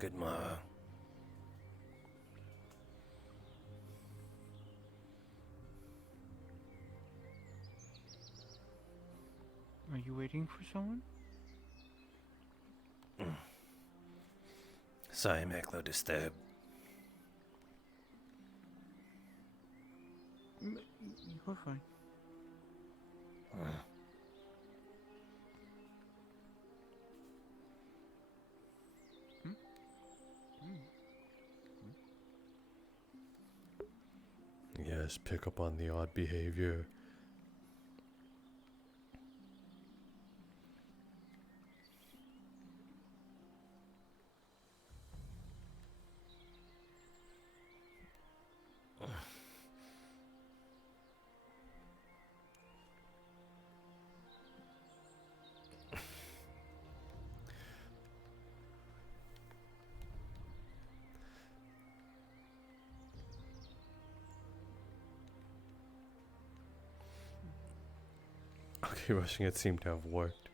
Good morrow. Are you waiting for someone? Sorry, Maklo disturbed. You're fine. Yes, pick up on the odd behavior. Okay, rushing it seemed to have worked.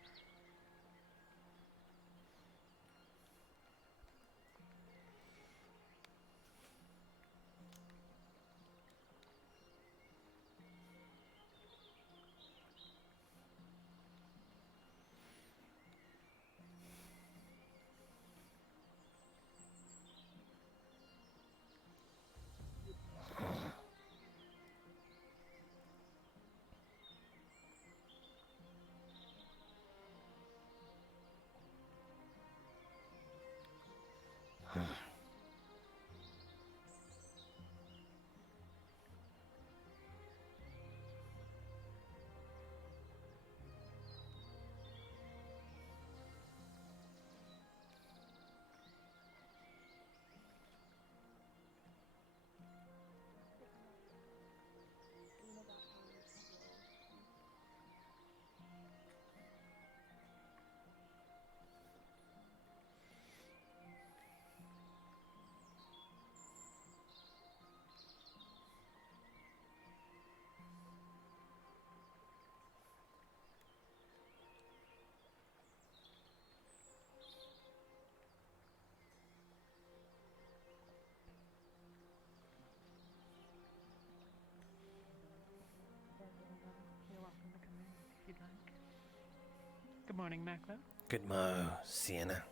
You're welcome to come in if you'd like. Good morning, Maklo. Good morrow, Sienna.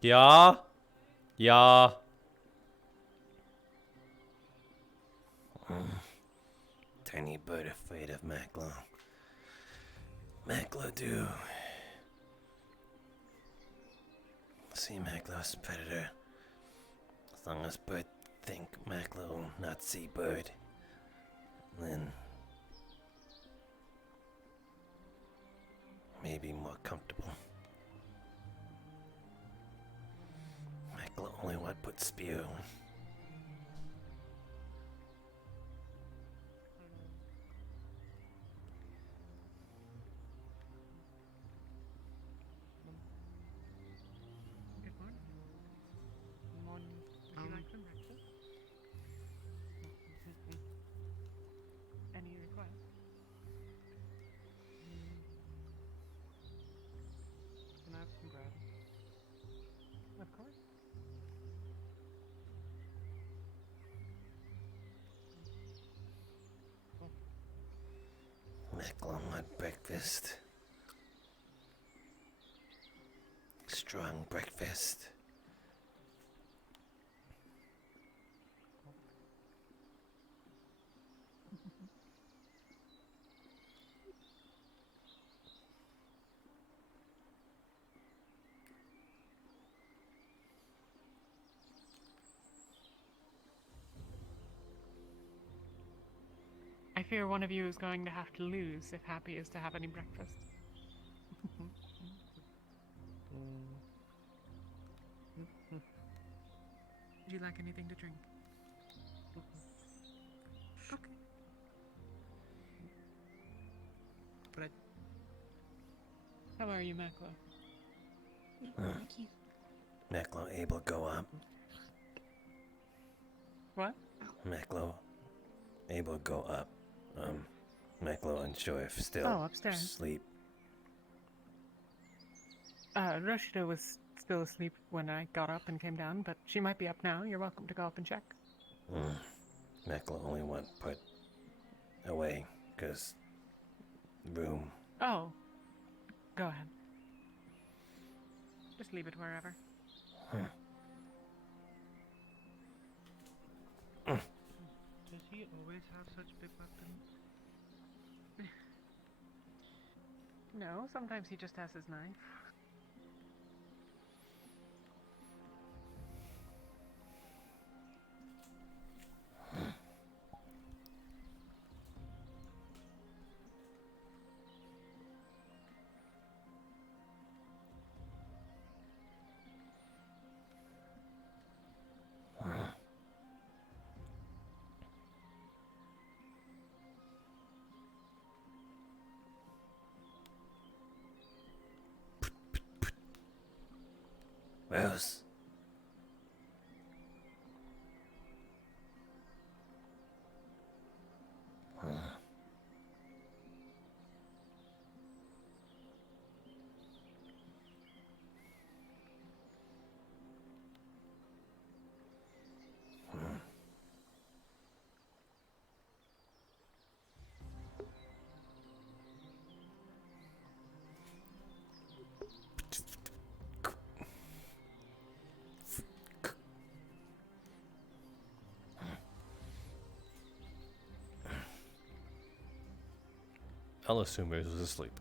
Yeah? Yeah. Tiny bird afraid of Maklo. Maklo do. See Maklo's predator. As long as bird think Maklo not see bird, then maybe more comfortable. Maklo only what put spear. Good morning. Morning. Would you like some breakfast? Any requests? Can I have some bread? Of course. Maklo want breakfast. Strong breakfast. I fear one of you is going to have to lose if Happy is to have any breakfast. you like anything to drink? Okay. But How are you, Maklo? Thank you. Maklo able to go up. What? Maklo able to go up. Maklo unsure if still Oh, upstairs. asleep. Rashida was still asleep when I got up and came down, but she might be up now. You're welcome to go up and check. Maklo only want put away, 'cause room. Oh. Go ahead. Just leave it wherever. does he always have such big weapons? No, sometimes he just has his knife. Rose. I'll assume he was asleep.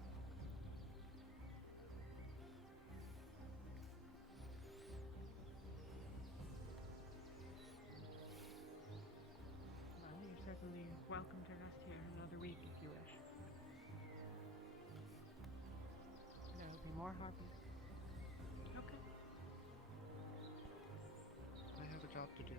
Well, you're certainly welcome to rest here another week if you wish. There will be more harpies. Okay. I have a job to do.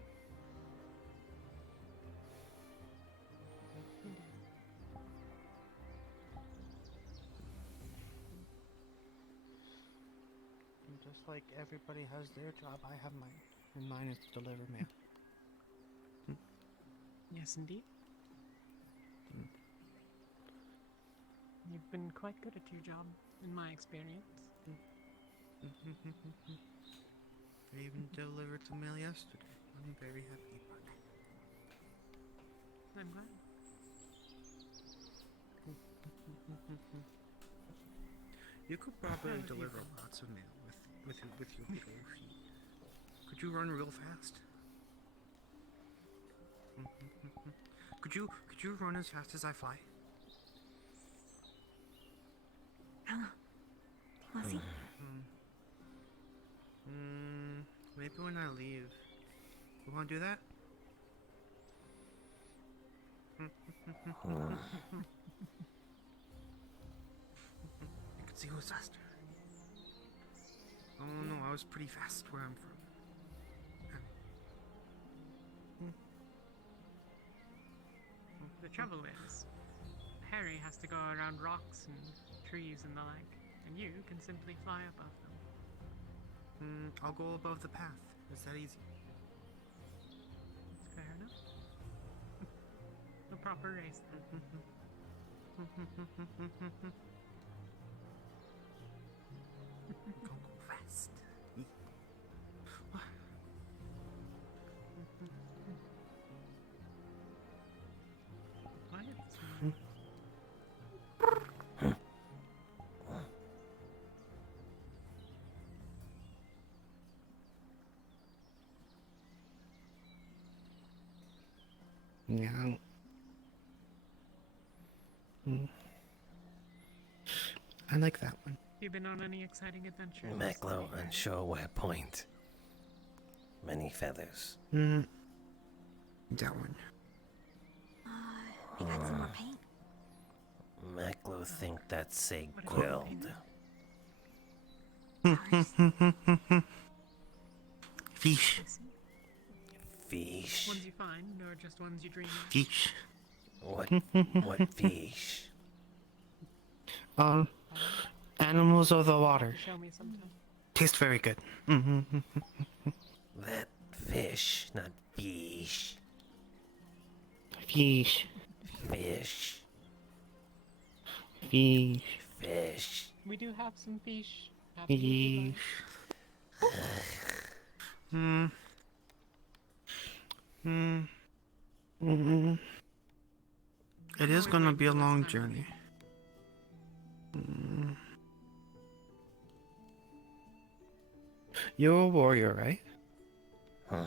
And just like everybody has their job, I have mine. And mine is to deliver mail. Yes, indeed. You've been quite good at your job, in my experience. I even delivered some mail yesterday. I'm very happy about it. I'm glad. You could probably How have you deliver been? lots of mail with your little feet. Could you run real fast? Could you run as fast as I fly? Let's see. Maybe when I leave. You wanna do that? You can see who's faster. Oh no, I was pretty fast where I'm from. The trouble is, Harry has to go around rocks and trees and the like, and you can simply fly above them. I'll go above the path. It's that easy. Fair enough. A proper race then. Go fast. Quiet. Yeah. I like that one. You been on any exciting adventures? Maklo unsure where point. Many feathers. That one. We got some more paint. Maklo think that's say What is grilled. Ours. Fish. fish? Ones you find, or just ones you dream of? Fish. What fish? Animals of the water. Show me sometime. Taste very good. That fish, not fish. Fish. Fish. Fish. Fish. We do have some fish. Happy to give Fish. It is gonna be a long journey. You're a warrior, right? Huh.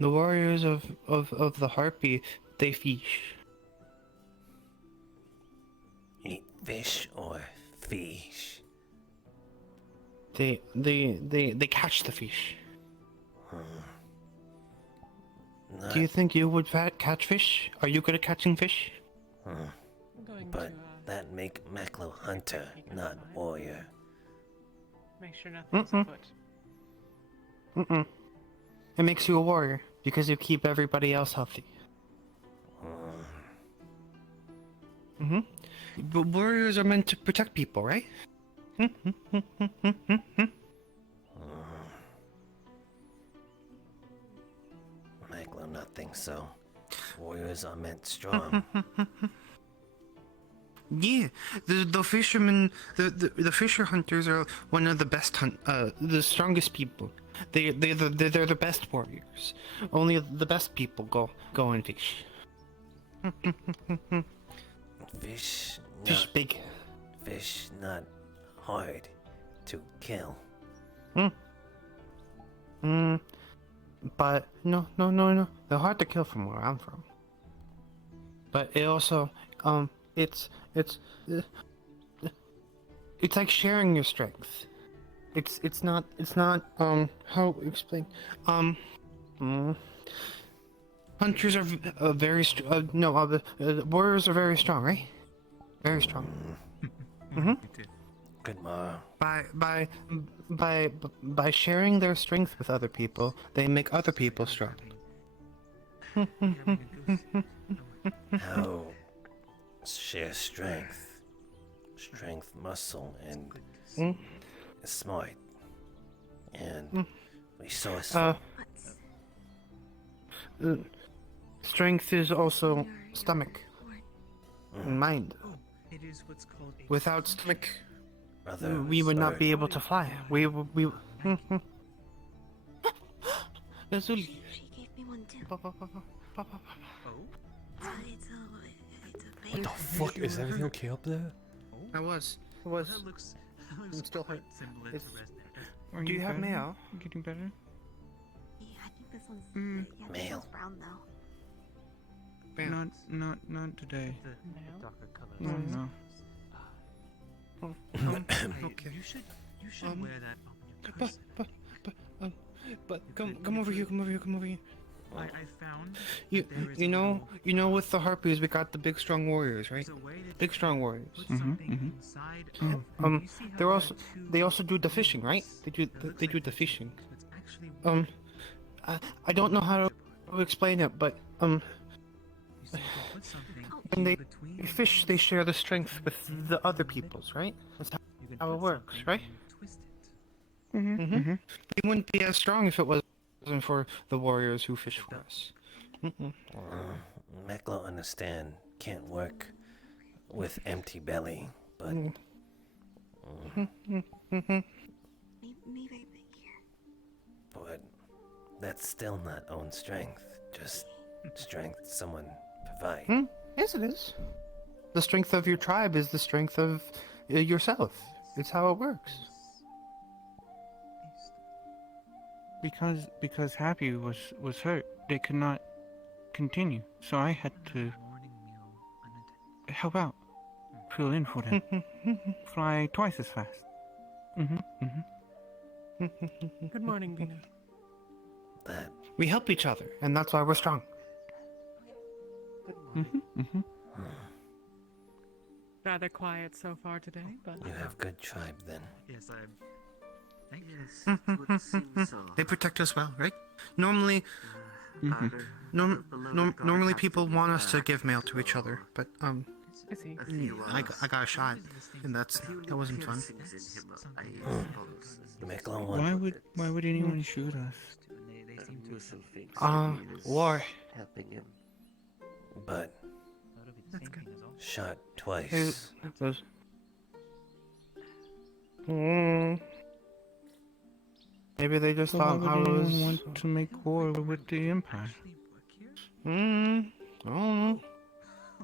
The warriors of the harpy, they fish. Eat fish or fish? They catch the fish. Not, Do you think you would catch fish? Are you good at catching fish? I'm going but to that make Maklo hunter, not warrior. make sure nothing's afoot. It makes you a warrior because you keep everybody else healthy. But warriors are meant to protect people, right? Maklo not think so. Warriors are meant strong. Yeah, the fishermen, the fisher hunters are one of the best the strongest people. They're the best warriors. Only the best people go and fish. Fish, Fish not, big. fish not hard to kill. But no. They're hard to kill from where I'm from. But it also, it's like sharing your strength. It's not how to explain. Hunters are very warriors are very strong, right? Very strong. Good morrow. By sharing their strength with other people, they make other people strong. How share strength, muscle, and smart, and resourceful. Strength is also stomach and mind. It is what's called a Without stomach, Brother, we would not bird. be able to fly. We. Lazuli. She gave me one too. It's a What the fuck? Is everything okay up there? I was. That looks still quite hurt. similar It's- to Resnet. Do you have mail? Getting better? Yeah, I think this one's yeah, this Male. one's brown though. Bam. Not today. The darker colors. No. Okay. You should wear that on your But person. but come over here. I found You that there is you a know little- you know with the harpies we got the big strong warriors, right? there's a way that Big you strong can warriors. put something inside of- you see how They're there are also two they also do the fishing, right? points They do that looks they do like the a fishing. tube, but it's actually I don't know how to explain it, but you see, you can put something when they between fish they share the strength with the other people's, right? That's you can how it put works, something right? and twist it. We wouldn't be as strong if it wasn't for the warriors who fish for us. Maklo understand can't work with empty belly, but Maybe right here. but that's still not own strength. Just strength someone provide. Yes, it is. The strength of your tribe is the strength of yourself. It's how it works. Because Happy was hurt, they could not continue. So I had to Morning meal unattended. help out, fill in for them, fly twice as fast. Good morning, Bina. That We help each other, and that's why we're strong. Rather quiet so far today, but you have good tribe then. yes, I'm. Thank you. They protect us well, right? Normally, Mhm. normally people want us to give mail to each other, but Is he? I got a shot, and that wasn't fun. Maklo Why would anyone shoot us? War. helping him. but That's good. shot Hey, twice. those. Mm. Maybe they just So why thought would I was. anyone want to make war with the Empire? Actually work here? I don't know.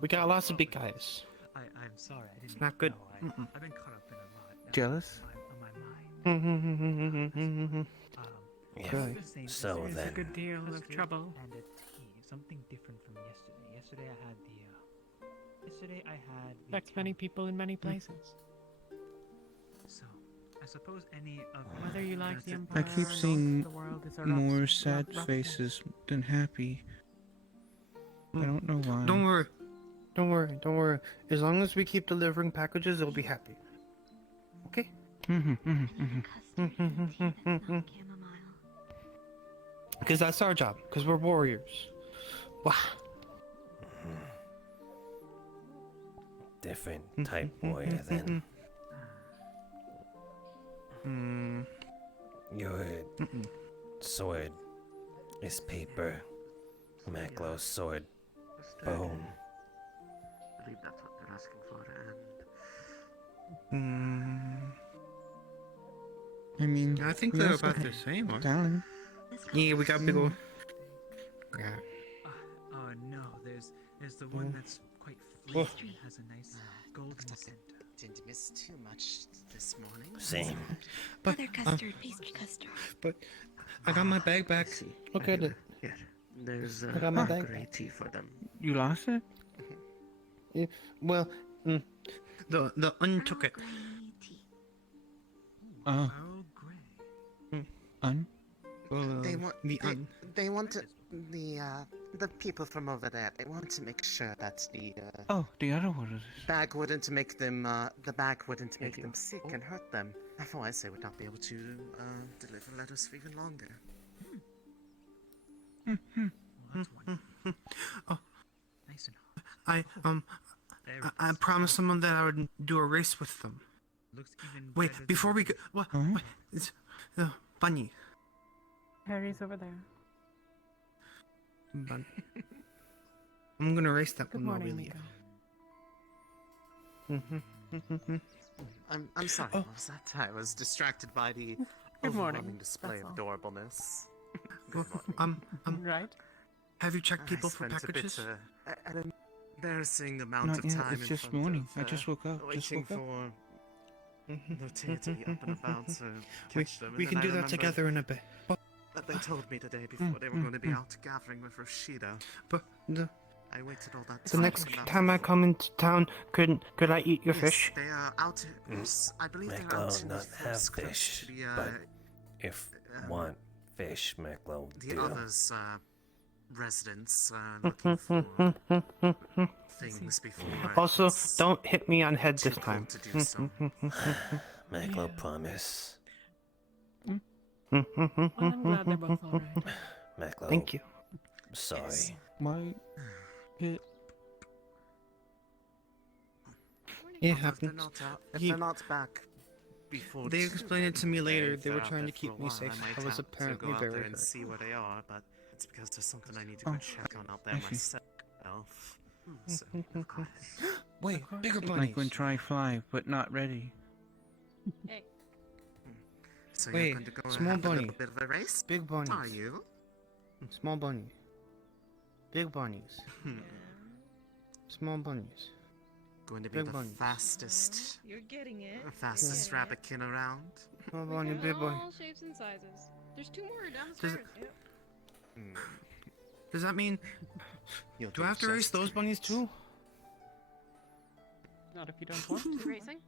We got lots of big guys. I'm sorry. I didn't not good. know. I've been caught up in a lot. Jealous? On my mind. If Really? so, There's a then good deal of trouble. And a tea, something different from yesterday. Yesterday I had the Affects many people in many places. So, I suppose any of Whether you like the I Empire keep or not, seeing the world is a More rough, sad rough faces than happy. I don't know why. Don't worry. Don't worry. Don't worry. As long as we keep delivering packages, they'll be happy. Okay? Mhm, mhm, mhm. Custard and tea that's not chamomile. Because that's our job. Because we're warriors. Wow. different type warrior then. Hmm. Your sword is paper. Maklo's sword, bone. I believe that's what they're asking for, and Hmm. I mean, I think we they're also about the have same. Huh? talent. Yeah, we got big old. Yeah. oh no, there's the one that's quite Oh. fleecy and has a nice golden center. didn't miss too much this morning. Same. But Other custard, pastry custard. I got my bag back. I see. Look I at do. it. Here, there's I got my bag grey back. tea for them. You lost it? Well, the untook it. Earl Grey tea. Oh, Earl Grey. They want the they want the people from over there. They want to make sure that the oh, the other one is. bag wouldn't make them sick and hurt them. Otherwise, they would not be able to deliver letters for even longer. Well, that's wonderful. Oh. Nice and hot. There it I is. promised someone that I would do a race with them. Looks even Wait, better before than we go, what? Huh? What? It's Bunny. Harry's over there. Bun. I'm gonna race that Good one while we morning, leave. Mika. I'm sorry, Oh. what was that? I was distracted by the Good morning, overwhelming display that's of all. adorableness. Well, Good morning. Right? have you checked people I for spent packages? A bit, an embarrassing amount Not of yet. time It's in just front morning. of, I just woke up. Just waiting woke up. for the to be up and about to We, catch them. we and can then I do that remember together in a bit. that they told me the day before they were going to be out gathering with Rashida. But I waited all that the time. next enough time I for- come into town, could I eat your Yes, fish? They are out. I believe they're Maklo out in the not have first quest fish, to the, but if want fish, Maklo the do. others' residents looking for things before. Also, it's don't hit me on head too this cold time. to do so. Maklo Yeah. promise. Well, I'm glad they're both alright. Maklo, Thank you. sorry. Why? It, It If they're happens. not out, if Ye- they're not back before They two, explained it then to me okay, later. if They were they're out trying there to keep for a me while, safe. might I was have apparently to go out very there and hurt. see where they are, but it's because there's something I need to go Oh. check on out there I see. myself. So, of course. Wait, bigger bunnies. like when try fly, but not ready. So Wait, you're going to go small have a bunny. little bit of a race? Big bunnies. Are you? Small bunny. Big bunnies. Small bunnies. Going to be Big the bunnies. fastest, You're getting it. fastest Yeah. rabbitkin around? Small We bunny, got big bunny. all shapes and sizes. There's two more down the Does stairs. it- Yep. Does that mean You'll do I have to race just those great. bunnies too? Not if you don't want You to. racing?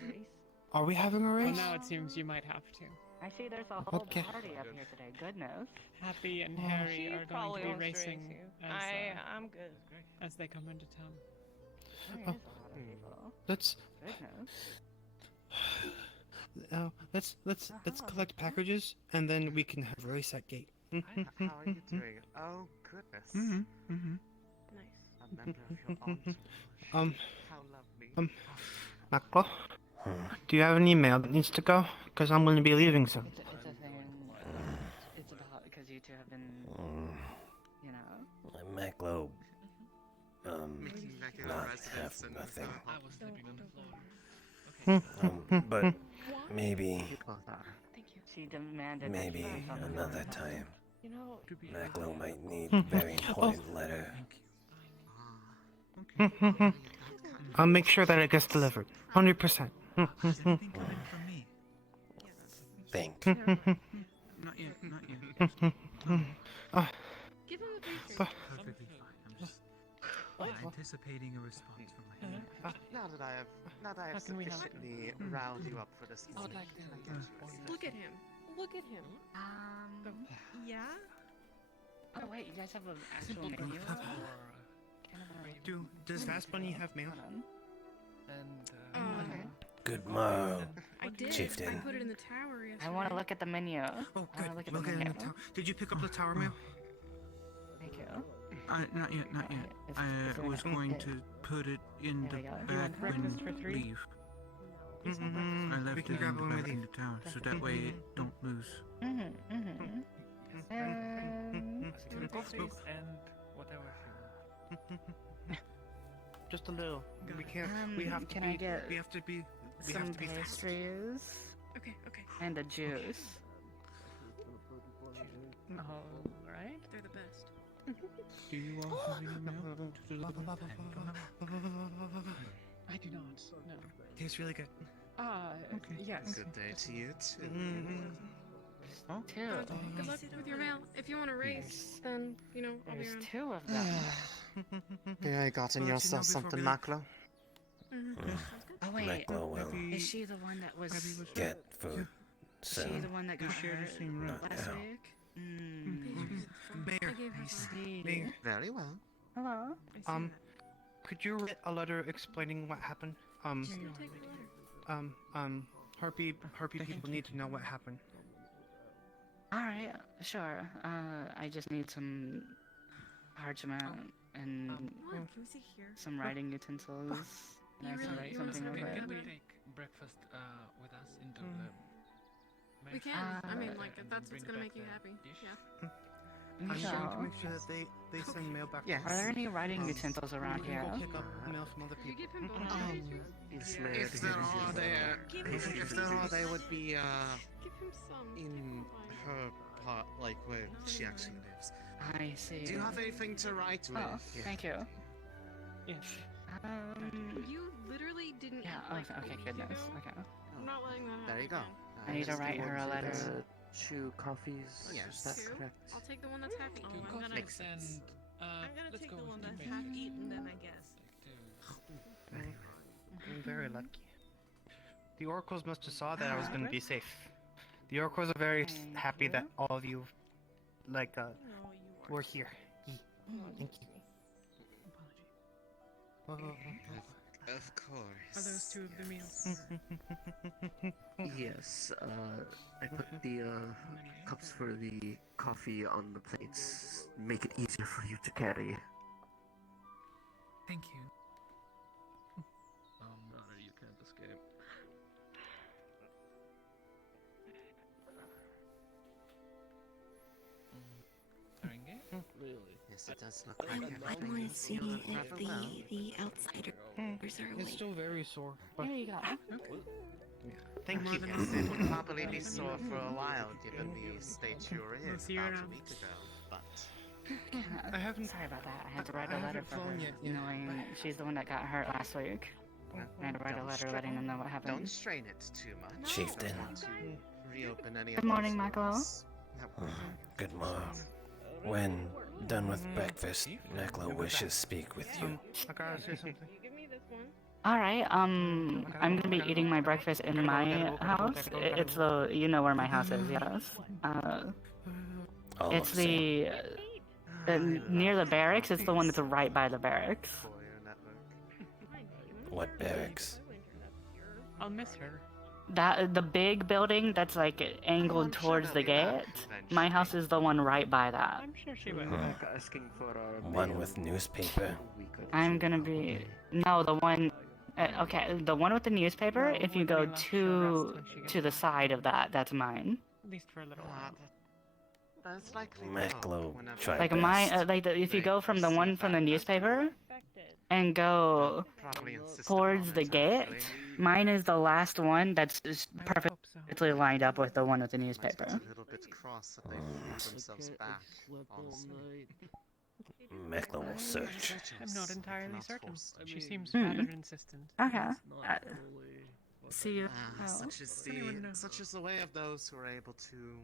Race. Are we having a Well, race? now it seems you might have to. I see there's a whole Okay. party up here today. Goodness. Happy and Oh. Harry She are going probably to be wants to race racing you. I'm good. as they come into town. There is a lot of people. Let's. Goodness. let's collect packages and then we can have race at gate. How are you doing? Oh, goodness. Nice. A member of your entourage. Um, How lovely. Maklo, do you have an email that needs to go? Because I'm going to be leaving soon. It's a thing. It's about because you two have been, you know. Maklo, Making regular not residence have in nothing. I was sleeping on the floor. But maybe, You both are. Thank you. She demanded. that maybe you sleep on the floor. another time, You know, Maklo might need a very important letter. I'll make sure that it gets delivered. 100%. Is anything coming from me? Think. Not yet, not yet. give him a pastry. Perfectly fine. I'm just anticipating a response from my enemy. Now that I have sufficiently riled you up for this morning, can I get you a sip? Look at him. Look at him. Yeah? Oh wait, you guys have an actual menu? Does Fast Bunny have mail? Good morrow, I did. I Chieftain. put it in the tower yesterday. I want to look at the menu. Oh, I good. wanna look at We'll the get in menu. the tower. Did you pick up the tower mail? Thank you. Not yet, not yet. It's- I it's was gonna- going to put it in There the we go. You bag want breakfast for and three? leave. I We left can it grab in the one with back you. in the tower, so that way it don't lose. Two pastries. Just a little. We can't. We have to can be. I get we have to be. We some have to be fast. pastries Okay, okay. and a juice. Alright. They're the best. Do you all have any mail to deliver? I do not. No. Tastes really good. Yes. Good day to you too. Two. Good luck with your mail. If you want to race, then, you know, I'll be There's around. two of them. Here I gotten Well, yourself before something, we leave. Maklo. Sounds good. Oh wait, Maklo will is she the one that was? get food Is she the soon. one that You got share the hurt same room. last Yeah. week? Mayor. I gave her I some. see. Mayor. Very well. Hello. I see that. Could you write a letter explaining what happened? Just gonna take the letter. Harpy people need to know what happened. All right, sure. I just need some parchment and What? Can we see here? some writing utensils. And I You can really- write you wanna something serve with it? it. Can we breakfast with us into We can. I mean, like, if that's what's gonna make you happy. Yeah. I'm going to So, make sure that they send mail back. Yes. are there any writing utensils around We can here? go pick up mail from other You people. give him bonus pastries? If Yes. there are, Give him if there are, they would be Give him some. in her part, like where she actually lives. I see. Do you have anything to write with? Oh, thank you. Yes. You literally didn't. Yeah. like, Okay. a week Goodness. ago. Okay. I'm not letting that happen. There you go. again. I need to Just write the her a one letter. that- Two coffees. Yes. That's Two? correct. I'll take the one that's half eaten. I'm gonna. Makes sense. I'm gonna take the one that's half eaten, then I guess. I'm very lucky. The oracles must have saw that I was going to be safe. The oracles are very happy that all of you, like, No, you were here. Thank you. Of course. Are those two of the meals? Yes, I put the cups for the coffee on the plates. Make it easier for you to carry. Thank you. Brother, you can't escape. Really? Yes, it does look like I everything want to is see going if rather well. the outsiders are It's awake. still very sore, but Here you go. thank you. Yes, it would probably be sore for a while, given the state you were in We'll see you about a around. week ago. But I haven't. Sorry about that. I had to write I a letter haven't for her, flown yet, yeah. knowing she's the one that got hurt last week. I had to write a Don't letter strain- letting them know what happened. don't strain it too much. Chieftain. Don't want to reopen any Good of morning, those Maklo. wounds. No. Good morrow. When done with breakfast, Maklo wishes speak with you. I gotta say something. You give me this one. All right. I'm gonna be eating my breakfast in my house. It's the you know where my house is, yes. All It's of same. the near the barracks. It's the one that's right by the barracks. For your network. What barracks? I'll miss her. the big building that's like angled I'm sure towards they'll the be back gate. My house eventually. is the one right by that. I'm sure she will. Back asking for our One mail with newspaper. a week or I'm two gonna ago, be okay? no the one. Okay, the one with the newspaper. Well, If you when go Mila, she'll rest when she gets to the back. side of that, that's mine. At least for a little while. That's likely Maklo, whenever try Like best. my if you they go from the receive one from the that newspaper and they'll go probably insist towards upon the it, gate, actually. mine is the last one that's just I would hope so. perfectly lined up with the one with the Might be newspaper. a little bit cross that they threw themselves back, honestly. Maklo will search. I'm not entirely certain. She seems Hmm. rather insistent. Okay. See you. Such is the way of those who are able to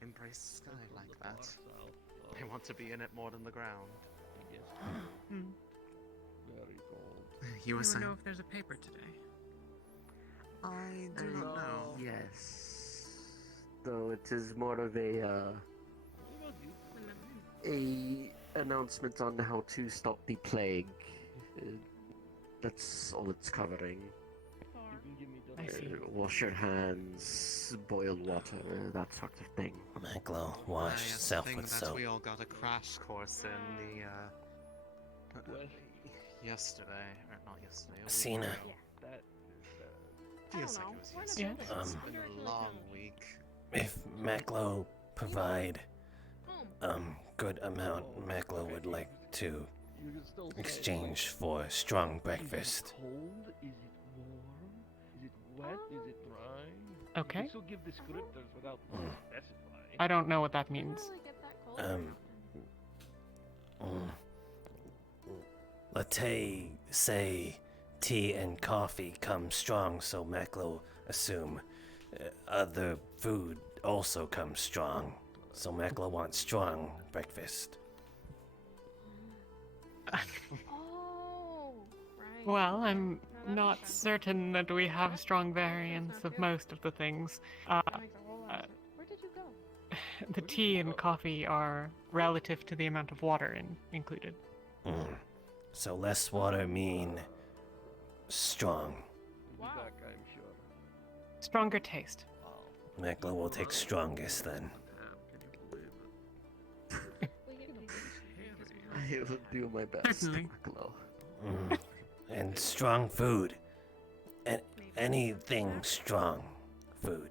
embrace the sky like that. They want to be in it more than the ground. Hmm. You were Do you saying? know if there's a paper today? I do not know. Yes. Though it is more of a announcement on how to stop the plague. That's all it's covering. I see. Wash your hands, boil water, that sort of thing. Maklo, wash Yes, self thing with that soap. we all got a crash course in the yesterday, or not yesterday. a week Sina. ago. Feels like it was Why not yesterday. build it? It's Um, been a long week. If Maklo provide Home. good amount, Maklo would like to exchange for strong breakfast. Okay. Mm. I don't know what that means. Really get that cold. Latte say tea and coffee come strong, so Maklo assume other food also comes strong. So Maklo wants strong breakfast. Oh, right. Well, I'm No, that not makes sense. certain that we have a strong variance of most of the things. That makes a whole lot of sense. Where did you go? The tea and coffee are relative to the amount of water included. Mm. So less water mean strong. Wow. Stronger taste. Maklo will take strongest then. I will do my best, Certainly. Maklo. Mm. And strong food. And anything strong food.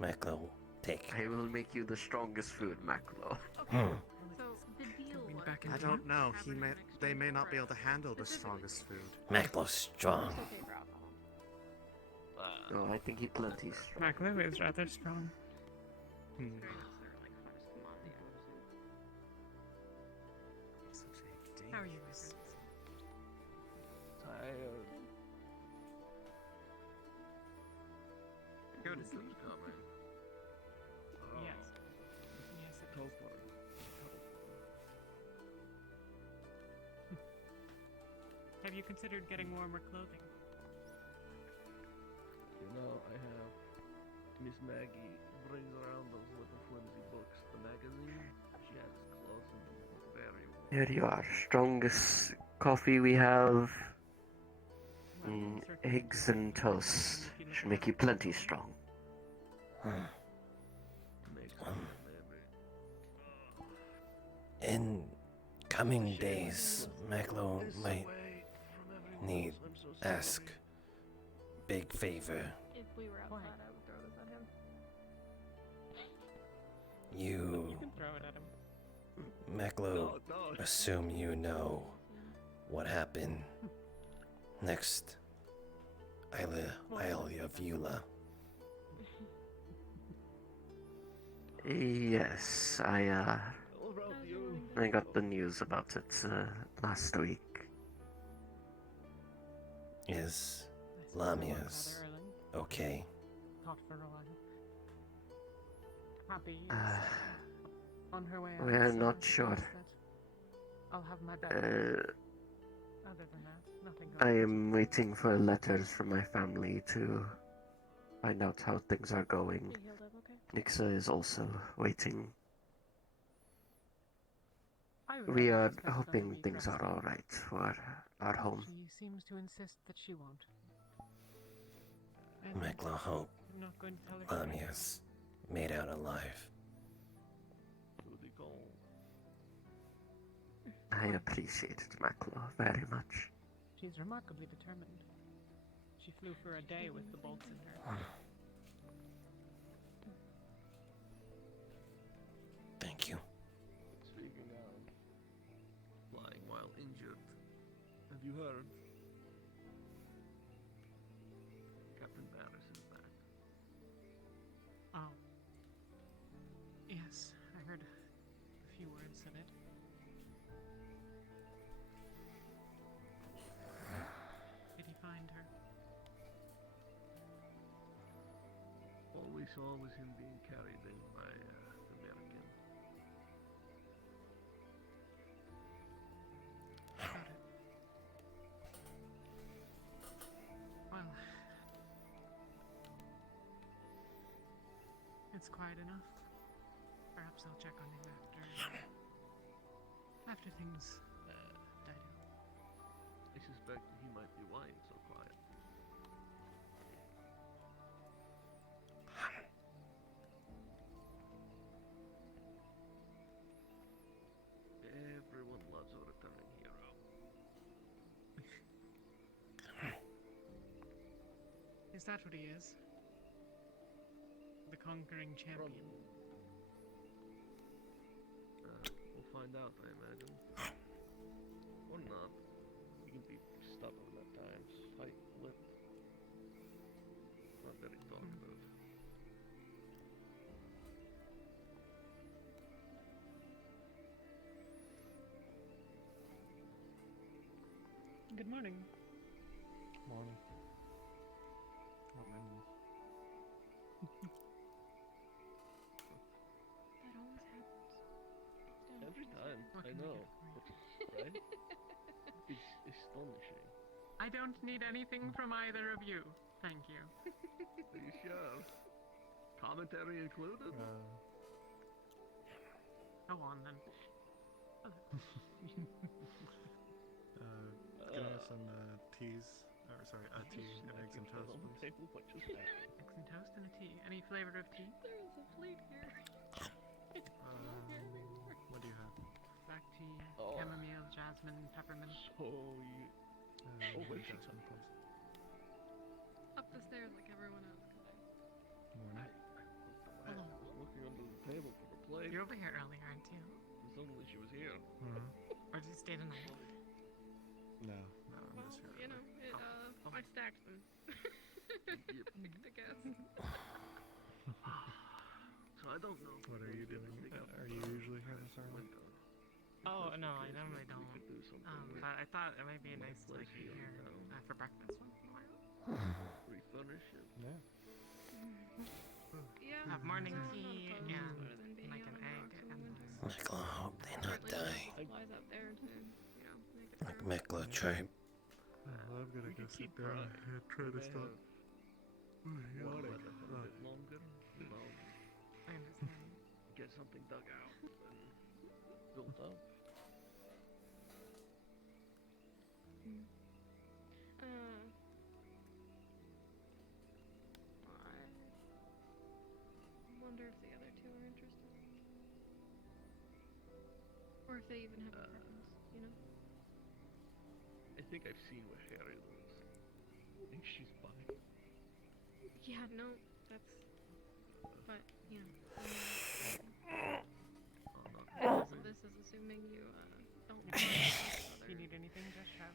Maklo will take. I will make you the strongest food, Maklo. Hmm. So the deal was. I don't know. They may not be able to handle the strongest food. Maklo's strong. It's okay for alcohol. No, I think he plenty strong. Maklo is rather strong. Hmm. How are you, Miss? Go to sleep. Yes. Yes, it is. Have you considered getting warmer clothing? You know, I have Miss Maggie brings around those little flimsy books. The magazine, she has clothes in them very well. Here you are. Strongest coffee we have. Eggs and toast. Should make you plenty strong. In coming days, Maklo might need ask big favor. If we were outside, I would throw this at him. You, You can throw it at him. Maklo, assume you know what happened next Isle of Eula. Yes, I got the news about it last week. Is I suppose it was Lamia's rather early. okay? Thought for a while. Happy is Uh, on her way. we're out, so not I sure. suppose that I'll have my bed. Other than that, nothing I going. am waiting for letters from my family to find out how things are going. He healed up okay? Nixa is also waiting. I would We have are suspected hoping another week things are resting. alright for our home. She seems to insist that she won't. And Maklo hope I'm not going to tell her. Lamia's made out alive. Booty call. I appreciate it, Maklo, very much. She's remarkably determined. She flew for a day with the bolts in her. Thank you. Speaking of flying while injured, have you heard? Captain Barris is back. Oh. Yes, I heard a few words of it. Did he find her? All we saw was him being carried in by American. Got it. Well, it's quiet enough. Perhaps I'll check on him after things die down. I suspect he might be why it's so quiet. Everyone loves a returning hero. Is that what he is? The conquering champion. We'll find out, I imagine. Or not. He can be stubborn at times, tight-lipped. Not very talkative. Good morning. Morning. That always happens. Every time, What I can I know. get for you? Right? It's astonishing. I don't need anything from either of you. Thank you. Are you sure? Commentary included? Go on then. Can I have some teas? Or sorry, a tea and eggs and toast, please. Eggs and toast and a tea. Any flavor of tea? There's a plate here. What do you have? Black tea, Oh. chamomile, jasmine, peppermint. So you... wait, Jasmine, please. Up the stairs like everyone else. Morning. I was looking under the table for the plate. You're over here earlier, aren't you? Suddenly she was here. Or did you stay the night? No, I'm just here. You know, I stacked them. I guess. So I don't know. What are you doing? Are you usually here this early? Oh, no, I normally don't. We could do something But I thought it might be nice to like be here for breakfast once in a while. refurnish it. Yeah. Yeah. Have morning I'm not tea opposed and other than being like out an on egg rocks in and the winter. Maklo hope they not Certainly die. there's supplies up there to, you know, make it Like through. Maklo tribe. Well, I'm gonna We go could sit keep down trying. and try to May stop. have water weather for a bit longer. You know, I understand. get something dug out and built up. I wonder if the other two are interested. Or if they even have a preference, you know? I think I've seen where Harry lives. I think she's bi. Yeah, no, that's... But, you know... Oh, So this is assuming you, don't If you need anything, just shout.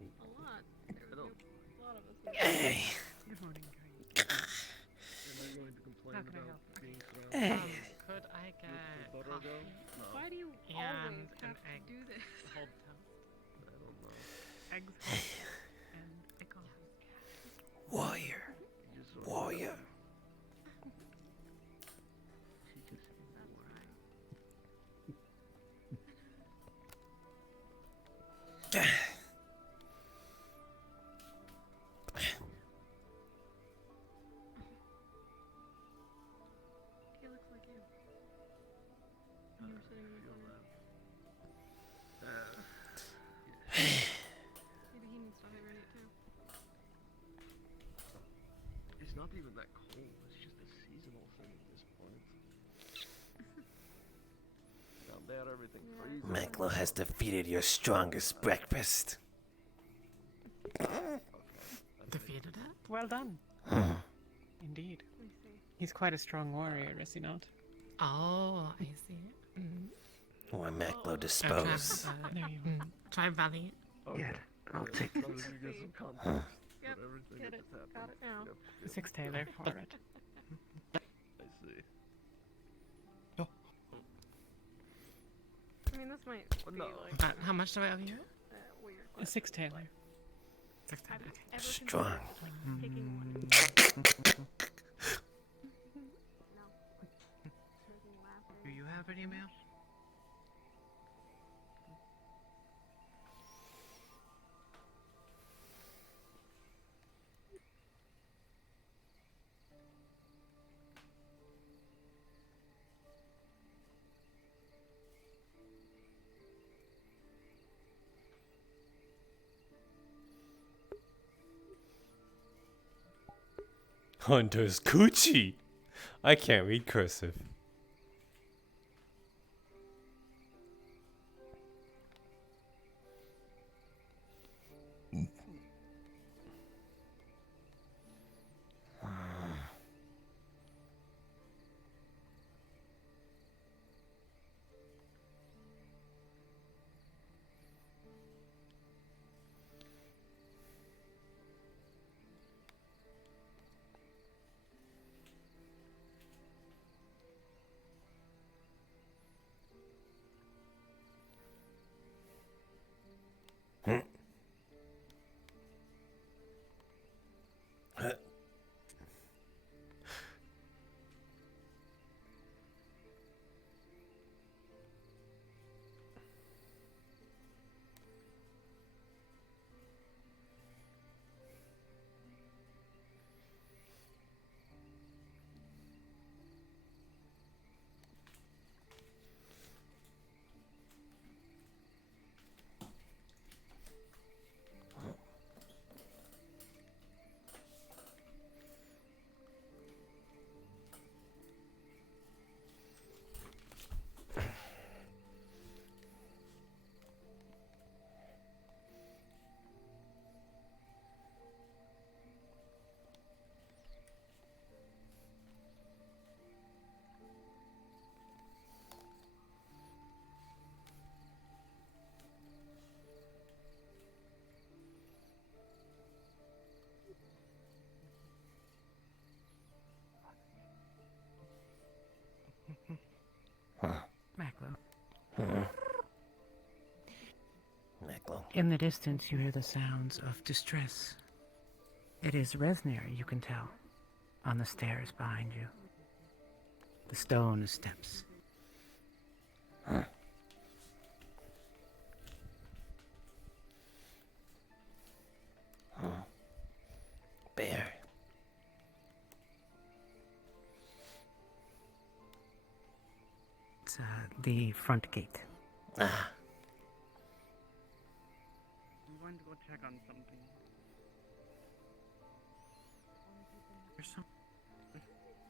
A lot. There was a lot of us. Good morning, Green. Am I going to complain How can I about help? being surrounded Could I get with coffee Borogo? No, Why do you and always an have to egg do this? hold toast? I don't know. Eggs and a coffee. Warrior. You just sort of- Warrior. She just That's right. He looks like you. And you were sitting in the feel corner. that. Maybe he needs to behavior neat too. It's not even that cold. It's just a seasonal thing at this point. Down there, everything freezes. Maklo has defeated your strongest breakfast. Defeated it? Well done. Indeed. I see. He's quite a strong warrior, is he not? Oh, I see. Or Maklo dispose. There you go. Try valley. Yeah, I'll take As long as you get some context Yep, for everything get that it. just happened. Got it now. Yep. 6 Taylor for it. I see. I mean, this might Well, be no. like How much do I owe you? weird. 6 Taylor. 6 Have you ever Strong. considered, like, taking one? No. Making laughing. Do you have an email? Hunter's coochie. I can't read cursive. Maklo. Maklo. In the distance, you hear the sounds of distress. It is Resnir, you can tell, on the stairs behind you. The stone steps. Bear. It's the front gate. Ah. I'm going to go check on something. There's some.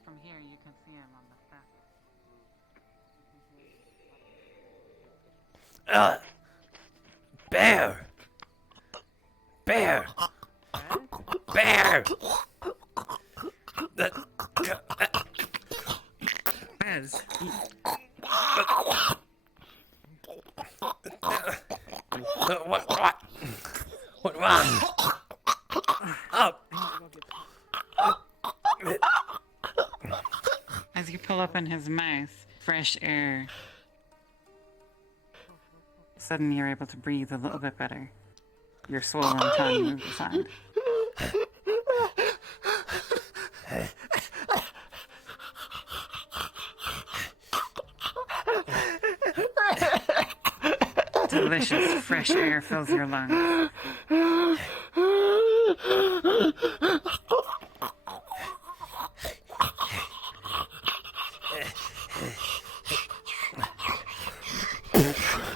From here, you can see him on the step. Bear! Bear! Bear! Bez. What wrong? Up! As you pull open his mouth, fresh air. Suddenly you're able to breathe a little bit better. Your swollen tongue moves aside. Delicious fresh air fills your lungs.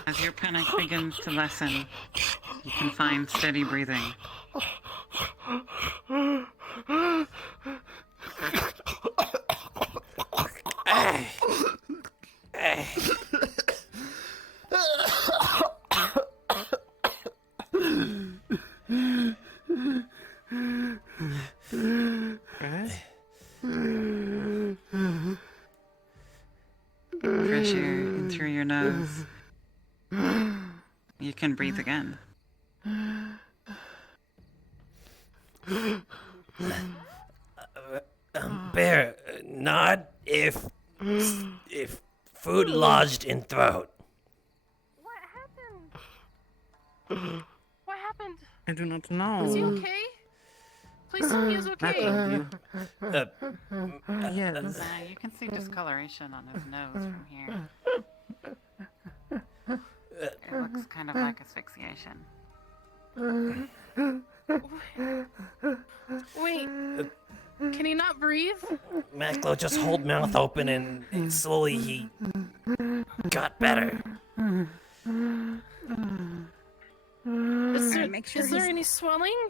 As your panic begins to lessen, you can find steady breathing. fresh air in through your nose. You can breathe again. Bear, nod if food lodged in throat. What happened? What happened? I do not know. Is he okay? Please tell me he's okay. Yes. You can see discoloration on his nose from here. It looks kind of like asphyxiation. Wait, can he not breathe? Maklo, just hold mouth open and slowly he got better. Is there any swelling?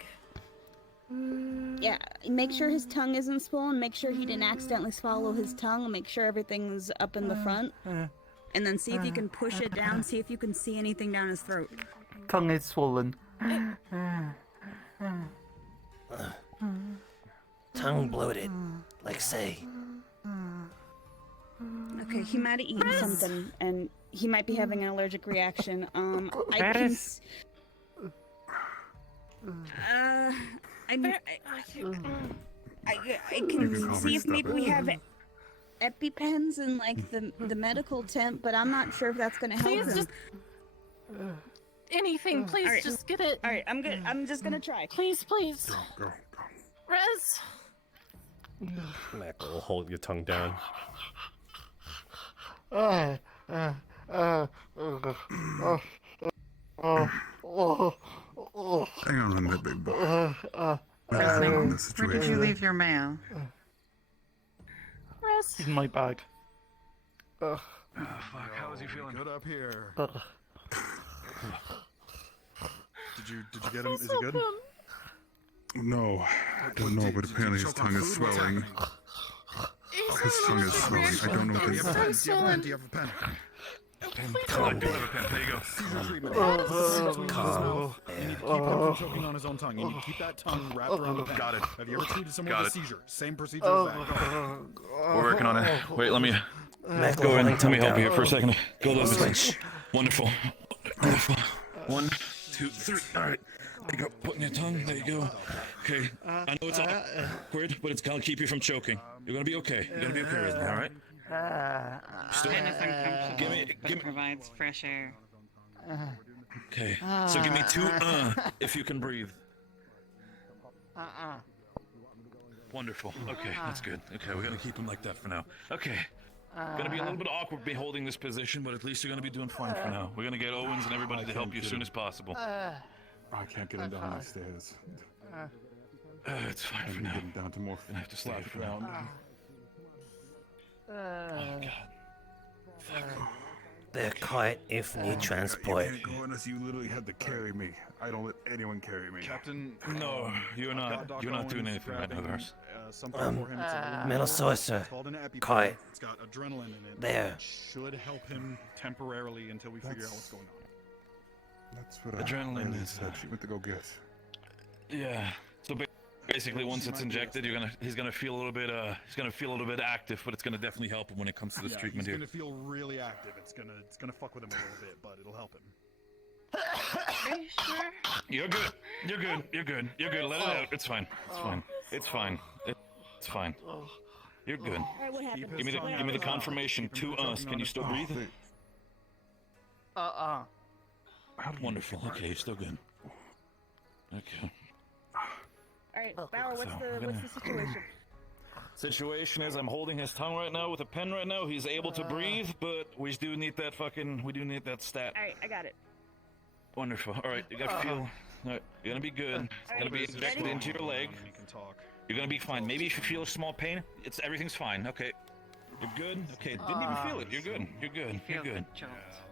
Yeah, make sure his tongue isn't swollen, make sure he didn't accidentally swallow his tongue, make sure everything's up in the front. And then see if you can push it down, see if you can see anything down his throat. Tongue is swollen. Tongue bloated, like say. Okay, he might have eaten something, and he might be having an allergic reaction. I can see if maybe we have EpiPens in like the medical tent, but I'm not sure if that's gonna help him. Just anything, please, Alright. just get it. All right, I'm just gonna try. Please. Go. Rez. Maklo, hold your tongue down. Hang on there, big boy. Where did you leave your mail? Rez. In my bag. Fuck, how is he feeling? Good up here. Did you get him? Is he good? No, I don't know, but apparently his tongue is swelling. His tongue is swelling. I don't know what this is. Do you have a pen? Calm There you go. Seizure treatment. You need to keep him from choking on his own tongue. You need to keep that tongue wrapped around the pen. Got it. Have you ever treated someone with a seizure? Same procedure as that. We're working on it. Wait, let me Maklo, go in. Let me help down. you here for a second. Go, Logan. Switch. Wonderful. Wonderful. 1, 2, 3. All right. There you go. Put in your tongue. There you go. Okay. I know it's awkward, but it's gonna keep you from choking. You're gonna be okay. You're gonna be okay, Rizman, all right? Still. Pen is uncomfortable, Give me. but provides fresh air. Okay. So give me 2 if you can breathe. Wonderful. Okay, that's good. Okay, we're gonna keep him like that for now. Okay. Gonna be a little bit awkward be holding this position, but at least you're gonna be doing fine for now. We're gonna get Owens and everybody to help you as soon as possible. I can't get him down the stairs. It's fine for now. Get him down to more Gonna have to stay for now. Oh God. They're caught if need transport. You can't go unless you literally had to carry me. I don't let anyone carry me. Captain, no, you're not doing anything right now, Garth. Mental sorcerer, caught. It's got adrenaline in it. There. It should help him temporarily until we figure out what's going on. That's what Adrenaline is said. She went to go get. Yeah. So basically, once it's injected, he's gonna feel a little bit active, but it's gonna definitely help him when it comes to this treatment here. He's gonna feel really active. It's gonna fuck with him a little bit, but it'll help him. Are you sure? You're good. You're good. You're good. You're good. Let it out. It's fine. It's fine. It's fine. It's fine. You're good. Alright, what happened? Give me the confirmation to us. Can you still breathe? Wonderful. Okay, you're still good. Okay. Alright, Bauer, what's the situation? Situation is I'm holding his tongue right now with a pen right now. He's able to breathe, but we do need that stat. Alright, I got it. Wonderful. All right, you gotta feel. All right, you're gonna be good. It's gonna be injected into your leg. You're gonna be fine. Maybe if you feel a small pain, everything's fine. Okay, you're good. Okay, didn't even feel it. You're good. You're good. You're good.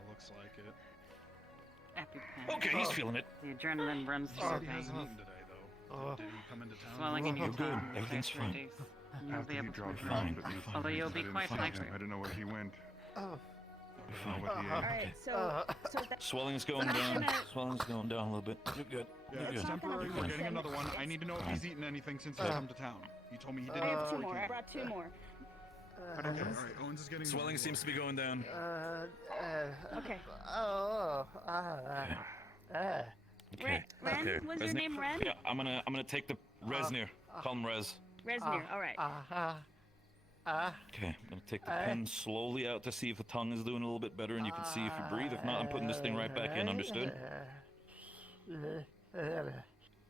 Looks like it. EpiPen. Okay, he's feeling it. The adrenaline runs through your veins. Did he come into town? Swelling in your You're good. tongue. Everything's fine. You'll be able to breathe. Fine. Although you'll be quite hyper. I don't know where he went. Fine. Alright, so Swelling's going down. Swelling's going down a little bit. You're good. Yeah, You're it's good. temporary. We're getting another one. I need to know if he's eaten anything since he's come to town. He told me he didn't. I have before 2 he more. came. I brought 2 more. Okay, alright, Owens is getting Swelling seems to be going down. Okay. Okay. Ren? Okay. Was your Resnir. name Ren? Yeah, I'm gonna take the Resnir. Call him Res. Resnir, alright. Okay, I'm gonna take the pen slowly out to see if the tongue is doing a little bit better and you can see if you breathe. If not, I'm putting this thing right back in, understood?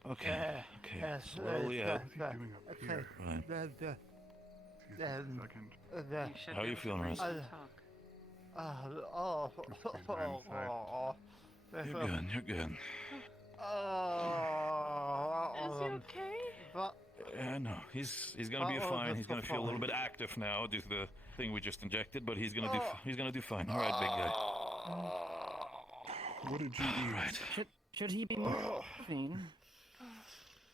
Okay, okay, slowly out. Right. How are you feeling, Res? You're good, you're good. Is he okay? No, he's gonna be fine. He's gonna feel a little bit active now due to the thing we just injected, but he's gonna do fine. All right, big guy. What did you eat? Right. Should he be moving?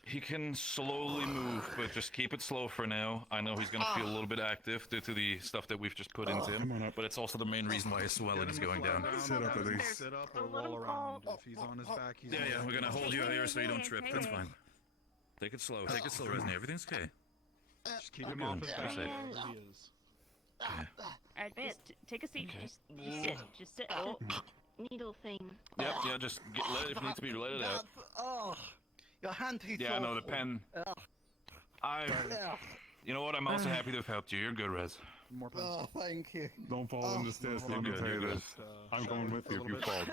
He can slowly move, but just keep it slow for now. I know he's gonna feel a little bit active due to the stuff that we've just put into him, but it's also the main reason why his swelling is going down. Sit up at least. Sit up or roll around. If he's on his back, he's on his Yeah, we're gonna hold you here so you don't trip. That's fine. Take it slow, Resney. Everything's okay. Just keep him off his back. Safe. Wherever he is. Alright, take a seat. Okay. Just sit. Oh. Needle thing. Yep, yeah, just let it, if it needs to be, let it out. Your hand is Yeah, no, the pen. You know what? I'm also happy to have helped you. You're good, Res. More pens. Thank you. Don't fall in the stairs. You're Let me good, tell you you're this. I'm going with you if you fall.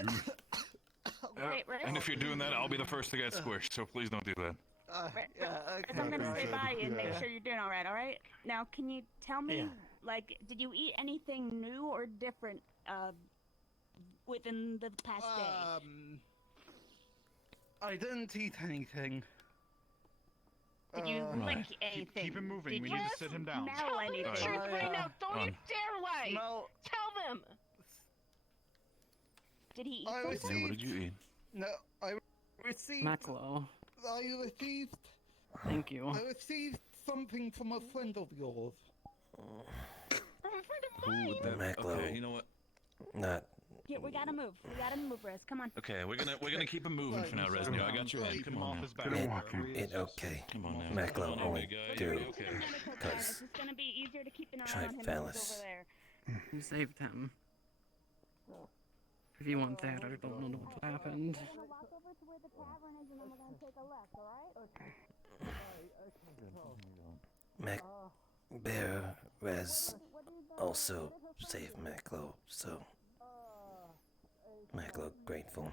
And if you're doing that, I'll be the first to get squished, so please don't do that. I'm gonna stay by you and make sure you're doing alright? Now, can you tell me, like, did you eat anything new or different, within the past day? I didn't eat anything. Did you lick anything? Keep him moving. Did We you need to sit him down. smell anything? Alright. Truth right now. Don't you On. dare lie. Smell. Tell them. Did he eat I something? Yeah, what did you eat? No, I received. Maclo, I received. thank you. I received something from a friend of yours. Who would that? Maclo. Okay, you know what? Not. Yeah, we gotta move. Rez. Come on. Okay, we're gonna keep him moving for now, Resney. I got your hand. Come on now. Okay. Come on now. Maclo Come on, only big guy. do. You're okay. Because It's gonna be easier to keep an eye tried on him phallus. over there. You saved him. If you want that, I don't know what happened. We're gonna walk over to where the tavern is and then we're gonna take a left, alright? Bear Rez also saved Maklo, so Maklo grateful.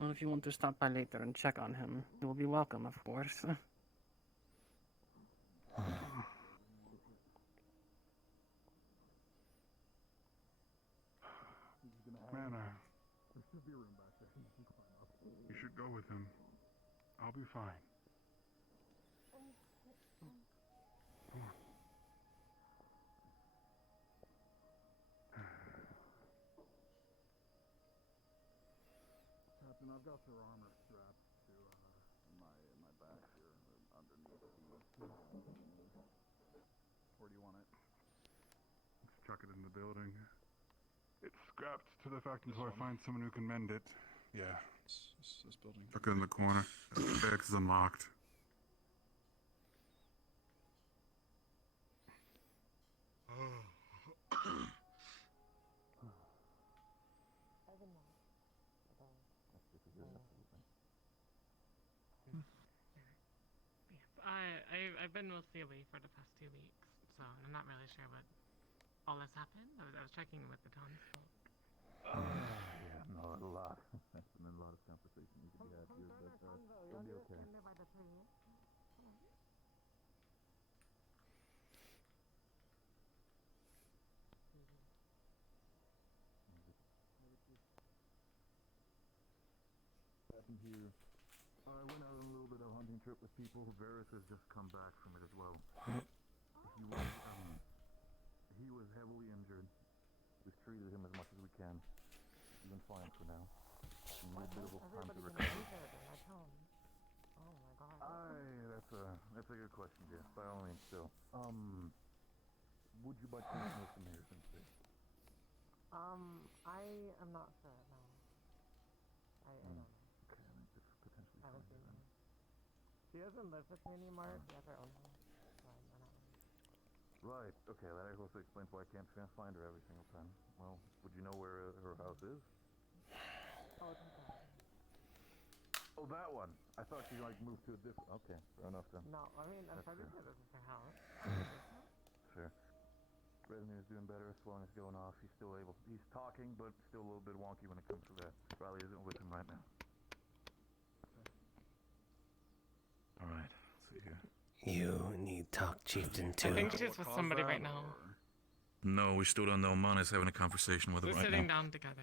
Well, if you want to stop by later and check on him, you will be welcome, of course. Man, there should be room back there. You can climb up. You should go with him. I'll be fine. Come on. Captain, I've got your armor strapped to my back here underneath the. Where do you want it? Let's chuck it in the building. It's scrapped to the fact until I find someone who can mend it. Yeah. This building. Chuck it in the corner. The barracks is unlocked. I've been with Sealy for the past 2 weeks, so I'm not really sure what all has happened. I was checking with the townsfolk. Yeah, no, a lot. There's been a lot of conversation you can have here, but it'll be okay. Happened here. I went out on a little bit of a hunting trip with people. Varys has just come back from it as well. He was heavily injured. We've treated him as much as we can. He's been fine for now. He needs a bit of time to recover. Oh my god. That's a good question, Jeff. By all means, still. Would you by chance know some here since this? I am not sure, no. I don't know. Okay, I think this potentially I haven't fine seen then. him. She doesn't live with me anymore. She has her own house. Right, okay, that also explains why I can't find her every single time. Well, would you know where her house is? Oh, that one! I thought she, like, moved to a different... Okay, fair enough then. No, I mean, I'm That's pretty fair. sure this is her house. Fair. Resimir's doing better as long as going off. He's still able... He's talking, but still a little bit wonky when it comes to that. Riley isn't with him right now. Alright, let's see here. You need talk chieftain too. I think she's with somebody right now. No, we still don't know. Mana's having a conversation with her We're right sitting now. down together.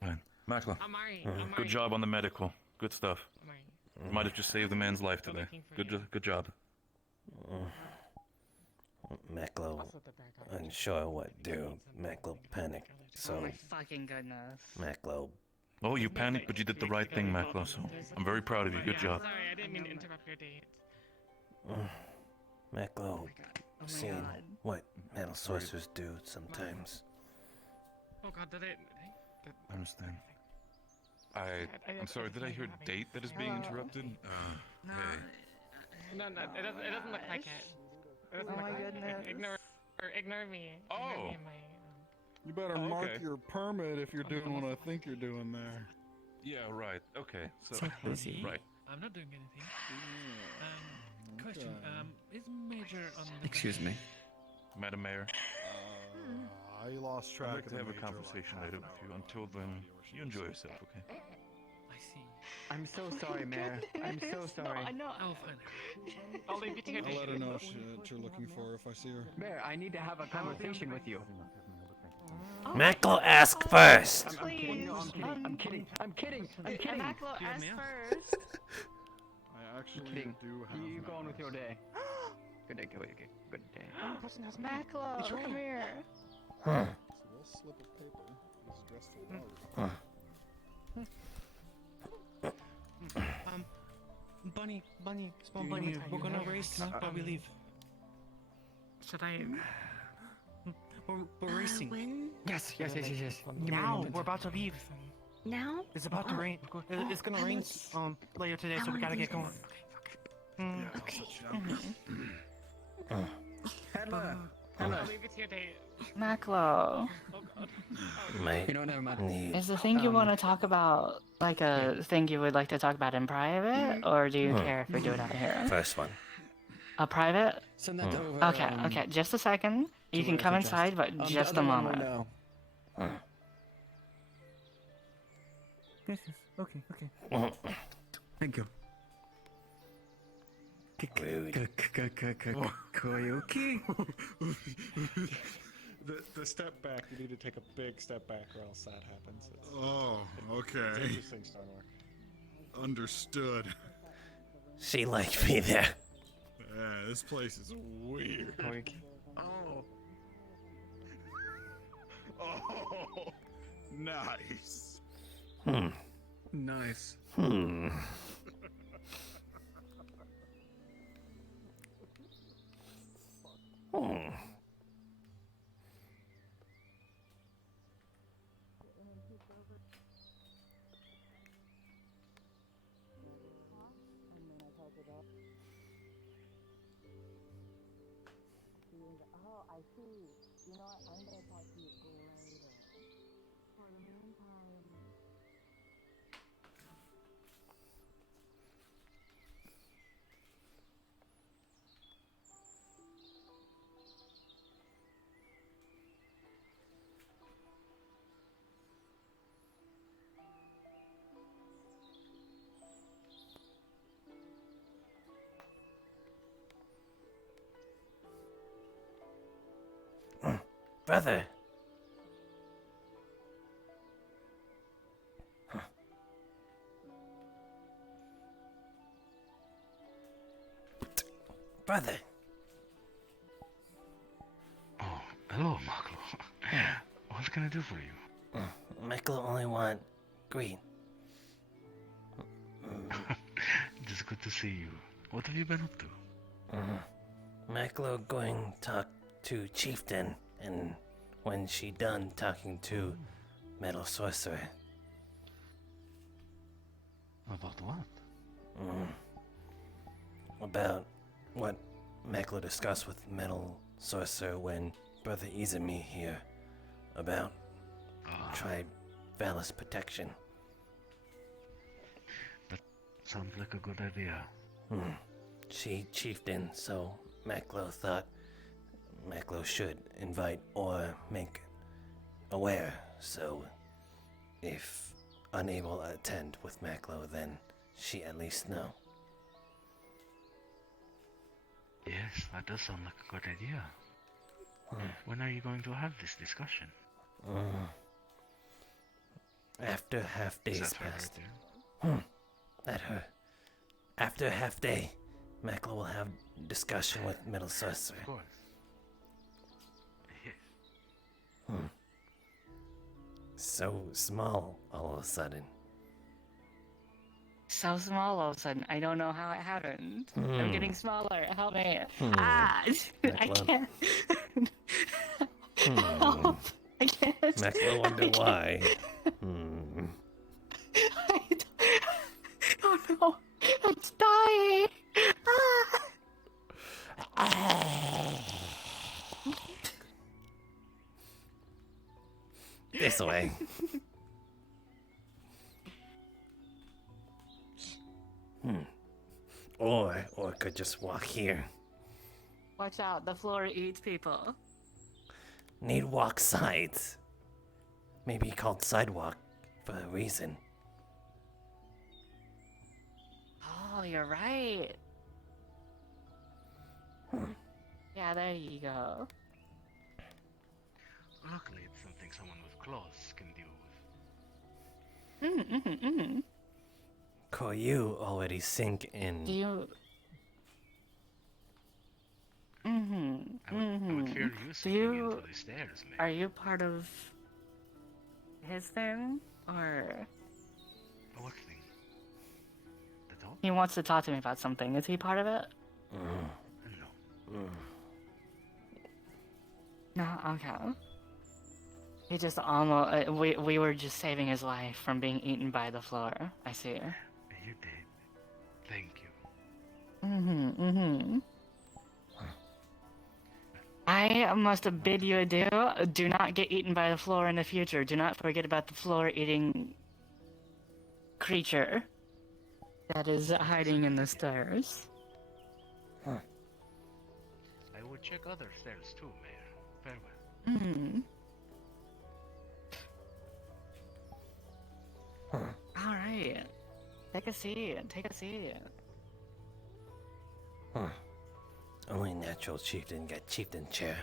Fine. Maklo. Amari, Good Amari. job on the medical. Good stuff. Amari. Might have just saved the man's life today. Good job. Maklo unsure what do. Maklo panicked, so Oh my fucking goodness. Maklo. Oh, you panicked, but you did the right thing, Maklo, so I'm very proud of you. Good job. Sorry, I didn't mean to interrupt your date. Maklo seen what metal sorcerers do sometimes. Oh god, did it? I understand. I'm sorry, did I hear date that is being interrupted? Hey. No, it doesn't look like it. It doesn't Oh look my like it. goodness. Ignore me. Oh. Ignore me and my, You better Oh, mark okay. your permit if you're doing what I think you're doing there. Yeah, right. Okay. So, right. I'm not doing anything. Question. Is Major on the... Excuse me. Madam Mayor. I lost track I'd like of to the have a major, conversation like, later with you. Until then, you enjoy yourself, okay? I see. I'm so sorry, Mayor. I'm so sorry. I know. I'll find her. I'll leave you to your I'll let her date. know what you're looking for if I see her. Mayor, I need to have a conversation with you. Maklo, ask first. I'm kidding. No, I'm kidding. I'm kidding. I'm kidding. Maklo, Do you have ask mail? first. I actually Kidding. do have. You go on with your day. Good day. Good day. Maklo, come here. It's a little slip of paper. It's addressed to Laura. Bunny, small bunny, we're gonna race while we leave. Should I? We're racing. Yes. Now, we're about to leave. Now? It's about to rain. It's gonna rain later today, so we gotta get going. I'll leave you to your date. Maklo, Oh god. Might You know, never mind. need. is the thing you want to talk about like a thing you would like to talk about in private, or do you care if we do it out here? First one. A private? Send that over. Okay, just a second. You can come inside, but just a moment. Yes, okay. Thank you. Rude. Koyuki. The step back, you need to take a big step back or else that happens. Oh, It's okay. interesting, Star Wars. Understood. She liked me there. Yeah, this place is weird. Oh. Oh. Nice. Nice. Oh, I see. You know what? I'm gonna talk to you later. For the meantime. Brother. Brother. Oh, hello, Maklo. What can I do for you? Maklo only want green. Just good to see you. What have you been up to? Maklo going talk to chieftain, and when she done talking to metal sorcerer. About what? about what Maklo discussed with Metal Sorcerer when Brother Izumi here about Trivalis protection. That sounds like a good idea. She chiefed in, so Maklo thought Maklo should invite or make aware, so if unable to attend with Maklo, then she at least know. Yes, that does sound like a good idea. When are you going to have this discussion? After half Is day's that her passed. right That her. After half day, Maklo will have discussion with Middle Sorcerer. Of course. Yes. So small all of a sudden. So small all of a sudden. I don't know how it happened. I'm getting smaller. Help me. Ah! I Maklo. can't. Help. I can't. Maklo wonder why. Oh no! It's dying! This way. Or could just walk here. Watch out, the floor eats people. Need walk sides. Maybe called sidewalk for a reason. Oh, you're right. Yeah, there you go. Luckily, it's something someone with claws can deal with. Koryu already sink in. Do you... I would fear you sinking into the stairs, man. Are you part of his thing, or... What thing? The dog? He wants to talk to me about something. Is he part of it? No. No, okay. He just almost... we were just saving his life from being eaten by the floor. I see. You did. Thank you. I must bid you adieu. Do not get eaten by the floor in the future. Do not forget about the floor-eating creature that is hiding in the stairs. I would check other stairs too, Mayor. Farewell. Alright. Take a seat. Take a seat. Only natural chieftain got chieftain chair.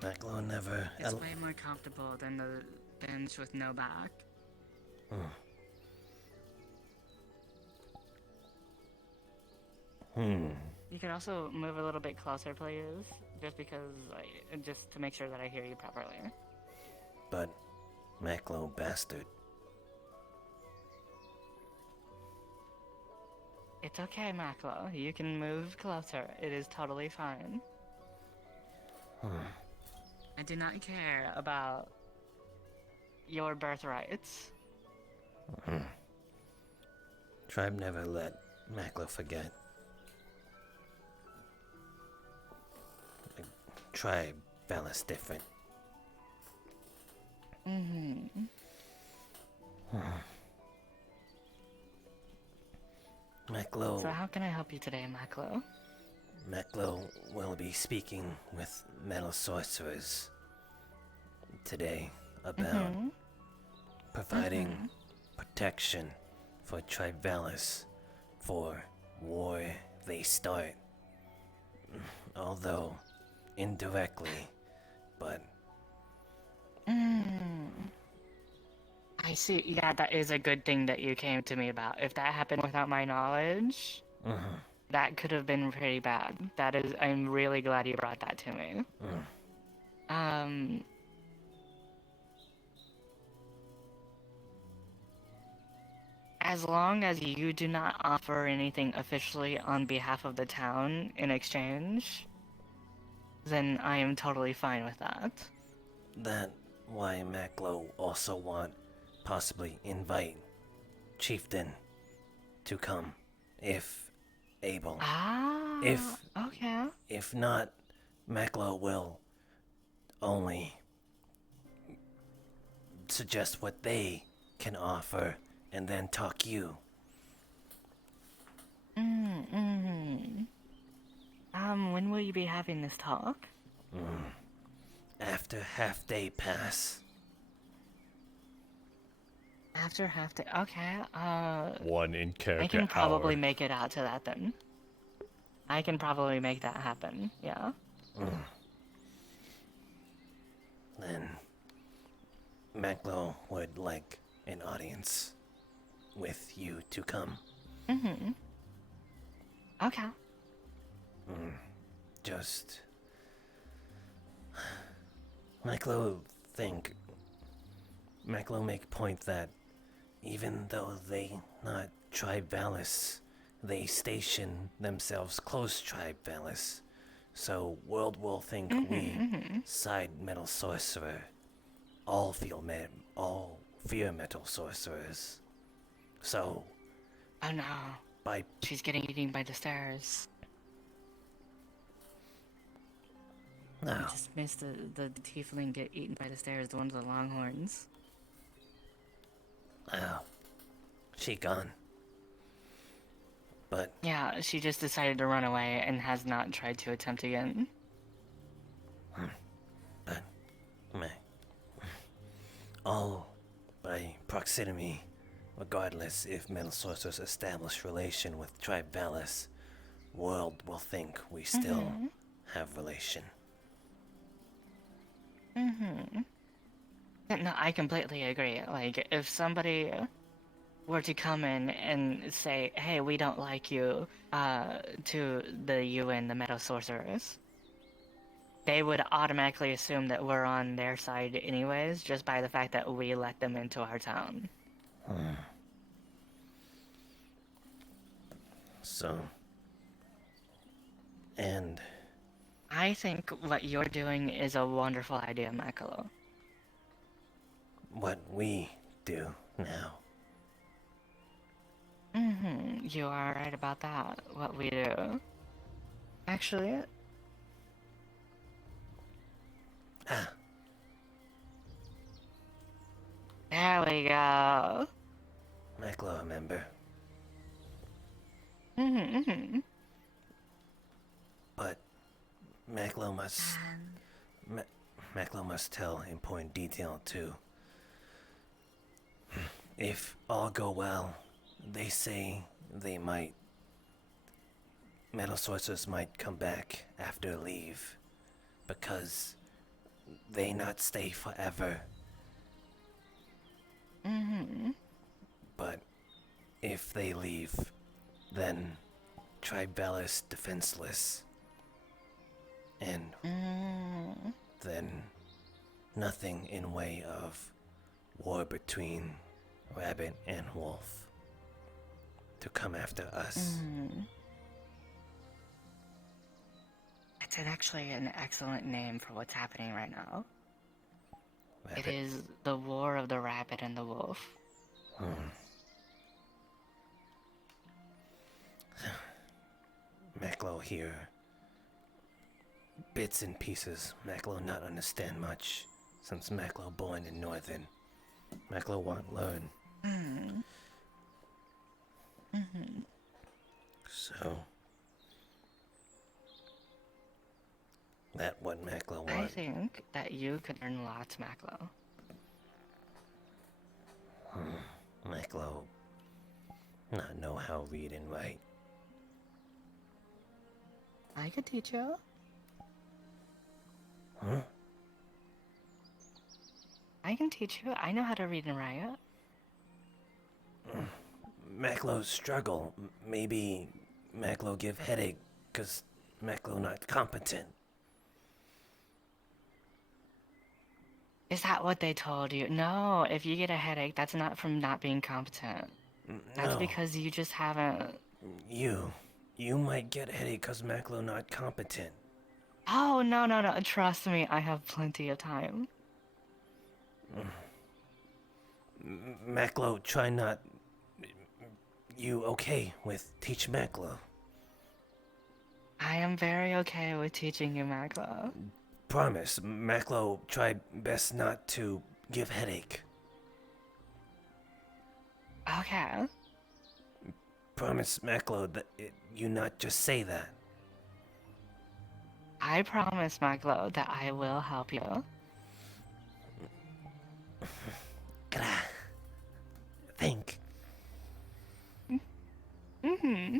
Maklo never. It's way more comfortable than the bench with no back. You could also move a little bit closer, please, just to make sure that I hear you properly. But Maklo bastard. It's okay, Maklo. You can move closer. It is totally fine. I do not care about your birthrights. Tribe never let Maklo forget. Tribe balance different. Maklo. So how can I help you today, Maklo? Maklo will be speaking with metal sorcerers today about providing protection for Trivalis for war they start. Although indirectly, but I see. Yeah, that is a good thing that you came to me about. If that happened without my knowledge, that could have been pretty bad. I'm really glad you brought that to me. As long as you do not offer anything officially on behalf of the town in exchange, then I am totally fine with that. why Maklo also want possibly invite Chieftain to come, if able. Ah, If okay. If not, Maklo will only suggest what they can offer and then talk you. When will you be having this talk? After half day pass. After half day. Okay, One in character I can probably hour. make it out to that then. I can probably make that happen, yeah. Then Maklo would like an audience with you to come. Okay. Just Maklo make point that even though they not Tribe Valis, they station themselves close Tribe Valis. So world will think we side metal sorcerer, all fear metal sorcerers. So Oh no. by She's getting eaten by the stairs. No. I just missed the tiefling get eaten by the stairs, the ones with the longhorns. Oh, she gone. But Yeah, she just decided to run away and has not tried to attempt again. all by proximity, regardless if metal sorcerers establish relation with Tribe Valis, world will think we still have relation. No, I completely agree. Like, if somebody were to come in and say, hey, we don't like you, to the UN, the Metal Sorcerers, they would automatically assume that we're on their side anyways, just by the fact that we let them into our town. So, and I think what you're doing is a wonderful idea, Maklo. what we do now. You are right about that, what we do. Actually... There we go. Maklo, remember? But Maklo must Maklo must tell important detail too. If all go well, they say they might metal sorcerers might come back after leave because they not stay forever. But if they leave, then Tribe Valis defenseless. And then nothing in way of war between rabbit and wolf to come after us. It's actually an excellent name for what's happening right now. Rabbit. It is the War of the Rabbit and the Wolf. Maklo here. Bits and pieces. Maklo not understand much, since Maklo born in Northern. Maklo won't learn. So that what Maklo want. I think that you could learn lots, Maklo. Maklo not know how read and write. I could teach you. I can teach you. I know how to read and write. Maklo struggle. Maybe Maklo give headache, cause Maklo not competent. Is that what they told you? No, if you get a headache, that's not from not being competent. That's No. because you just haven't... You might get a headache cause Maklo not competent. Oh, no. Trust me, I have plenty of time. Maklo, try not... You okay with teach Maklo? I am very okay with teaching you, Maklo. Promise, Maklo, try best not to give headache. Okay. Promise, Maklo, that you not just say that. I promise, Maklo, that I will help you. Think. Mm-hmm.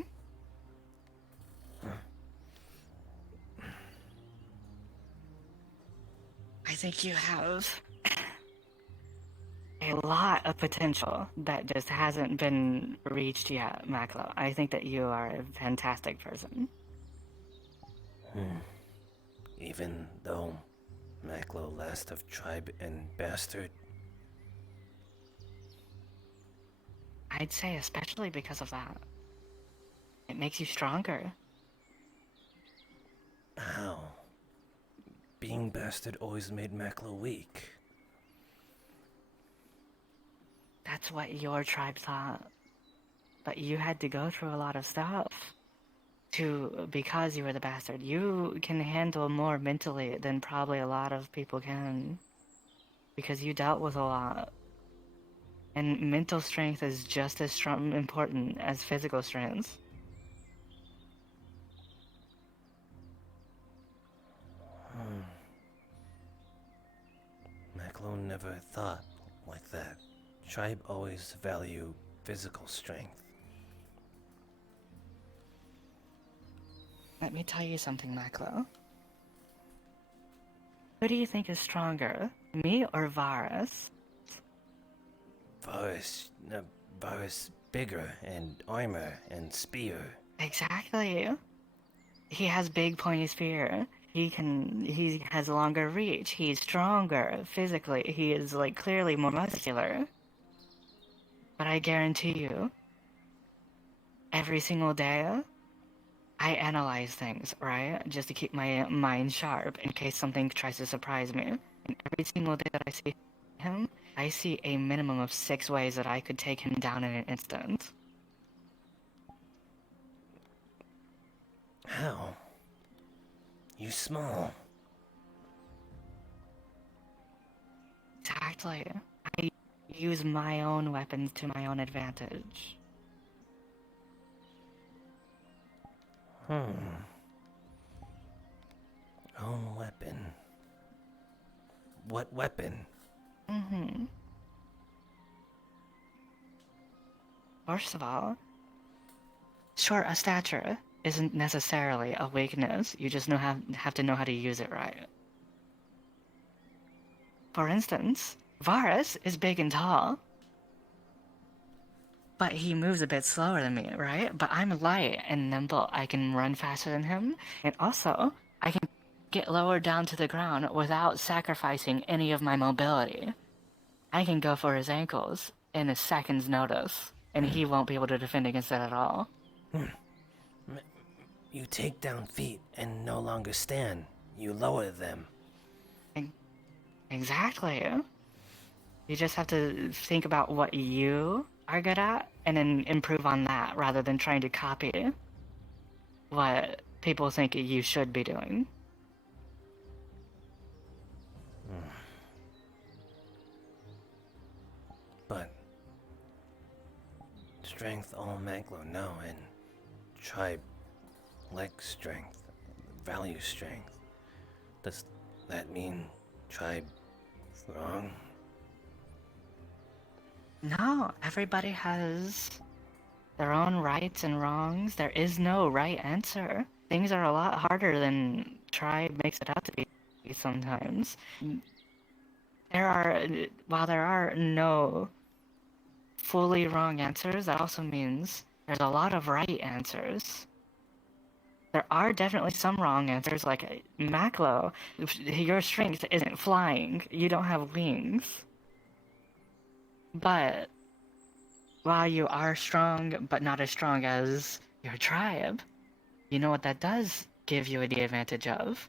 I think you have a lot of potential that just hasn't been reached yet, Maklo. I think that you are a fantastic person. Even though Maklo last of tribe and bastard. I'd say especially because of that. It makes you stronger. How? Being bastard always made Maklo weak. That's what your tribe thought. But you had to go through a lot of stuff. Because you were the bastard. You can handle more mentally than probably a lot of people can. Because you dealt with a lot. And mental strength is just as important as physical strength. Maklo never thought like that. Tribe always value physical strength. Let me tell you something, Maklo. Who do you think is stronger, me or Varus? Varus bigger and armor and spear. Exactly. He has big pointy spear. He has longer reach. He's stronger physically. He is like clearly more muscular. But I guarantee you, every single day, I analyze things, right? Just to keep my mind sharp in case something tries to surprise me. And every single day that I see him, I see a minimum of 6 ways that I could take him down in an instant. How? You small. Exactly. I use my own weapons to my own advantage. Own weapon. What weapon? First of all, short of stature isn't necessarily a weakness. You just have to know how to use it right. For instance, Varus is big and tall. But he moves a bit slower than me, right? But I'm light and nimble. I can run faster than him. And also, I can get lower down to the ground without sacrificing any of my mobility. I can go for his ankles in a second's notice. And he won't be able to defend against it at all. You take down feet and no longer stand. You lower them. Exactly. You just have to think about what you are good at and then improve on that rather than trying to copy what people think you should be doing. But strength all Maklo know, and tribe like strength, value strength. Does that mean tribe wrong? No, everybody has their own rights and wrongs. There is no right answer. Things are a lot harder than tribe makes it out to be sometimes. While there are no fully wrong answers, that also means there's a lot of right answers. There are definitely some wrong answers, like Maklo, your strength isn't flying. You don't have wings. But while you are strong, but not as strong as your tribe, you know what that does give you the advantage of?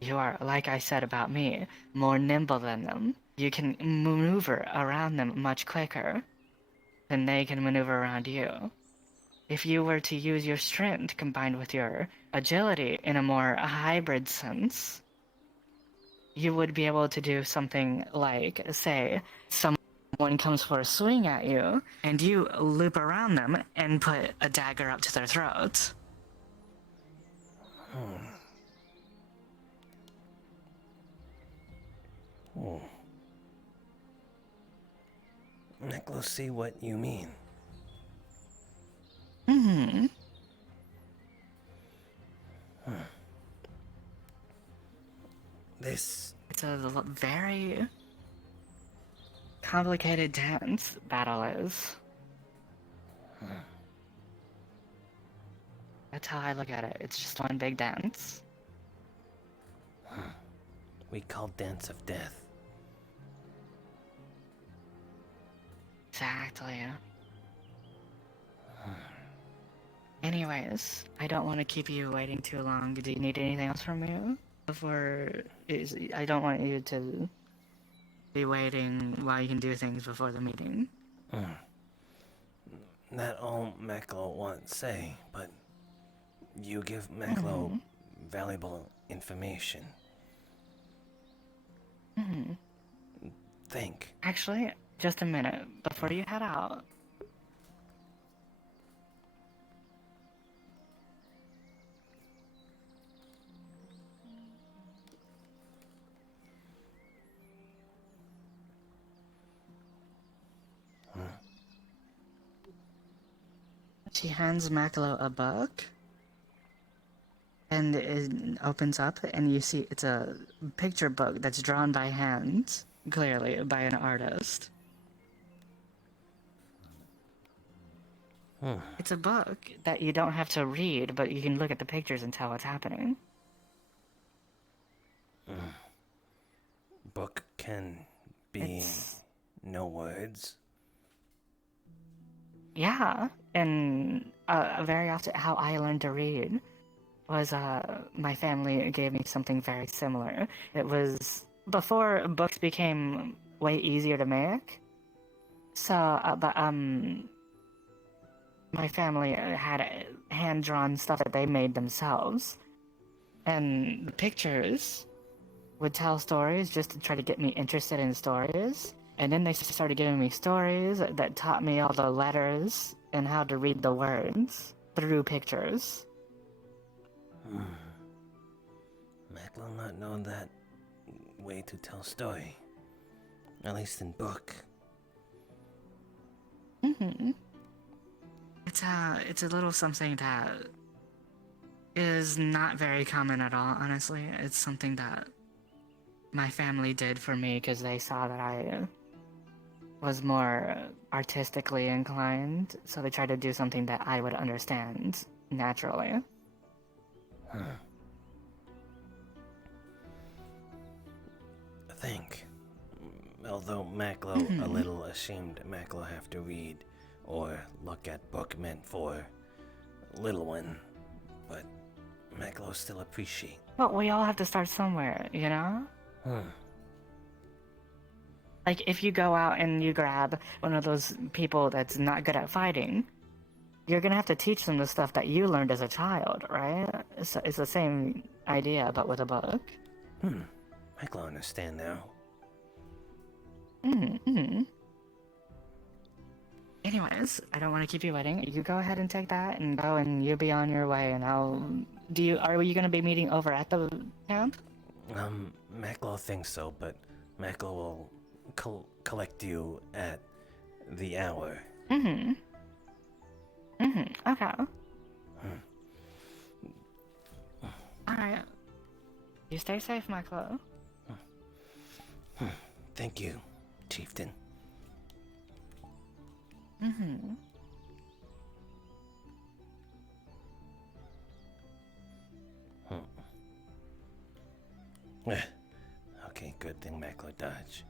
You are, like I said about me, more nimble than them. you can maneuver around them much quicker than they can maneuver around you. If you were to use your strength combined with your agility in a more hybrid sense, you would be able to do something like, say, someone comes for a swing at you, and you loop around them and put a dagger up to their throats. Maklo, see what you mean. This... It's a very complicated dance, battle is. That's how I look at it. It's just one big dance. We call Dance of Death. Exactly. Anyways, I don't want to keep you waiting too long. Do you need anything else from me? I don't want you to be waiting while you can do things before the meeting. Not all Maklo wants say, but you give Maklo valuable information. Think. Actually, just a minute. Before you head out, she hands Maklo a book, and it opens up, and you see it's a picture book that's drawn by hand, clearly by an artist. It's a book that you don't have to read, but you can look at the pictures and tell what's happening. Book can be no words. Yeah, and very often how I learned to read was my family gave me something very similar. It was before books became way easier to make. So, my family had hand-drawn stuff that they made themselves. And the pictures would tell stories just to try to get me interested in stories. And then they started giving me stories that taught me all the letters and how to read the words through pictures. Maklo not know that way to tell story. At least in book. It's a little something that is not very common at all, honestly. It's something that my family did for me because they saw that I was more artistically inclined, so they tried to do something that I would understand naturally. Think. Although Maklo a little ashamed Maklo have to read or look at book meant for little one, but Maklo still appreciate. But we all have to start somewhere, you know? Like, if you go out and you grab one of those people that's not good at fighting, you're gonna have to teach them the stuff that you learned as a child, right? So it's the same idea, but with a book. Maklo understand now. Anyways, I don't want to keep you waiting. You go ahead and take that and go, and you'll be on your way, and are you gonna be meeting over at the camp? Maklo thinks so, but Maklo will collect you at the hour. Okay. Alright. You stay safe, Maklo. Thank you, Chieftain. Okay, good thing Maklo dodge.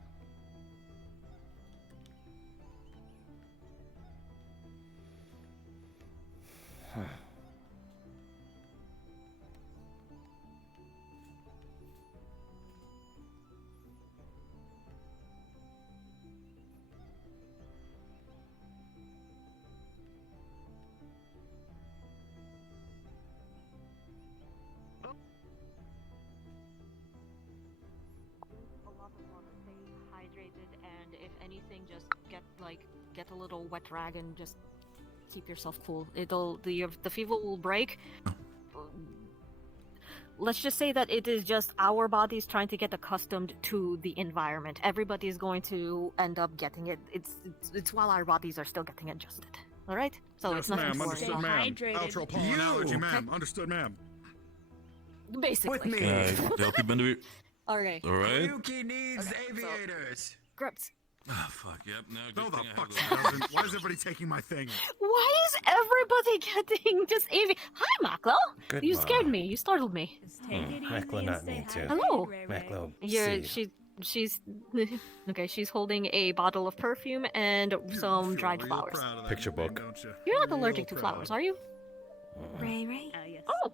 anything, just get a little wet rag and just keep yourself cool. The fever will break. Let's just say that it is just our bodies trying to get accustomed to the environment. Everybody's going to end up getting it. It's while our bodies are still getting adjusted. All right? So Yes, it's nothing ma'am. to worry Understood, about. ma'am. Outro pollen allergy, ma'am. Understood, ma'am. Basically. Can I help you, Bendy? Okay. All right. Yuki needs aviators. Grips. Ah, fuck. Yep. No. No, Good the thing I fuck have she doesn't. Why is everybody taking my thing? Why is everybody getting just Hi, Maklo. Good You mom. scared me. You startled me. Maklo not me too. Hello. Maklo, She's okay. She's holding a bottle of perfume and some dried flowers. Picture book. You're not allergic to flowers, are you? Ray Ray? Yes. Oh.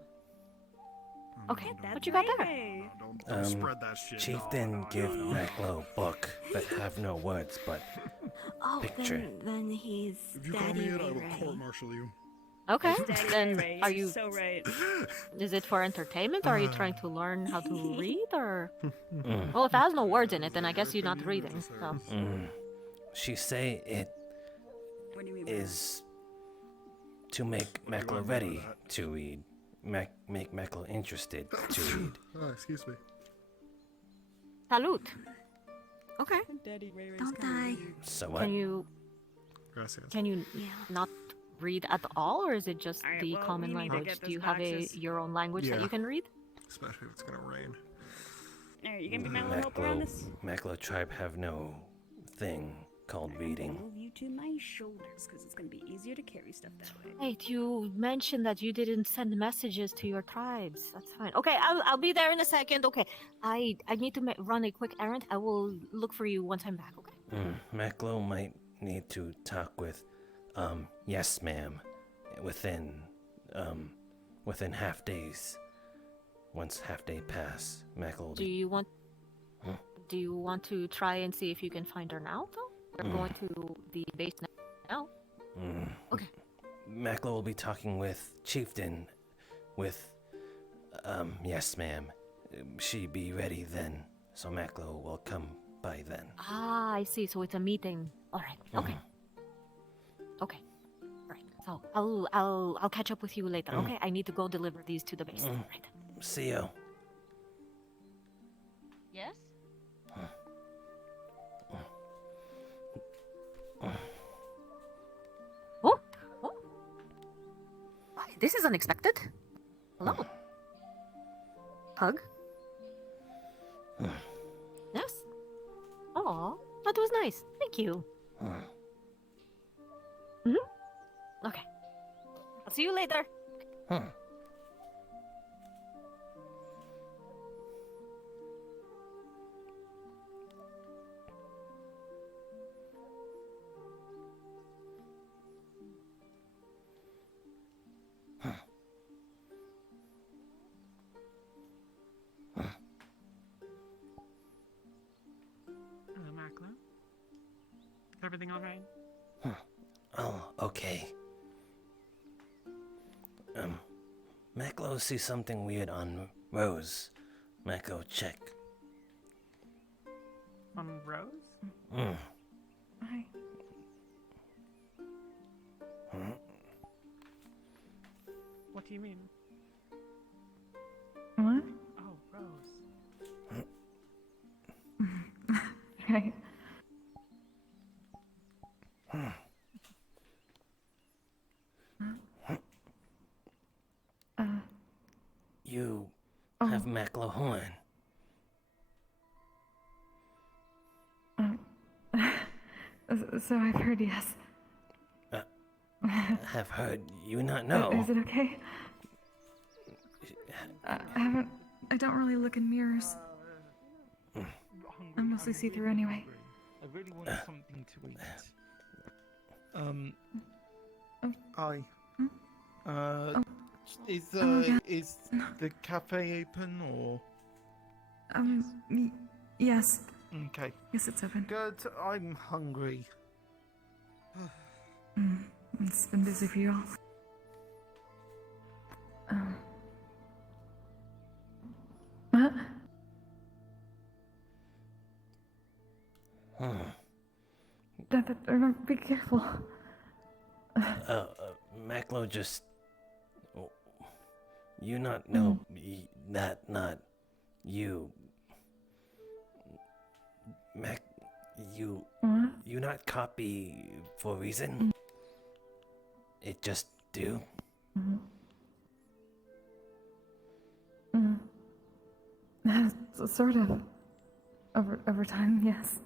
Okay. What you got there? Don't spread that shit. Chieftain give Maklo book that have no words but Oh, picture. then he's If you call Daddy me it, I Ray will Ray. court-martial you. Okay. Daddy Then Ray, are you're you? so right. Is it for entertainment, or are you trying to learn how to read, or? Mm. Well, if it has no words in it, then I guess you're not reading. So. She say it What do you mean? is to make Maklo ready to read. Make Maklo interested to read. Oh, excuse me. Salute. Okay. Daddy Ray Ray's Don't die. So what? Can you Gracias. not read at all, or is it just Alright, the well, common we need to language? get Do those you have boxes. your own language that Yeah. you can read? Especially if it's gonna rain. Alright, you gonna be my little helper on this? Maklo tribe have no thing called reading. Move you to my shoulders, because it's gonna be easier to carry stuff that way. Wait, you mentioned that you didn't send messages to your tribes. That's fine. Okay, I'll be there in a second. Okay, I need to run a quick errand. I will look for you once I'm back. Okay. Maklo might need to talk with, yes, ma'am, within half days. Once half day pass, Maklo will Do be. you want? Do you want to try and see if you can find her now, though? We're going to the base now. Okay. Maklo will be talking with Chieftain, with, yes, ma'am. She be ready then, so Maklo will come by then. Ah, I see. So it's a meeting. All right. Okay. Okay. Right. So I'll catch up with you later. Okay. I need to go deliver these to the base. Right. See you. Yes. Oh. Oh. Why, this is unexpected. Hello. Hug. Yes. Oh, that was nice. Thank you. Okay. I'll see you later. Hello, Maklo. Is everything alright? Oh, okay. Maklo see something weird on Rose. Maklo check. On Rose? Hi. What do you mean? What? Oh, Rose. Right. You have Maklo horn. So I've heard, yes. Have heard you not know. Is it okay? I don't really look in mirrors. I mostly see through anyway. I really want something to eat. Hi. Is yeah. is the cafe open or? Yes. Okay. Yes, it's open. Good. I'm hungry. It's been busy for you all. What? Be careful. Maklo just... You not know that not you. You not copy for a reason. It just do. Sort of. Over time, yes.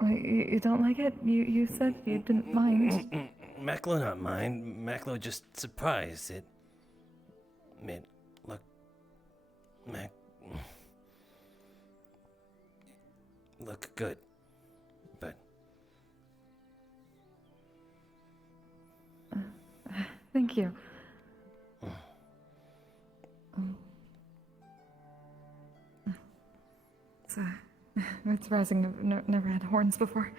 Wait, you don't like it? You said you didn't mind. Maklo not mind. Maklo just surprised. Look, look good, but thank you. It's surprising. I've never had horns before.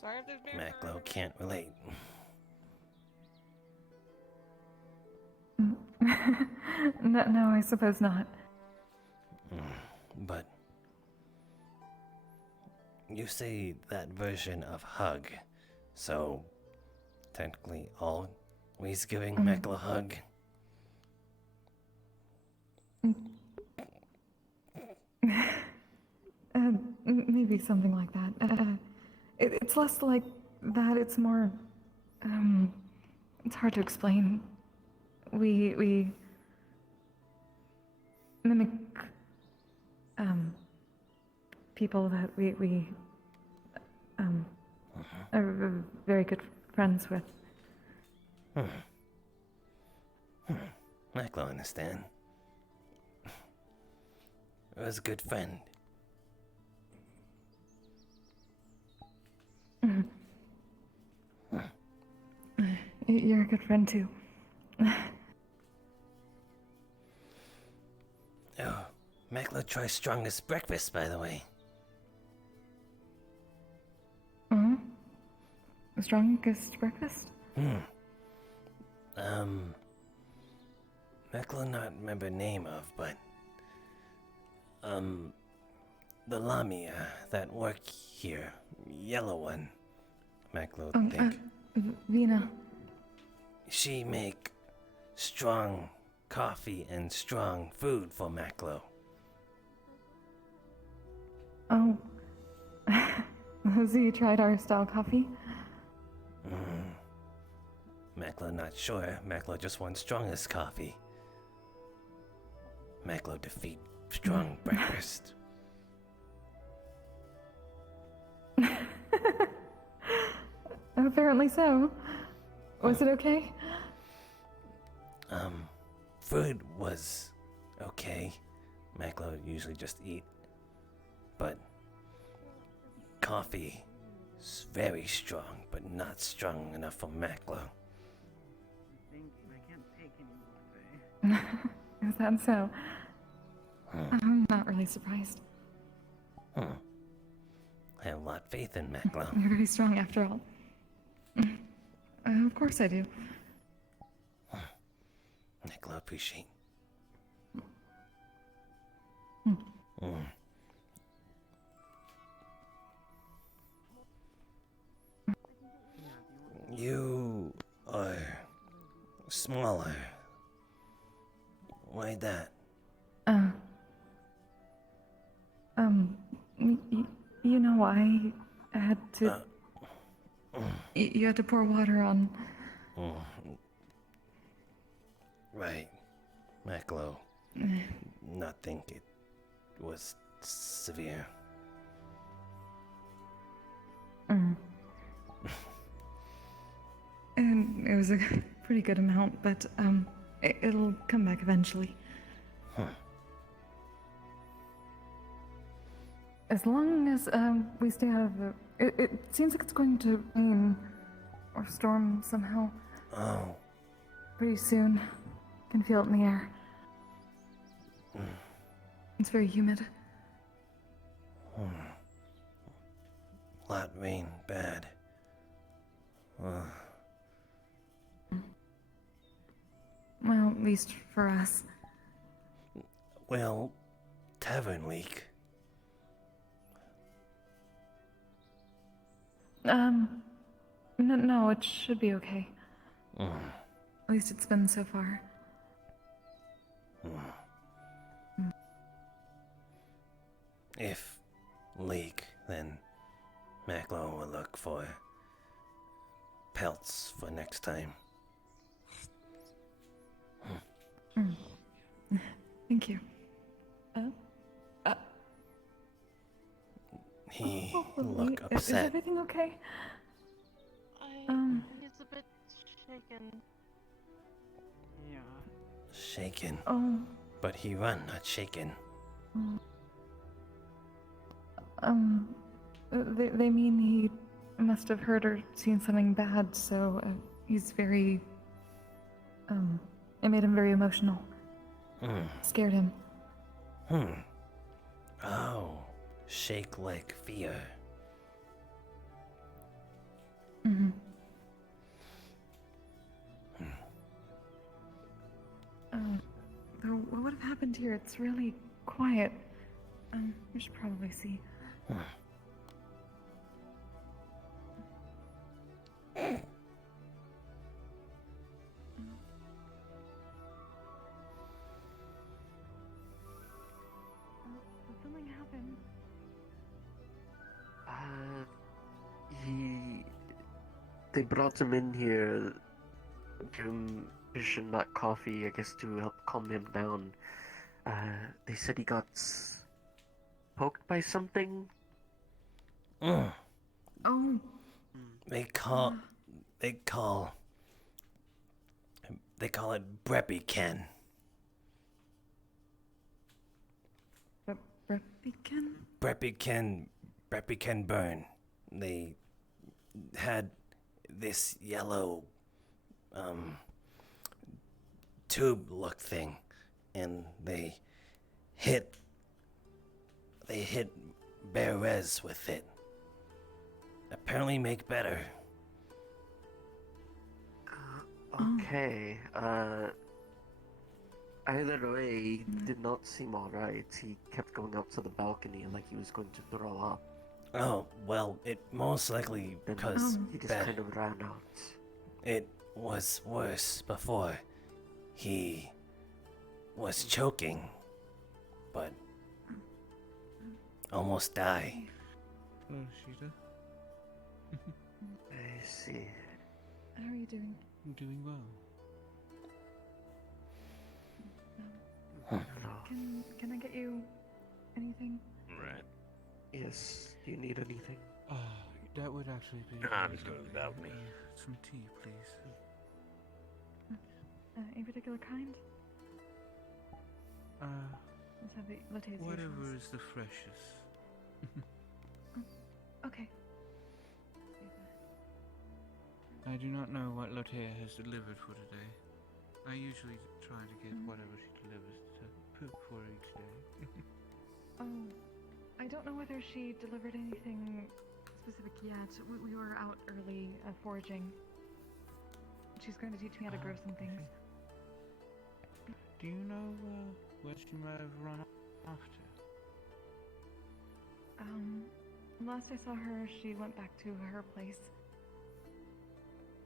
Sorry if there's beer. Maklo can't relate. No, I suppose not. But you say that version of hug, so technically always giving Maklo a hug. Maybe something like that. It's less like that. It's more. It's hard to explain. We mimic people that we are very good friends with. Maklo understand. I was a good friend. You're a good friend too. Oh, Maklo tries strongest breakfast, by the way. Strongest breakfast? Maklo not remember name of, but the Lamia that work here, yellow one. Maklo think. Vina. She make strong coffee and strong food for Maklo. Oh. So you tried our style coffee? Maklo not sure. Maklo just wants strongest coffee. Maklo defeat strong breakfast. Apparently so. Was it okay? Food was okay. Maklo usually just eat. But coffee is very strong, but not strong enough for Maklo. Is that so? I'm not really surprised. I have a lot of faith in Maklo. You're very strong after all. Of course I do. Maklo appreciate. You are smaller. Why that? You know, I had to. You had to pour water on. Right. Maklo. Not think it was severe. And it was a pretty good amount, but it'll come back eventually. As long as we stay out of the... It seems like it's going to rain or storm somehow. Oh. Pretty soon. Can feel it in the air. It's very humid. Lot rain, bad. Well, at least for us. Well, tavern leak. No, it should be okay. At least it's been so far. If leak, then Maklo will look for pelts for next time. Thank you. He Lily, looked Is upset. everything okay? He's a bit shaken. Yeah. Shaken. Oh. But he run, not shaken. They mean he must have heard or seen something bad, so he's very, it made him very emotional. Scared him. Oh, shake like fear. What would have happened here? It's really quiet. We should probably see. Something happened. They brought him in here, give him fish and not coffee, I guess, to help calm him down. They said he got poked by something. Oh. They call it Breppy-Ken. Breppy-Ken? Breppy-Ken burn. They had this yellow tube look thing, and they hit Bearez with it. Apparently make better. Okay, either way, he did not seem alright. He kept going up to the balcony like he was going to throw up. Oh, well, it most likely because he just kind of ran out. It was worse before. He was choking, but almost died. Hello, Sheeta. I see. How are you doing? I'm doing well. Can I get you anything? Right. Yes. Do you need anything? That would actually be. I'm just going without me. Some tea, please. Any particular kind? Let's have the lattes. Whatever is the freshest. Okay. I do not know what Lotte has delivered for today. I usually try to get whatever she delivers to cook for each day. I don't know whether she delivered anything specific yet. We were out early foraging. She's going to teach me how to grow some things. Do you know where she might have run off to? Last I saw her, she went back to her place.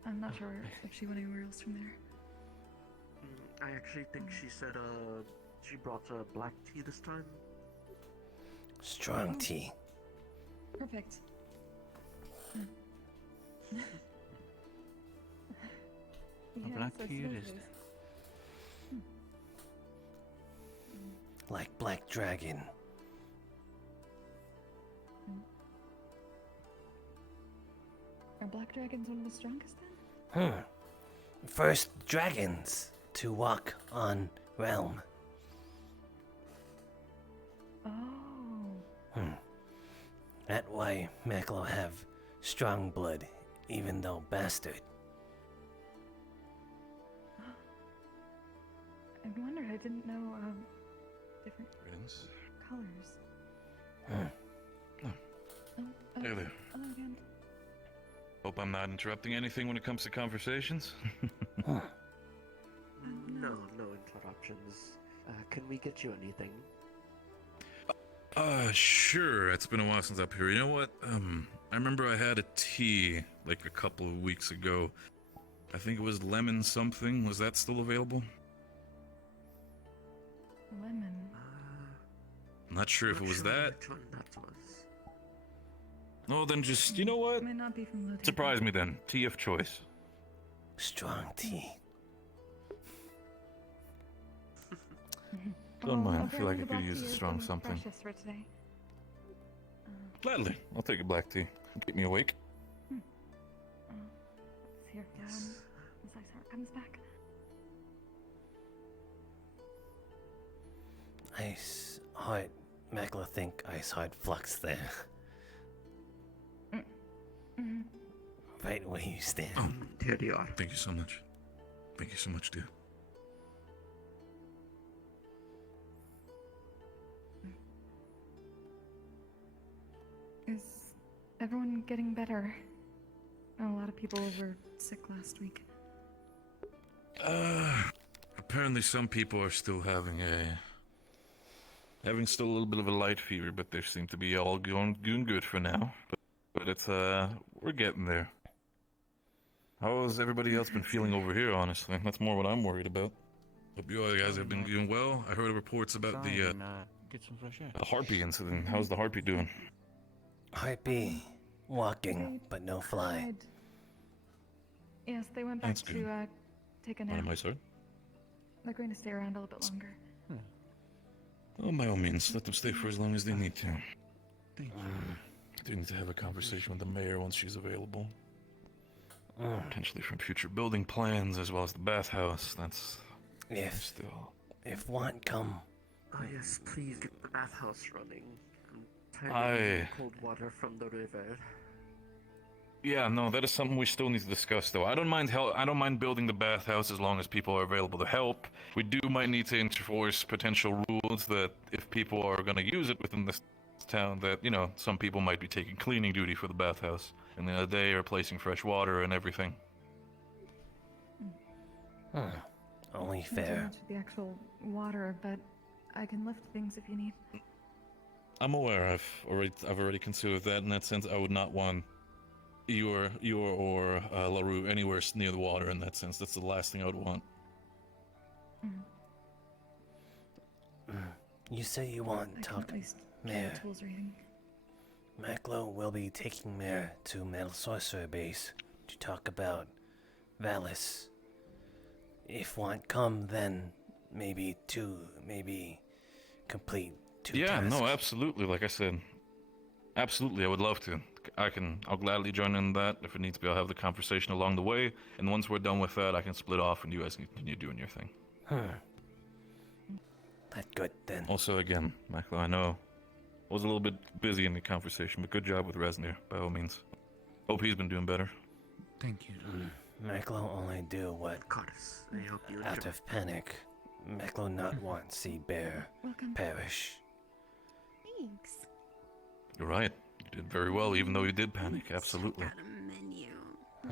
I'm not sure if she went anywhere else from there. I actually think she said, she brought black tea this time. Strong tea. Perfect. A black tea it is. Like Black Dragon. Are black dragons one of the strongest then? First dragons to walk on realm. Oh. That why Maklo have strong blood, even though bastard. I wondered, I didn't know, different colors. Hey there. Hello again. Hope I'm not interrupting anything when it comes to conversations. No interruptions. Can we get you anything? Sure. It's been a while since up here. You know what? I remember I had a tea like a couple of weeks ago. I think it was lemon something. Was that still available? Lemon. I'm not sure if it was that. Which one that was? Oh, then just, you know what? Might not be from Lotte. Surprise me then. Tea of choice. Strong tea. Don't mind. I okay, feel like the I could black use tea a is strong the something. freshest for today. Gladly. I'll take a black tea. Keep me awake. Let's hear when Iceheart comes back. Iceheart. Maklo think Iceheart flux there. Right where you stand. Oh, here they are. Thank you so much. Thank you so much, dear. Is everyone getting better? A lot of people were sick last week. Apparently some people are still having still a little bit of a light fever, but they seem to be all doing good for now. But it's we're getting there. How has everybody else been feeling over here, honestly? That's more what I'm worried about. Hope you all guys have been doing well. I heard reports about the Get some fresh air. the harpy incident. How's the harpy doing? Harpy. Walking, but no fly. Yes, they went back That's to good. take a On nap. my side? They're going to stay around a little bit longer. Oh, by all means, let them stay for as long as they need to. Thank you. Do need to have a conversation with the mayor once she's available. Potentially from future building plans as well as the bathhouse. That's still. If want come. Oh yes, please get the bathhouse running. I'm tired of Aye. drinking cold water from the river. Yeah, no, that is something we still need to discuss, though. I don't mind building the bathhouse as long as people are available to help. We might need to enforce potential rules that if people are going to use it within this town, that some people might be taking cleaning duty for the bathhouse, and then they are replacing fresh water and everything. Only Not too fair. much of the actual water, but I can lift things if you need. I'm aware. I've already considered that. In that sense, I would not want you or LaRue anywhere near the water. In that sense, that's the last thing I would want. You say you want I can talk at least Mayor. get tools reading. Maklo will be taking Mayor to Metal Sorcerer Base to talk about Valis. If want come, then maybe complete two Yeah, tasks. no, absolutely. Like I said, absolutely, I would love to. I'll gladly join in that. If it needs to be, I'll have the conversation along the way. And once we're done with that, I can split off and you guys can continue doing your thing. That's good then. Also, again, Maklo, I know I was a little bit busy in the conversation, but good job with Resnir, by all means. Hope he's been doing better. Thank you. Maklo only do what I hope you out enjoy. of panic. Maklo not want see Bear Welcome. perish. Thanks. You're right. You did very well, even though you did panic. Absolutely. Got a menu.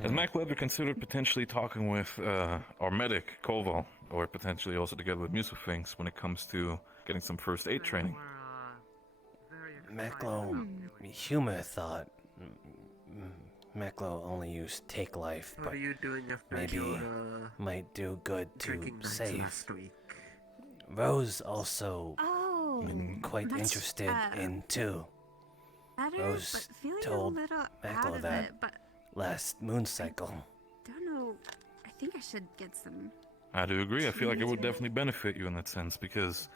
Has Maklo ever considered potentially talking with our medic, Koval, or potentially also together with Musafings when it comes to getting some first aid training? Maklo, humor thought. Maklo only used take life, What but are you doing after maybe your might do good to drinking nights save. last week? Rose also Oh, quite that's, interested in too. Better, Rose but feeling told a little out Maklo of that it, but last moon cycle. don't know. I think I should get some. I do agree. I feel like it would definitely benefit you in that sense because,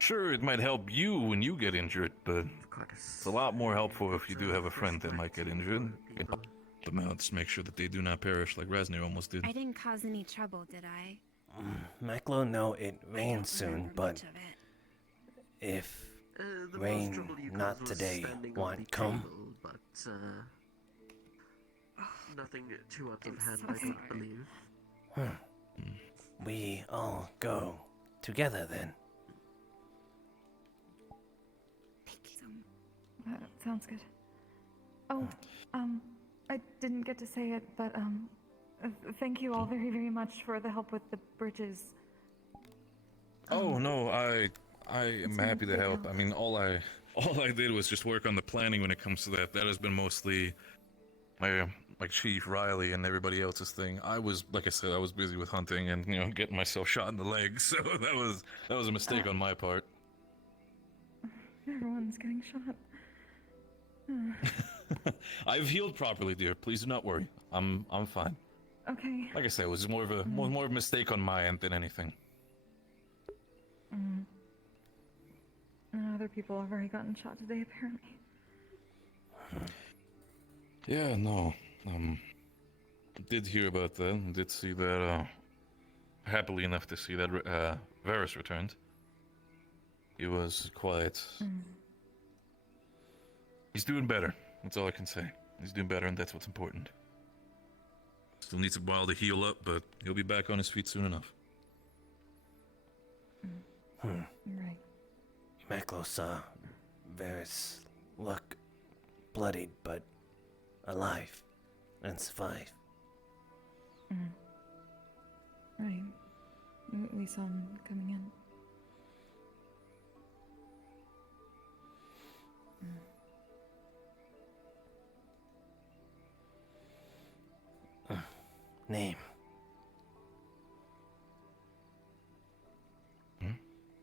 sure, it might help you when you get injured, but it's a lot more helpful if you do have a friend that might get injured. Help them out to make sure that they do not perish like Resnir almost did. I didn't cause any trouble, did I? Maklo know it rains soon, but if The most rain trouble you not caused was today standing on want the come. table, but nothing too out of I'm hand, so I don't sorry. believe. We all go together then. That sounds good. Oh, I didn't get to say it, but thank you all very, very much for the help with the bridges. Oh no, I am happy to help. I mean, all all I did was just work on the planning when it comes to that. That has been mostly my chief Riley and everybody else's thing. I was, like I said, I was busy with hunting and getting myself shot in the leg. So that was a mistake on my part. Everyone's getting shot. I've healed properly, dear. Please do not worry. I'm fine. Okay. Like I said, it was more of a mistake on my end than anything. Other people have already gotten shot today, apparently. Yeah, no. Did hear about that. Did see that. Happily enough to see that Varus returned. He was quite. He's doing better. That's all I can say. He's doing better, and that's what's important. Still needs a while to heal up, but he'll be back on his feet soon enough. Right. Maklo saw Varus look bloodied but alive and survive. Right. We saw him coming in. Name.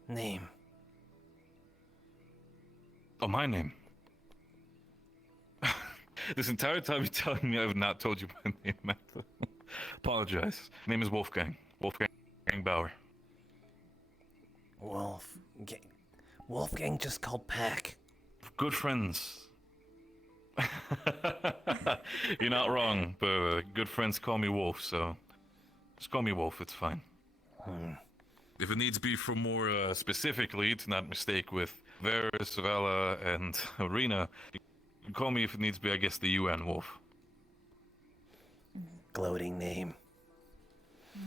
Name. Oh, my name. This entire time you're telling me I have not told you my name, Maklo. Apologize. Name is Wolfgang. Wolfgang Bauer. Wolfgang just called Pack. Good friends. You're not wrong, but good friends call me Wolf, so just call me Wolf, it's fine. If it needs be for more specifically, to not mistake with Varus, Vala, and Arena, you can call me if it needs be, I guess, the UN Wolf. Gloating name.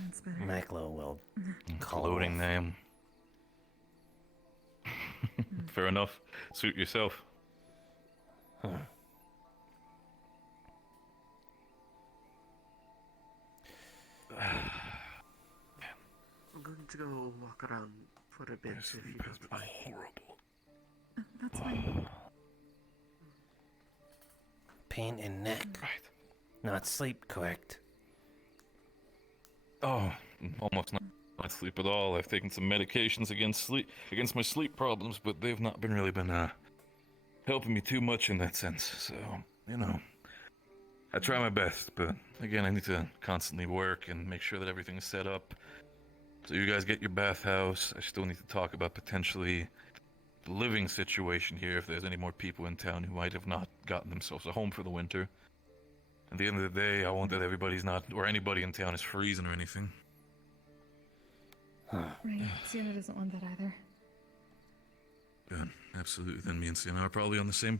That's better. Maklo will call Gloating Wolf. name. Fair enough. Suit yourself. I'm going to go walk around for a bit if you don't mind. Horrible. That's fine. Pain in neck. Right. Not sleep, correct? Oh, almost not sleep at all. I've taken some medications against my sleep problems, but they've not really been helping me too much in that sense. So, I try my best, but again, I need to constantly work and make sure that everything is set up. So you guys get your bathhouse. I still need to talk about potentially the living situation here if there's any more people in town who might have not gotten themselves a home for the winter. At the end of the day, I want that anybody in town is freezing or anything. Right. Sienna doesn't want that either. Good. Absolutely. Then me and Sienna are probably on the same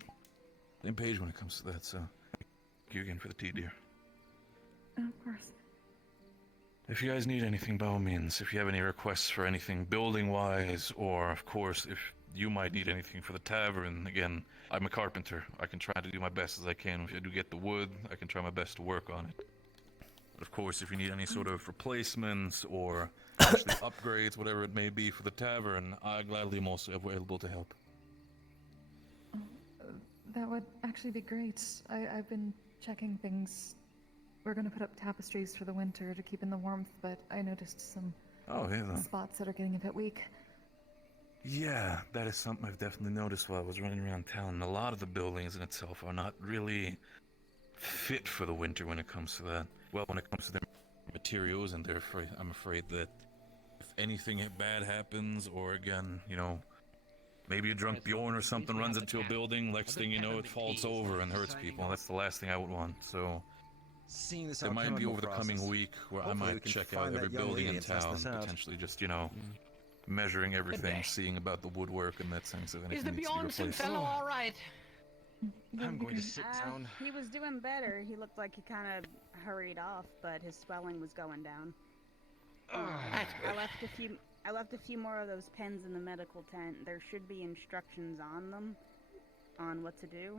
page when it comes to that, so thank you again for the tea, dear. Of course. If you guys need anything, by all means, if you have any requests for anything building-wise, or, of course, if you might need anything for the tavern, again, I'm a carpenter. I can try to do my best as I can. If I do get the wood, I can try my best to work on it. But of course, if you need any sort of replacements or actually upgrades, whatever it may be for the tavern, I gladly am also available to help. That would actually be great. I've been checking things. We're gonna put up tapestries for the winter to keep in the warmth, but I noticed some spots that are getting a bit weak. Yeah, that is something I've definitely noticed while I was running around town. A lot of the buildings in itself are not really fit for the winter when it comes to that. Well, when it comes to their materials, and I'm afraid that if anything bad happens, or again, maybe a drunk Bjorn or something runs into a building, next thing you know, it falls over and hurts people. That's the last thing I would want. So there might be over the coming week where I might check out every building in town, potentially just, measuring everything, seeing about the woodwork and that sense of anything needs to be replaced. fellow all right? I'm going to sit down. He was doing better. He looked like he kind of hurried off, but his swelling was going down. I left a few more of those pens in the medical tent. There should be instructions on them on what to do.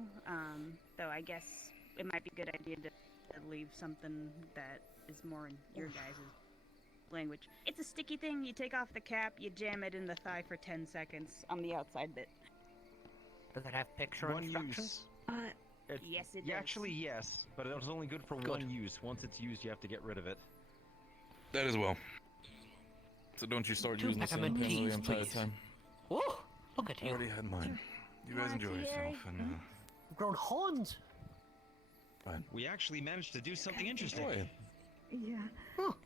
Though I guess it might be a good idea to leave something that is more in your guys' language. It's a sticky thing. You take off the cap, you jam it in the thigh for 10 seconds on the outside bit. Does it have picture One instructions? use. Yes, it Yeah, does. actually, yes, but it was only good for one use. Once it's used, you have to get rid of it. That as well. So don't you start 2 using the same pen peppermint the teas, entire please. time. Oh, look at I you. already had mine. You guys enjoy yourself, and You've grown horns. fine. We actually managed to do something interesting. Boy, Yeah.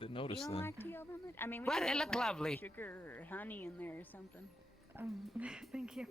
didn't You notice don't then. like tea over it? I mean, we Well, could they put, look like, lovely. sugar or honey in there or something. Thank you.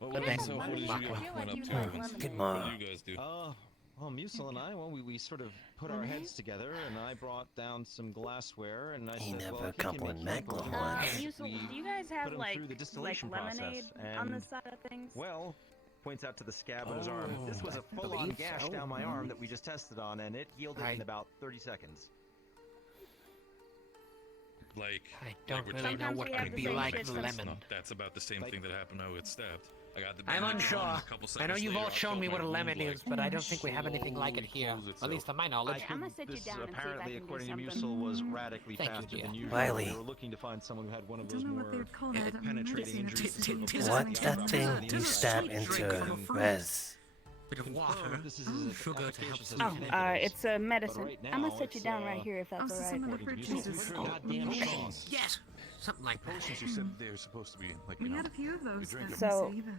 What But did then- you I what did mean, you I get feel went like up you to? like Evans? lemonade. What did you guys do? Well, Musel and I, well, we sort of put our heads together, and I brought down some glassware, and I He said, never well, if you can make complimented chemical Maklo products, once. we Do you guys put have 'em like through the distillation lemonade process, on the and, side of things? well, points out to the scab on his arm. This was a I full-on believe gash so. down my arm that we just tested on, and it healed it in about 30 seconds. Like, I don't we're really talking know Sometimes what we have could the be same like system. lemon. No, that's about the same thing that happened when I got stabbed. I got the I'm bandage on, and unsure. a couple I seconds know you've later, all I shown felt me my what a wound, lemon like, is, but I don't think we have anything like it slowly here. close At itself. least to my knowledge. I'm gonna sit you This down and see if I apparently, can do according to something. Musel, was radically Thank you, faster dear. than usual. Riley. We were looking to find someone who had one of Don't those know more what they would call it. penetrating injuries. that sort of What affect the that outcome thing of the do inside. stab Confirmed into Rez? Bit of Confirmed this is as sugar to efficacious help as soothe. inhibitors. It's a medicine. right I'm now, gonna sit you it's, down right here if that's Also, alright. some of the according fruit to Musel, juices. pretty goddamn strong. Yes, something like that. Potions, you said they're supposed to be, like, you We know, had a few of those. drink that 'em. So- we saved. The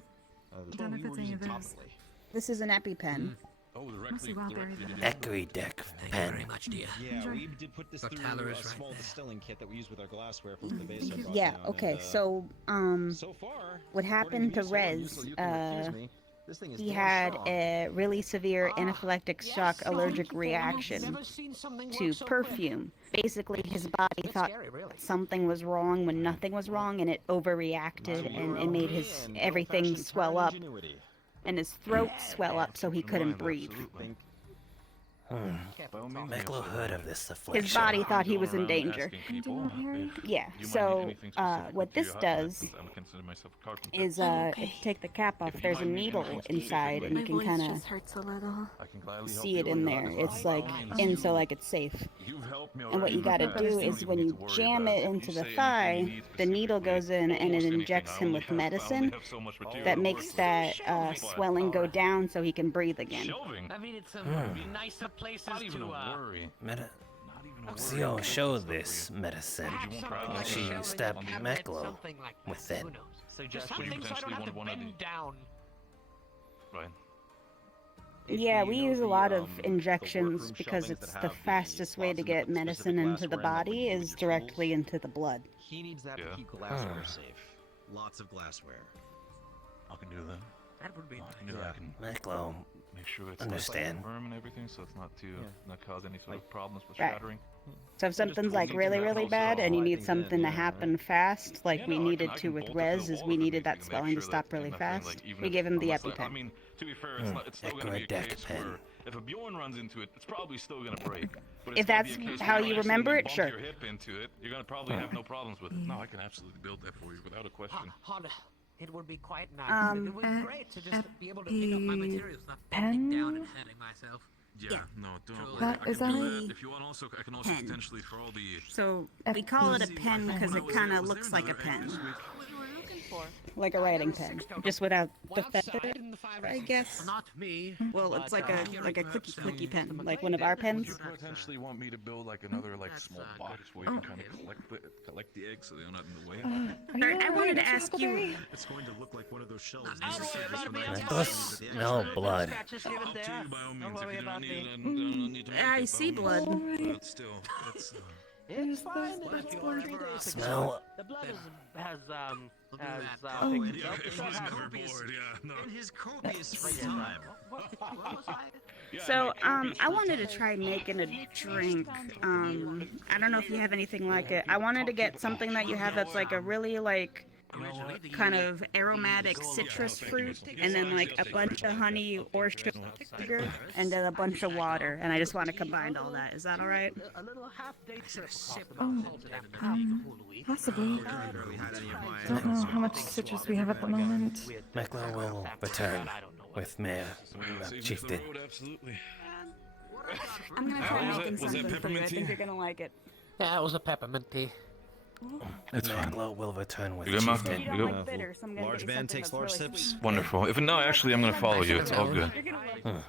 Don't know one if we it's were any using of those. topically. This is an EpiPen. Oh, Must be wild berries. Echoey deck Thank you very pen. much, dear. Yeah, we did put this But through Tyler a is right. small distilling kit that we use with our glassware from the base. I brought Yeah. down, Okay. and, So so far, what happened to Musel, Rez? you can accuse me. This thing is He damn had strong. a really severe anaphylactic shock Yes, allergic I've reaction never seen something to work so perfume. Basically, his body It's thought scary, really. something was wrong when nothing was wrong, and it overreacted, and it made his everything swell up, and his throat swell up, so he couldn't breathe. Maklo heard of this affliction. His body thought he was in danger. Yeah. So what this does is if you take the cap off, there's a needle inside, and you can kind of hurts a little. see it in there. It's like in so like it's safe. And what you gotta do is when you jam it into the thigh, the needle goes in and it injects him with medicine that makes that swelling go down so he can breathe again. I mean, it's some nicer places to. Zio showed this medicine. She stabbed Maklo with it. Just something so I don't have to bend down. Right. Yeah, we use a lot of injections because it's the fastest way to get medicine into the body is directly into the blood. He needs that to keep glassware safe. Lots of glassware. I can do that. That would be nice. I can do that. I can Maklo, make sure it's understand. like firm and everything, so it's not too not cause any sort of problems with Right. shattering. So if something's like really, really bad and you need something to happen fast, like we needed to with Rez, is we needed that swelling to stop really fast, we give him the EpiPen. I mean, to be fair, it's still gonna be a case where if a Bjorn runs into it, it's probably still gonna break. But If that's how you remember it, sure. Your hip into it, you're gonna probably have no problems with it. No, I can absolutely build that for you without a question. It would be quite nice. It would be great to just be able to pick up my materials, not pen? bending down and hurting myself. Yeah, no, don't worry. What I can is do that? that. If you want, also I can also potentially for all the. So we call it a pen because it kind of looks like a pen. Like a writing pen, just without the feather, I guess. Not me. Well, it's like a clicky pen, like one of our pens. You potentially want me to build like another like small box where you can kind of collect the eggs so they're not in the way. I wanted to ask you. It's going to look like one of those shelves. Maklo smell blood. I see blood. But still, it's. It's fine. It's Smell. The blood has Yeah, if he's never bored, yeah, no. In his copious free time. What was I? So, I wanted to try making a drink. I don't know if you have anything like it. I wanted to get something that you have that's like a really like kind of aromatic citrus fruit, and then like a bunch of honey or sugar, and then a bunch of water. And I just want to combine all that. Is that all right? A little half-day trip. Possibly. Don't know how much citrus we have at the moment. Maklo will return with Mayor Chieftain. Absolutely. I'm gonna try making was that something for you. I peppermint tea? think you're gonna like it. Yeah, it was a peppermint tea. It's fine. Maklo will return with You good, Malcolm? Chieftain. You You good? don't like bitter, so I'm gonna Large get you band something takes that's large really sips. sweet. Wonderful. If no, actually, I'm gonna follow you. It's all good. Of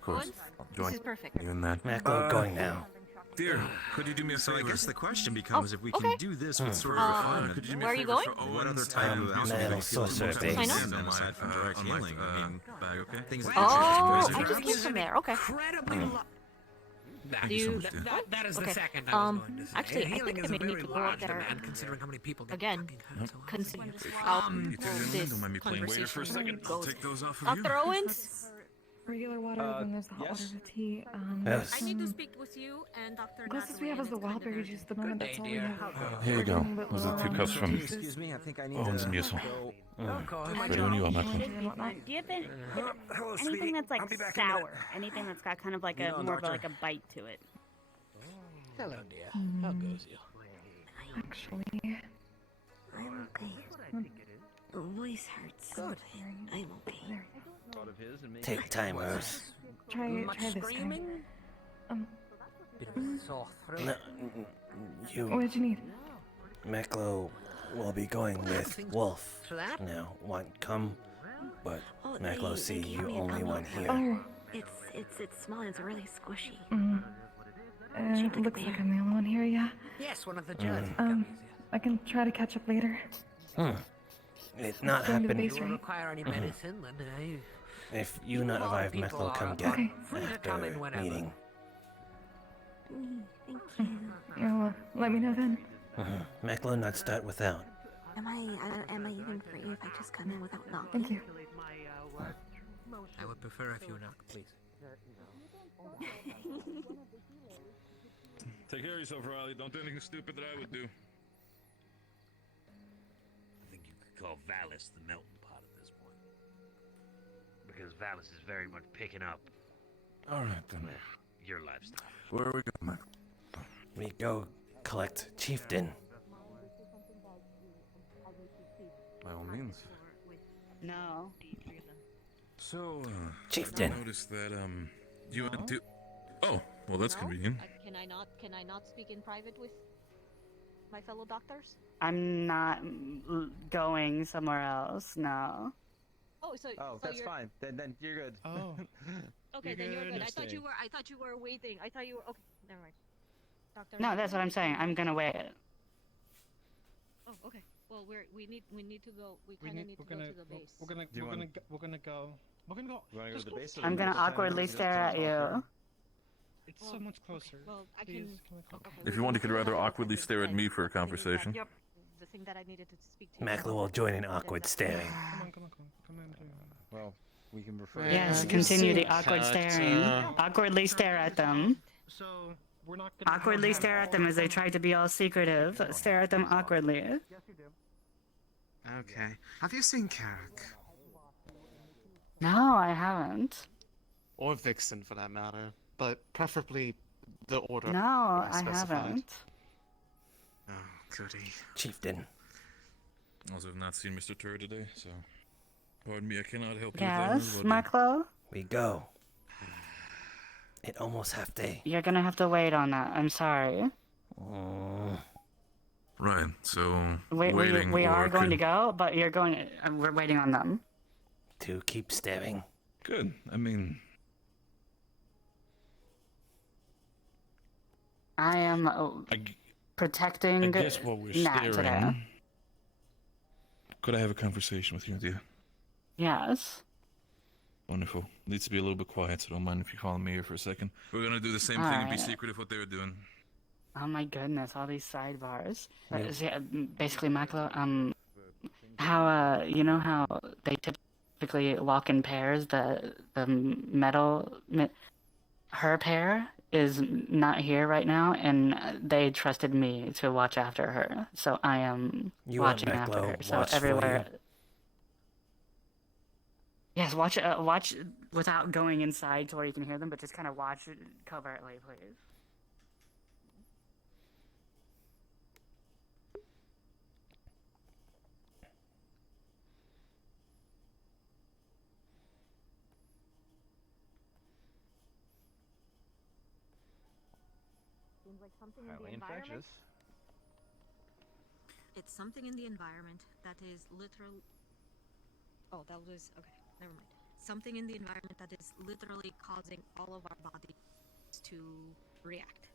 course. I'll join This is perfect. you in that. Maklo going now. Dear, could you do me a favor? So I guess the question becomes, if we can do this with sort of refinement, Could you do me Where a are you favor going? for what other Owens type and of else would metal you feel sorcerer most base. I know. them aside from direct healing? I mean, bag, okay? things that Oh, you I just came from there. Okay. Incredibly Do you? that is the Okay. second I was going to say. Actually, I Healing think is I a may need very to go large up there demand considering how many people get again. fucking hurt so often. Consider You how two gentlemen, don't mind me playing waiter for a second? I'll goes. take those off of you. Dr. Owens. Regular water, then there's the hot water with tea. Yes. I need to speak with you and Dr. Closest we have is the wild berry juice at the moment. That's all we have. Here you go. We're Those are getting a 2 bit cups low from on Excuse me, I think I need Owens to and Musil. go. Ready when you are, Maklo. Do you have anything that's like sour? Anything that's got kind of like a more of like a bite to it? Hello, dear. How goes you? Actually, I'm okay. The voice hurts. Good. I'm okay. Take time, Rose. try Much this time. screaming? Bit of a sore throat. No, you. What did you need? Maklo will be going with Wolf. For that? Now, want come, but Oh, Maklo they see gave you me a only gummy one for here. it. It's small. It's really squishy. It looks like I'm the only one here, yeah. Yes, one of the gelatin I can try to catch up later. It not Going to the happen. base, You right? require any medicine, then If you not arrive, Maklo come get free to come in after whenever. meeting. Thank you. Yeah, well, let me know then. Maklo not start without. Am I even free if I just come in without knocking? Thank you. I would prefer if you knock, please. Take care of yourself, Riley. Don't do anything stupid that I would do. I think you could call Valis the melting pot at this point. Because Valis is very much picking up Alright then. your lifestyle. Where are we going, Maklo? We go collect Chieftain. By all means. No. So, Chieftain. I noticed that, you went to... Oh, well that's convenient. Can I not speak in private with my fellow doctors? I'm not going somewhere else. No. Oh, so That's you're... fine. Then you're good. Oh. Okay, then you're good. I thought Interesting. you were waiting. I thought you were okay. Never mind. Doctor. No, that's what I'm saying. I'm gonna wait. Oh, okay. Well, we need to go. We kind of need to go to the base. We're gonna go. We're gonna go. You wanna go to the base? I'm gonna awkwardly stare at you. It's so much closer. Well, I Please, can. come on. If you want, you could rather awkwardly stare at me for a conversation. Yep. The thing that I needed to speak to. Maklo will join in awkward staring. Come on. Well, we can refer. Yes, continue the awkward staring. Awkwardly stare at them. So we're not gonna Awkwardly stare at them as they try to be all secretive. Stare at them awkwardly. Okay. Have you seen Carrick? No, I haven't. Or Vixen, for that matter. But preferably the order. No, I specified. haven't. Oh, goody. Chieftain. Also, I've not seen Mr. Tur today, so... Pardon me, I cannot help Yes, you with that. Maklo? We go. It almost half day. You're gonna have to wait on that. I'm sorry. Right, so... We waiting are or going to could- go, but you're going. We're waiting on them. To keep staring. Good, I mean... I am protecting I guess while we're Nat today. staring... Could I have a conversation with you, dear? Yes. Wonderful. Needs to be a little bit quiet, so don't mind if you follow me here for a second. We're gonna do the same thing and be Alright. secretive what they were doing. Oh my goodness, all these sidebars. Yeah. So, basically, Maklo, how, you know how they typically walk in pairs, the her pair is not here right now, and they trusted me to watch after her, so I am You want watching after Maklo her. So watch for everywhere. you? Yes, watch without going inside to where you can hear them, but just kind of watch covertly, please. means like something in the Highly environment. infectious. It's something in the environment that is literal. Oh, that was okay. Never mind. Something in the environment that is literally causing all of our bodies to react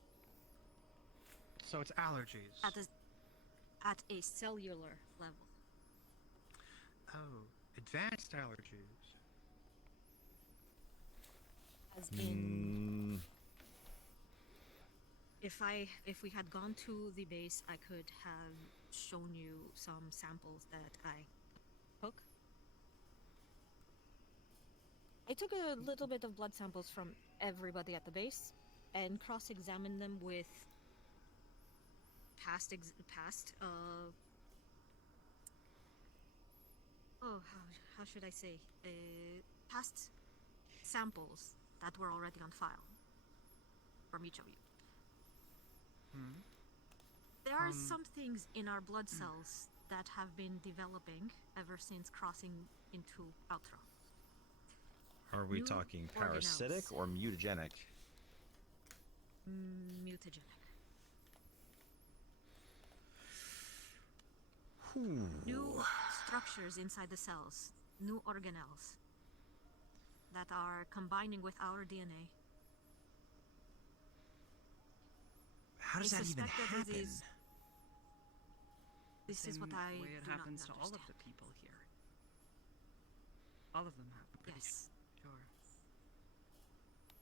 So it's allergies. at a cellular level. Oh, advanced allergies. As in, if we had gone to the base, I could have shown you some samples that I took. I took a little bit of blood samples from everybody at the base and cross-examined them with past how should I say, past samples that were already on file from each of you. There are some things in our blood cells that have been developing ever since crossing into Outro. Are we New talking organelles. parasitic or mutagenic? Mutagenic. New structures inside the cells, new organelles that are combining with our DNA. How does that even happen? This is what I way it do not happens to all of understand. the people here. All of them have. Yes. Sure.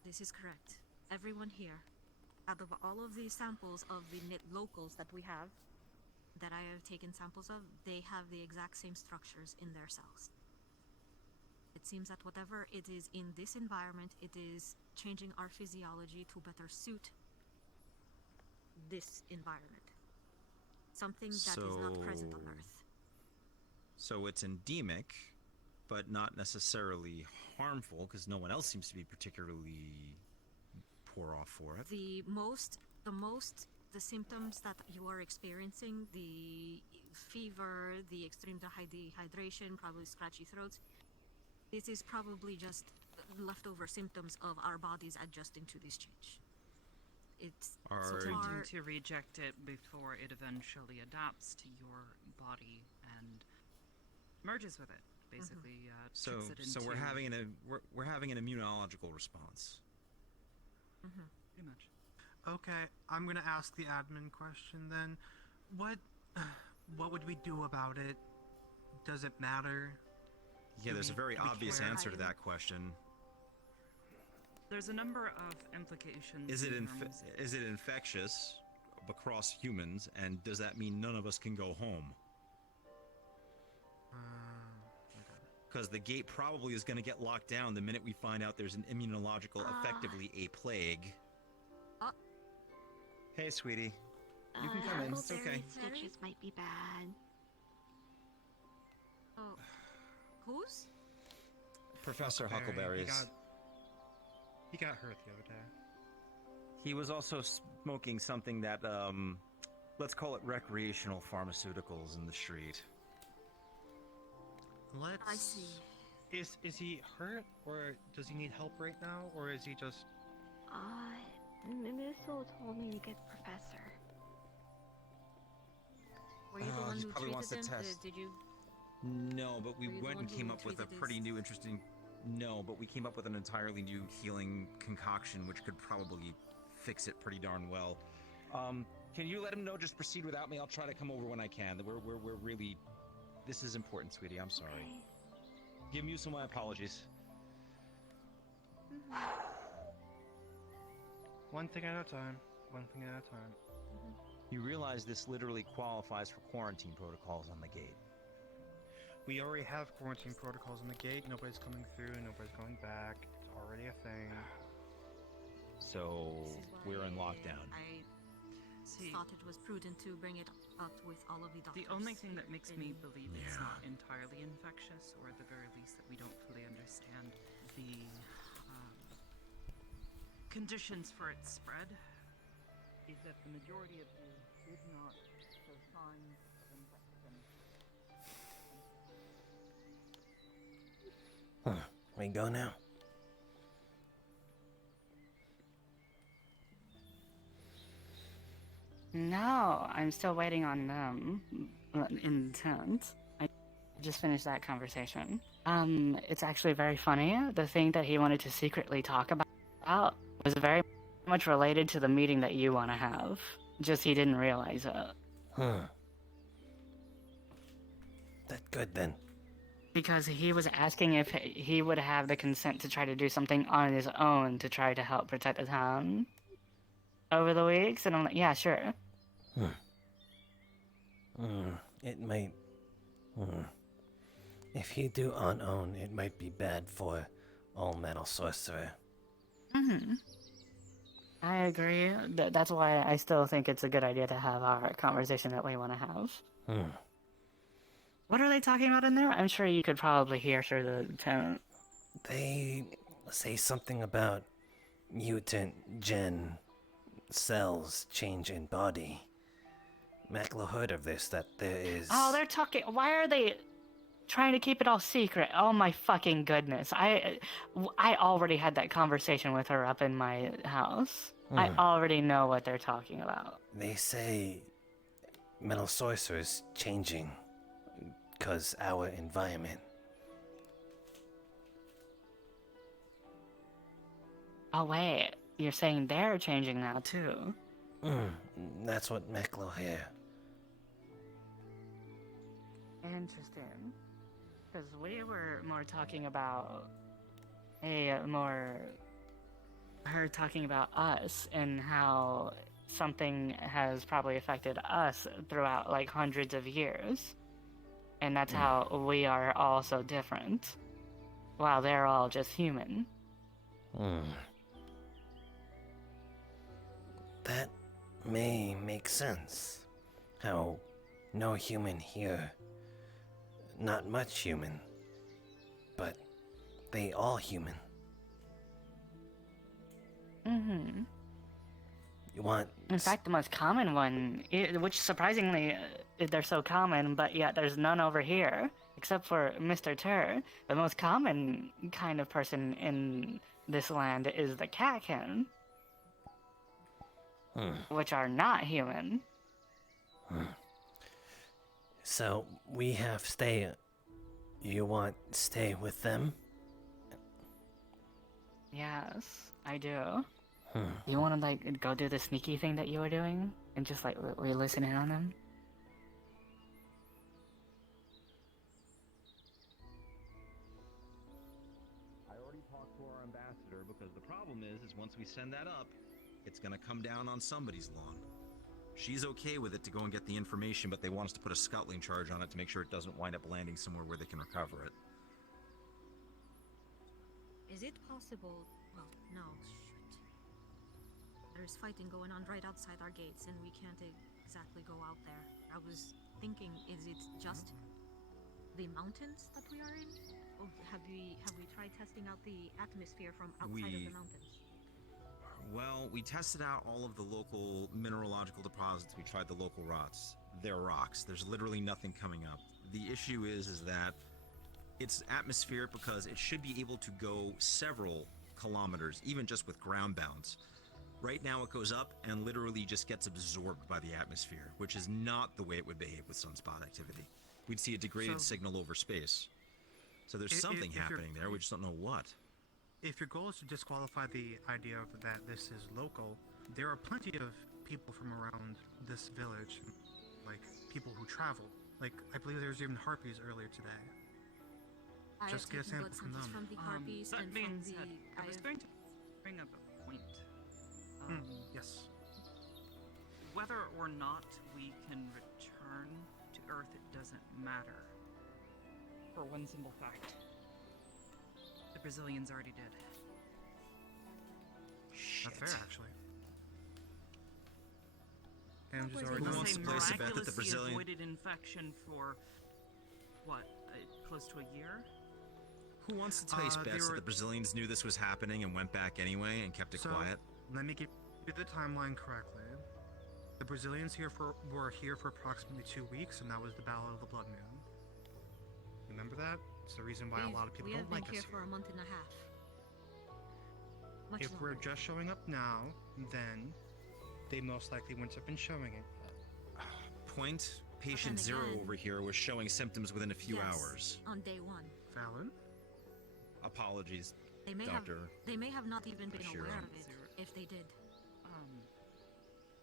This is correct. Everyone here, out of all of the samples of the locals that we have, that I have taken samples of, they have the exact same structures in their cells. It seems that whatever it is in this environment, it is changing our physiology to better suit this environment. Something that is not present on Earth. So it's endemic, but not necessarily harmful, because no one else seems to be particularly poor off for it. The symptoms that you are experiencing, the fever, the extreme dehydration, probably scratchy throats, this is probably just leftover symptoms of our bodies adjusting to this change. It's Attempting to reject it before it eventually adapts to your body and merges with it. Basically, So tricks it into... we're having an immunological response. Pretty much. Okay, I'm gonna ask the admin question then. What would we do about it? Does it matter? Yeah, there's a very obvious answer to that question. There's a number of implications. Is it in terms- is it infectious across humans, and does that mean none of us can go home? Because the gate probably is going to get locked down the minute we find out there's an immunological, effectively a plague. Hey, sweetie. You can come in. It's okay. Stitches might be bad. Oh, whose? Professor Huckleberry's. He got hurt the other day. He was also smoking something that, let's call it recreational pharmaceuticals in the street. I see. Is he hurt, or does he need help right now, or is he just... Missile told me to get Professor. Were you the one he who probably wants to treated him? test. Did you? No, but we Were you the went one and came who up with a treated pretty his- new, interesting... No, but we came up with an entirely new healing concoction, which could probably fix it pretty darn well. Can you let him know? Just proceed without me. I'll try to come over when I can. We're really... This is important, sweetie. I'm sorry. Okay. Give Musa my apologies. One thing at a time. One thing at a time. You realize this literally qualifies for quarantine protocols on the gate. We already have quarantine protocols on the gate. Nobody's coming through. Nobody's going back. It's already a thing. So we're in lockdown. I thought it was prudent to bring it up with all of the doctors. The only thing that makes me believe it's Yeah. not entirely infectious, or at the very least that we don't fully understand the conditions for its spread, is that the majority of you did not show signs of infection. We go now? No, I'm still waiting on them. Intent. I just finished that conversation. It's actually very funny. The thing that he wanted to secretly talk about was very much related to the meeting that you want to have. Just he didn't realize it. Huh. That good then. Because he was asking if he would have the consent to try to do something on his own to try to help protect the town over the weeks, and I'm like, yeah, sure. It might... If you do on own, it might be bad for all metal sorcerer. I agree. That's why I still think it's a good idea to have our conversation that we want to have. What are they talking about in there? I'm sure you could probably hear through the tone. They say something about mutant gen cells change in body. Maklo heard of this, that there is... Oh, they're talking... Why are they trying to keep it all secret? Oh my fucking goodness. I already had that conversation with her up in my house. I already know what they're talking about. They say metal sorcerer's changing because our environment. Oh wait, you're saying they're changing now too? That's what Maklo hear. Interesting. Because we were more talking about her talking about us and how something has probably affected us throughout like hundreds of years. And that's how we are all so different, while they're all just human. That may make sense. How no human here, not much human, but they all human. You want... In fact, the most common one, which surprisingly, they're so common, but yet there's none over here, except for Mr. Tur. The most common kind of person in this land is the catkin, which are not human. So, we have stay... You want stay with them? Yes, I do. You want to, like, go do the sneaky thing that you were doing? And just, like, we listen in on them? I already talked to our ambassador because the problem is once we send that up, it's gonna come down on somebody's lawn. She's okay with it to go and get the information, but they want us to put a scuttling charge on it to make sure it doesn't wind up landing somewhere where they can recover it. Is it possible? Well, no, shoot. There's fighting going on right outside our gates, and we can't exactly go out there. I was thinking, is it just the mountains that we are in? Or have we tried testing out the atmosphere from outside of the mountains? Well, we tested out all of the local mineralogical deposits. We tried the local rocks. They're rocks. There's literally nothing coming up. The issue is that it's atmospheric because it should be able to go several kilometers, even just with ground bounce. Right now it goes up and literally just gets absorbed by the atmosphere, which is not the way it would behave with sunspot activity. We'd see a degraded signal over space. So there's something happening there, we just don't know what. If your goal is to disqualify the idea of that this is local, there are plenty of people from around this village, like people who travel. Like, I believe there was even harpies earlier today. Just get a sample from them. From the harpies that and means from the... I was going to bring up a point. Yes. Whether or not we can return to Earth, it doesn't matter. For one simple fact. The Brazilian's already dead. Shit. That's fair, actually. And Who wants to place a bet that the Brazilian avoided infection for what, close to a year? Who wants to place bets that the Brazilians knew this was happening and went back anyway and kept it quiet? Let me give you the timeline correctly. The Brazilians were here for approximately 2 weeks, and that was the Battle of the Blood Moon. Remember that? It's the reason why a lot of people don't like us We have been here for a month and a half. Much if longer. we're just showing up now, then they most likely wouldn't have been showing it. Point. Patient zero again- over here was showing symptoms within a few Yes, hours. on day 1. Fallon? Apologies, They may Doctor. they may have not even been Bashiro. aware of it if they did.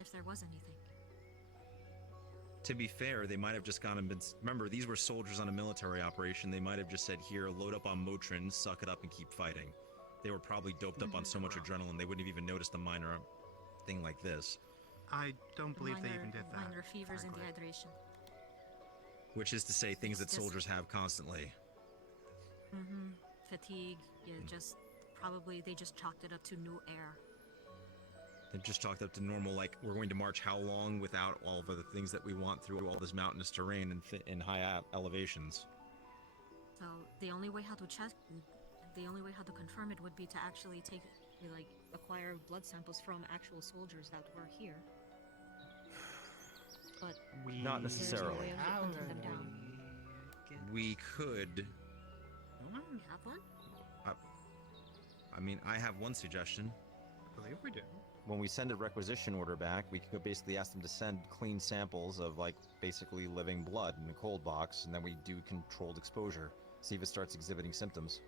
If there was anything. To be fair, they might have just gone and been. Remember, these were soldiers on a military operation. They might have just said, "Here, load up on Motrin, suck it up, and keep fighting." They were probably doped up on so much adrenaline they wouldn't have even noticed a minor thing like this. I don't believe they even did that. Minor fevers and dehydration. Which is to say, things that It's just- soldiers have constantly. Fatigue. Yeah, just probably they just chalked it up to new air. They've just chalked up to normal, like, we're going to march how long without all of the things that we want through all this mountainous terrain and in high elevations. So the only way how to confirm it would be to actually acquire blood samples from actual soldiers that were here. But Not there's no necessarily. way of hunting them down. We could. You have one? I mean, I have one suggestion. I believe we do. When we send a requisition order back, we could basically ask them to send clean samples of, like, basically living blood in a cold box, and then we do controlled exposure. See if it starts exhibiting symptoms.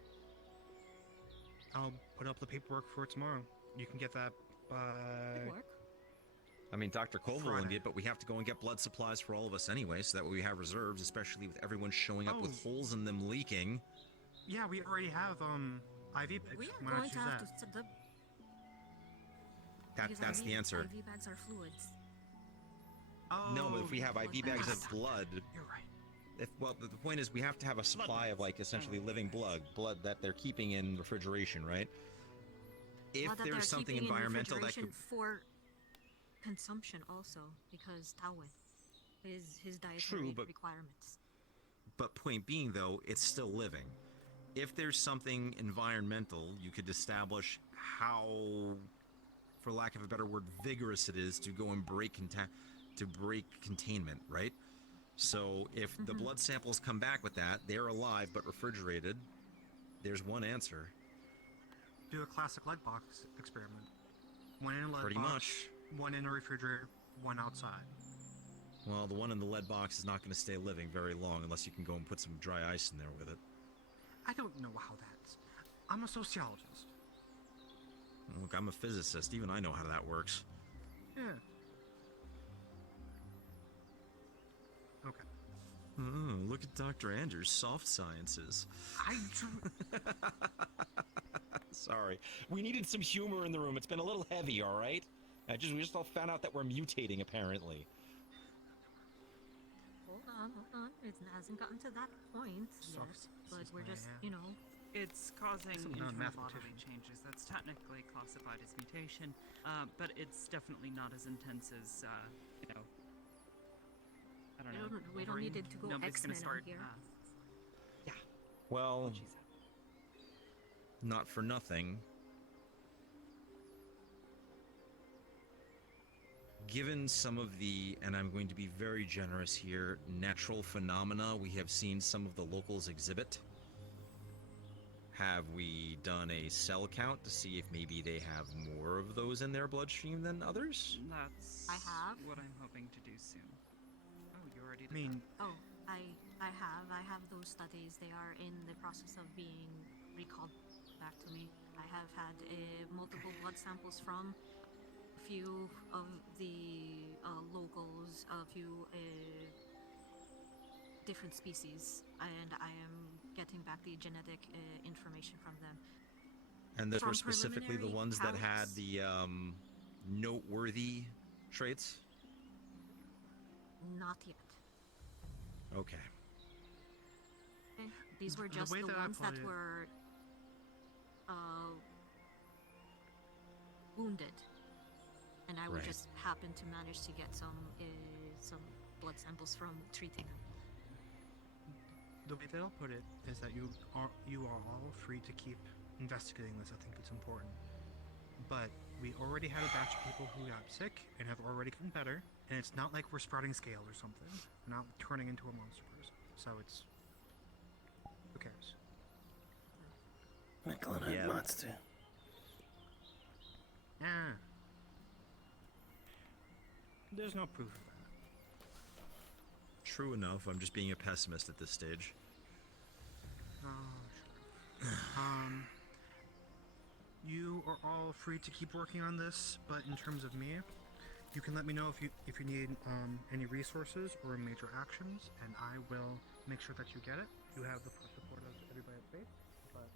I'll put up the paperwork for it tomorrow. You can get that by... I mean, Dr. Colville will Friday. need it, but we have to go and get blood supplies for all of us anyway, so that way we have reserves, especially with everyone showing up with holes in them leaking. Yeah, we already have, IV bags. We are Why not going use to have that? to set up. That's the answer. IV bags are fluids. No, but if we have IV bags of bags. blood... You're right. The point is we have to have a supply of, like, essentially living blood that they're keeping in refrigeration, right? If Blood that they're there's something keeping in environmental that refrigeration could... for consumption also, because Tawin is his dietary True, but- requirements. But point being, though, it's still living. If there's something environmental, you could establish how, for lack of a better word, vigorous it is to go and break containment, right? So if the blood samples come back with that, they're alive but refrigerated, there's one answer. Do a classic lead box experiment. One in a lead Pretty box, much. one in a refrigerator, one outside. Well, the one in the lead box is not going to stay living very long unless you can go and put some dry ice in there with it. I don't know how that's... I'm a sociologist. Look, I'm a physicist. Even I know how that works. Yeah. Okay. Oh, look at Dr. Andrews' soft sciences. Sorry. We needed some humor in the room. It's been a little heavy, all right? We just all found out that we're mutating, apparently. Hold on. It hasn't gotten to that point yet, but we're just, It's causing Some internal non-mathematician. bodily changes. That's technically classified as mutation, but it's definitely not as intense as, I don't know. We don't need it to go Nobody's gonna X-Men on start, here. Well, not for nothing. Given some of the, and I'm going to be very generous here, natural phenomena we have seen some of the locals exhibit, have we done a cell count to see if maybe they have more of those in their bloodstream than others? That's I have. what I'm hoping to do soon. Oh, you already did I have those studies. They are in the process of being recalled back to me. I have had multiple blood samples from a few of the locals, a few different species, and I am getting back the genetic information from them. And those From were specifically the preliminary ones that had counts? the noteworthy traits? Not yet. Okay. Okay. These were The just way the that I ones that put it- were wounded, and I would Right. just happen to manage to get some blood samples from treating them. The way that I'll put it is that you are all free to keep investigating this. I think it's important. But we already had a batch of people who got sick and have already gotten better, and it's not like we're sprouting scale or something. We're not turning into a monster person. So it's... Who cares? Maklo Yeah. monster. Yeah. There's no proof of that. True enough. I'm just being a pessimist at this stage. Oh, sure. You are all free to keep working on this, but in terms of me, you can let me know if you need any resources or major actions, and I will make sure that you get it. You have the support of everybody at Faith, but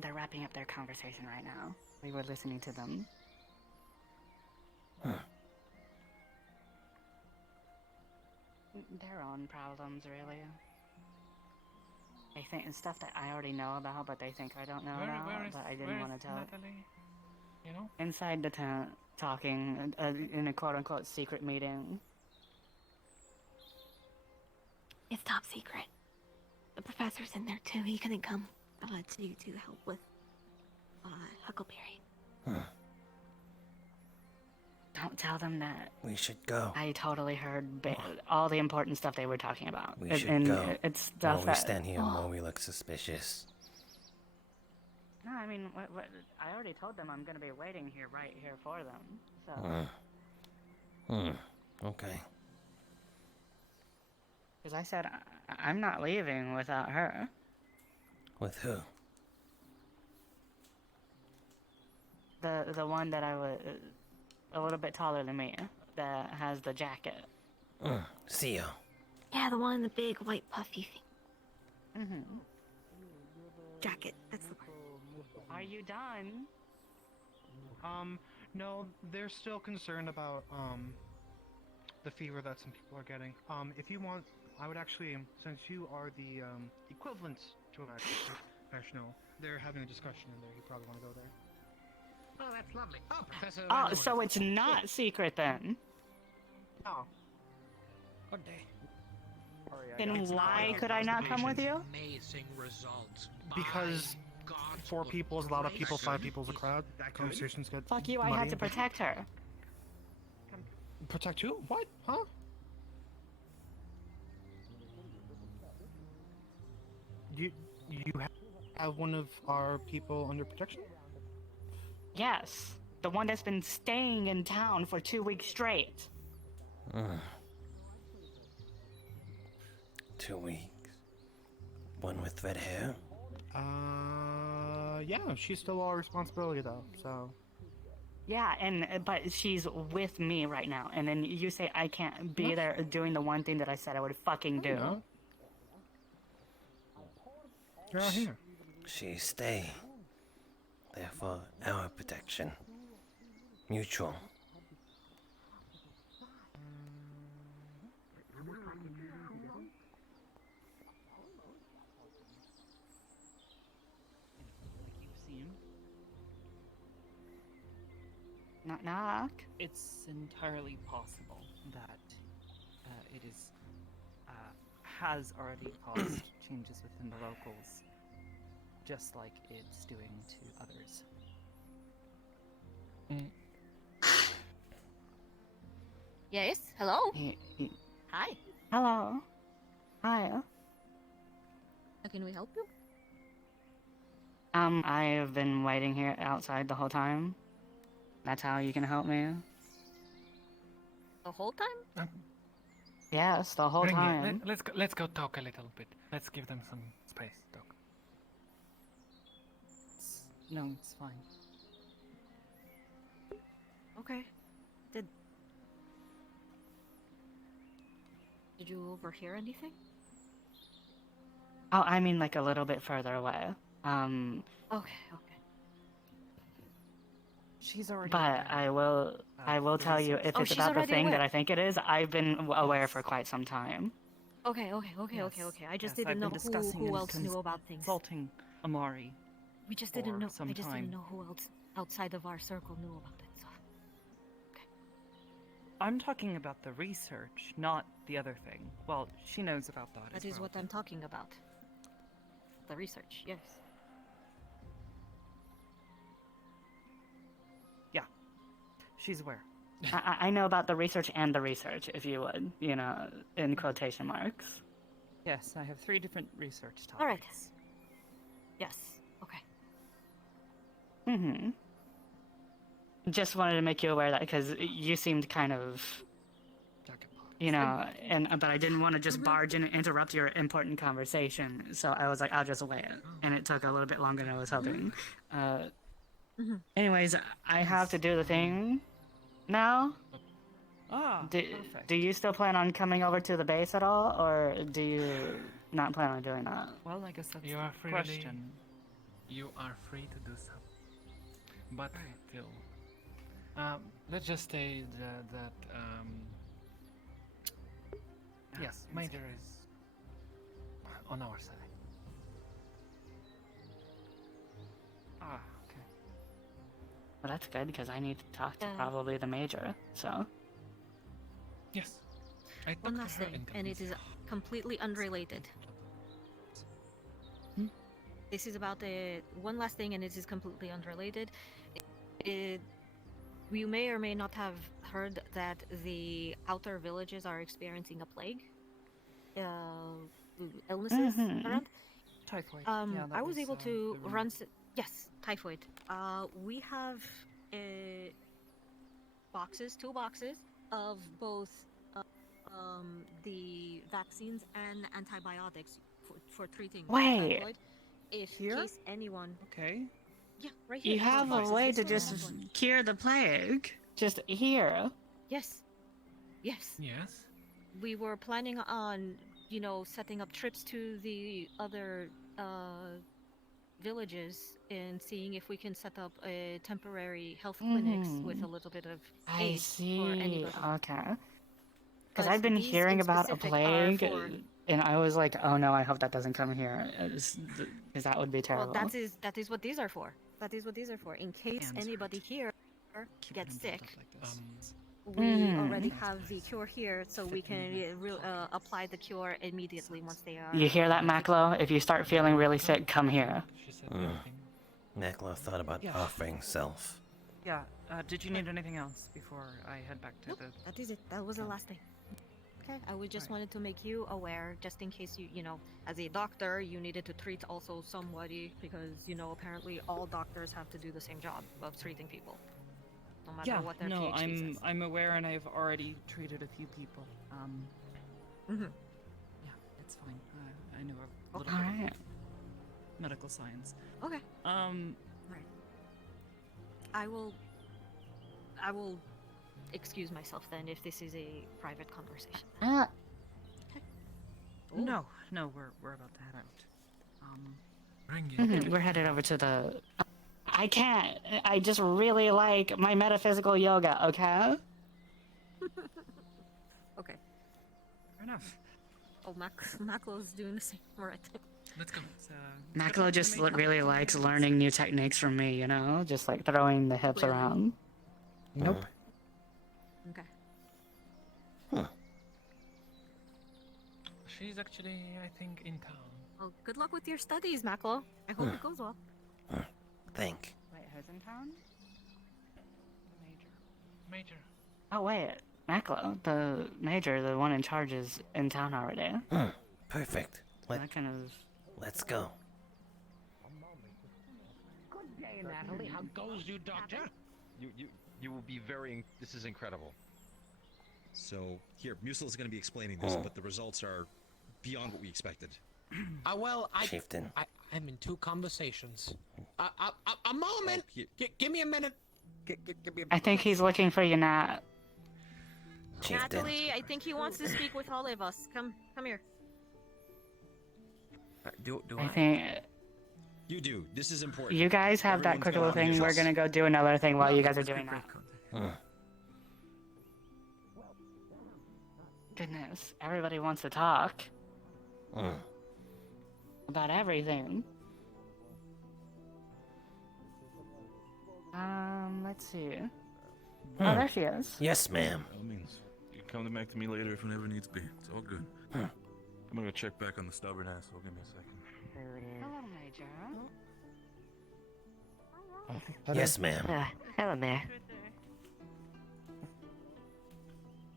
They're wrapping up their conversation right now. We were listening to them. Their own problems, really. They think it's stuff that I already know about, but they think I don't know about. But I didn't want to tell. Natalie? You know? Inside the tent, talking in a quote-unquote secret meeting. It's top secret. The professor's in there too. He couldn't come to help with Huckleberry. Don't tell them that. We should go. I totally heard all the important stuff they were talking about. We should go. It's The stuff more we that... stand here, the more we look suspicious. No, I mean, I already told them I'm gonna be waiting here, right here for them. So. Okay. Because I said I'm not leaving without her. With who? The one that I was a little bit taller than me, that has the jacket. Theo. Yeah, the one in the big white puffy thing. Mm-hmm. Jacket, that's the word. Are you done? No, they're still concerned about the fever that some people are getting. If you want, I would actually, since you are the equivalent to an actual professional, they're having a discussion in there. You probably want to go there. Oh, that's lovely. Oh, Professor. Oh, so it's not secret then? No. Good day. Then why could I not come with you? Amazing results. Because 4 people is a lot of people, 5 people is a crowd. Conversations get Fuck you, I had to protect her. Protect who? What? Huh? You have one of our people under protection? Yes, the one that's been staying in town for 2 weeks straight. 2 weeks. One with red hair? Yeah, she's still our responsibility though, so. Yeah, but she's with me right now, and then you say I can't be there doing the one thing that I said I would fucking do. No. You're out here. She stay. Therefore, our protection. Mutual. Knock knock. It's entirely possible that it is has already caused changes within the locals, just like it's doing to others. Yes, hello? Hi. Hello. Hi. How can we help you? I have been waiting here outside the whole time. That's how you can help me? The whole time? Yes, the whole time. Let's go talk a little bit. Let's give them some space to talk. No, it's fine. Okay. Did you overhear anything? Oh, I mean like a little bit further away. Okay. She's already. But I will tell you if it's about the thing that I think it is. I've been aware for quite some time. Okay. I just didn't know who else knew about things. Consulting Amari. We just didn't know. Some I just time. didn't know who else outside of our circle knew about it. So. I'm talking about the research, not the other thing. Well, she knows about that. That is what I'm talking about. The research, yes. Yeah, she's aware. I know about the research and the research, if you would, you know, in quotation marks. Yes, I have 3 different research topics. All right. Yes. Okay. Mm-hmm. Just wanted to make you aware of that because you seemed kind of, you know, but I didn't want to just barge in and interrupt your important conversation, so I was like, I'll just wait, and it took a little bit longer than I was hoping. Anyways, I have to do the thing now. Perfect. Do you still plan on coming over to the base at all, or do you not plan on doing that? Well, I guess that's You are the free. question. You are free to do so. But still, let's just say that yes, Major is on our side. Okay. Well, that's good because I need to talk to probably the Major. So. Yes. One last thing, and it is completely unrelated. This is about the one last thing, and it is completely unrelated. You may or may not have heard that the outer villages are experiencing a plague. Illnesses around. Typhoid. I was able to run. Yes, typhoid. We have two boxes of both the vaccines and antibiotics for treating typhoid. If case anyone. Okay. Yeah, right here. You have a way to just cure the plague. Just here. Yes. Yes. Yes. We were planning on, you know, setting up trips to the other villages and seeing if we can set up a temporary health clinics with a little bit of aid I see. for anybody. Okay. Because But I've been these hearing in about a specific are plague, for- and I was like, oh no, I hope that doesn't come here, because that would be terrible. Well, that is what these are for. That is what these are for. In case anybody here gets sick, we already have the cure here, so we can apply the cure immediately once they are. You hear that, Maklo? If you start feeling really sick, come here. Maklo thought about Yeah. offering self. Yeah. Did you need anything else before I head back to Nope, that is it. That was the last thing. Okay, I would just wanted to make you aware, just in case you know, as a doctor, you needed to treat also somebody, because, you know, apparently all doctors have to do the same job of treating people, no matter what their no, PhD says. I'm aware, and I've already treated a few people. Yeah, it's fine. I know a little bit of medical science. Okay. Right. I will excuse myself then if this is a private conversation. No, we're about to head out. Bring it. We're headed over to the... I can't. I just really like my metaphysical yoga, okay? Okay. Fair enough. Oh, Maklo's doing the same. Alright. Let's go. Maklo just really likes learning new techniques from me, you know? Just like throwing the hips around. Nope. Okay. She's actually, I think, in town. Well, good luck with your studies, Maklo. I hope it goes well. Think. Wait, who's in town? Major. Oh, wait. Maklo, the Major, the one in charge, is in town already. Perfect. That kind of... Let's go. Good day, Natalie. How goes you, Doctor? You will be very. This is incredible. So here, Musil is going to be explaining this, but the results are beyond what we expected. Well, Chieftain. I'm in 2 conversations. A moment. Give me a minute. Give me a... I think he's looking for you, Nat. Chieftain. Natalie, I think he wants to speak with all of us. Come here. I think... You do. This is important. You guys have that Everyone's quick got little thing. We're options. gonna go do another thing while you guys are doing that. Goodness, everybody wants to talk. About everything. Let's see. Oh, there she is. Yes, ma'am. By all means, you can come back to me later if it ever needs be. It's all good. I'm gonna go check back on the stubborn asshole. Give me a second. Hello, Major. Yes, ma'am. Hello there.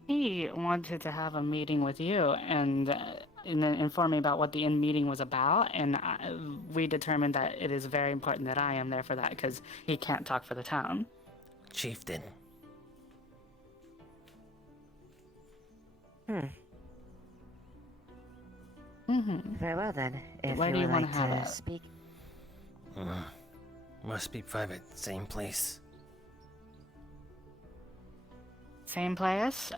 He wanted to have a meeting with you and then inform me about what the meeting was about, and we determined that it is very important that I am there for that because he can't talk for the town. Chieftain. Very well then. If Where you do you would want like to have to it? speak, Must be private. Same place. Same place?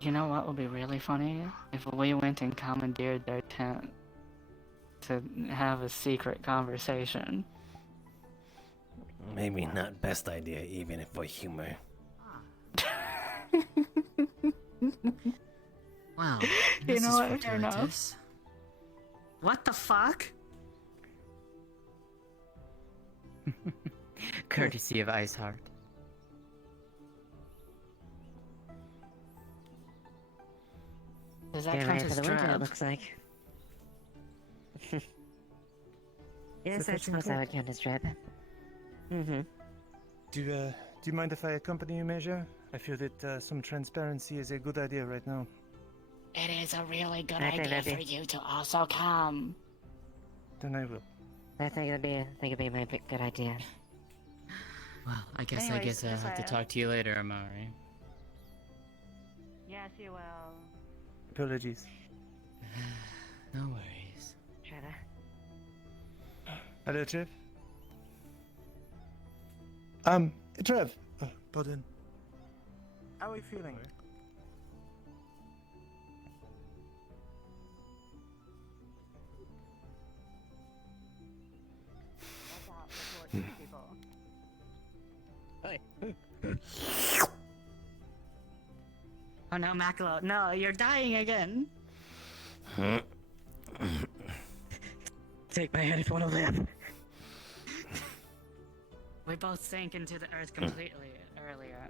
You know what would be really funny? If we went and commandeered their tent to have a secret conversation. Maybe not best idea, even if for humor. You Well, this know is what, fair enough. fortuitous. What the fuck? Courtesy of Iceheart. Does that getting count ready for as the winter, it drab? looks like. Yes, I suppose that would count as drip. Do you mind if I accompany you, Major? I feel that some transparency is a good idea right now. It is a really good I think idea that'd for be- you to also come. Then I will. I think it'd be my good idea. Well, I guess Anyways, I'll yes, have to I- talk to you later, Amari. Yes, you will. Apologies. No worries. Trevor. Hello, Trev. Trev. Pardon. How are you feeling? Oh no, Maklo, no, you're dying again. Take my hand if you want to live. We both sank into the earth completely earlier.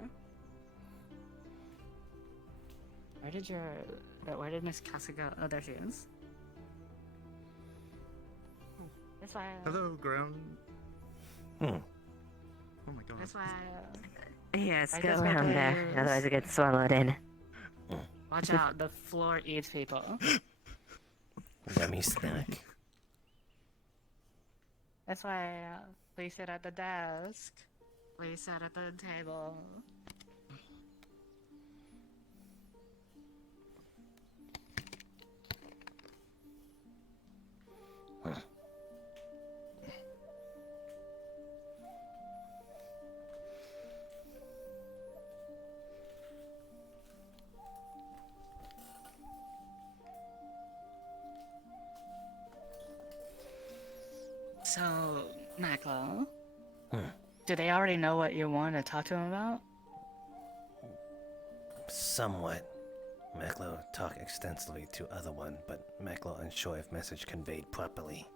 Where did Miss Casa go? Oh, there she is. That's why. Hello, ground. Hmm. Oh my god. That's why. Yes, I go just around want there, to- otherwise it gets swallowed in. Watch out, the floor eats people. Yummy snack. That's why. Please sit at the desk. Please sit at the table. So, Maklo, do they already know what you want to talk to them about? Somewhat. Maklo talked extensively to other one, but Maklo unsure if message conveyed properly.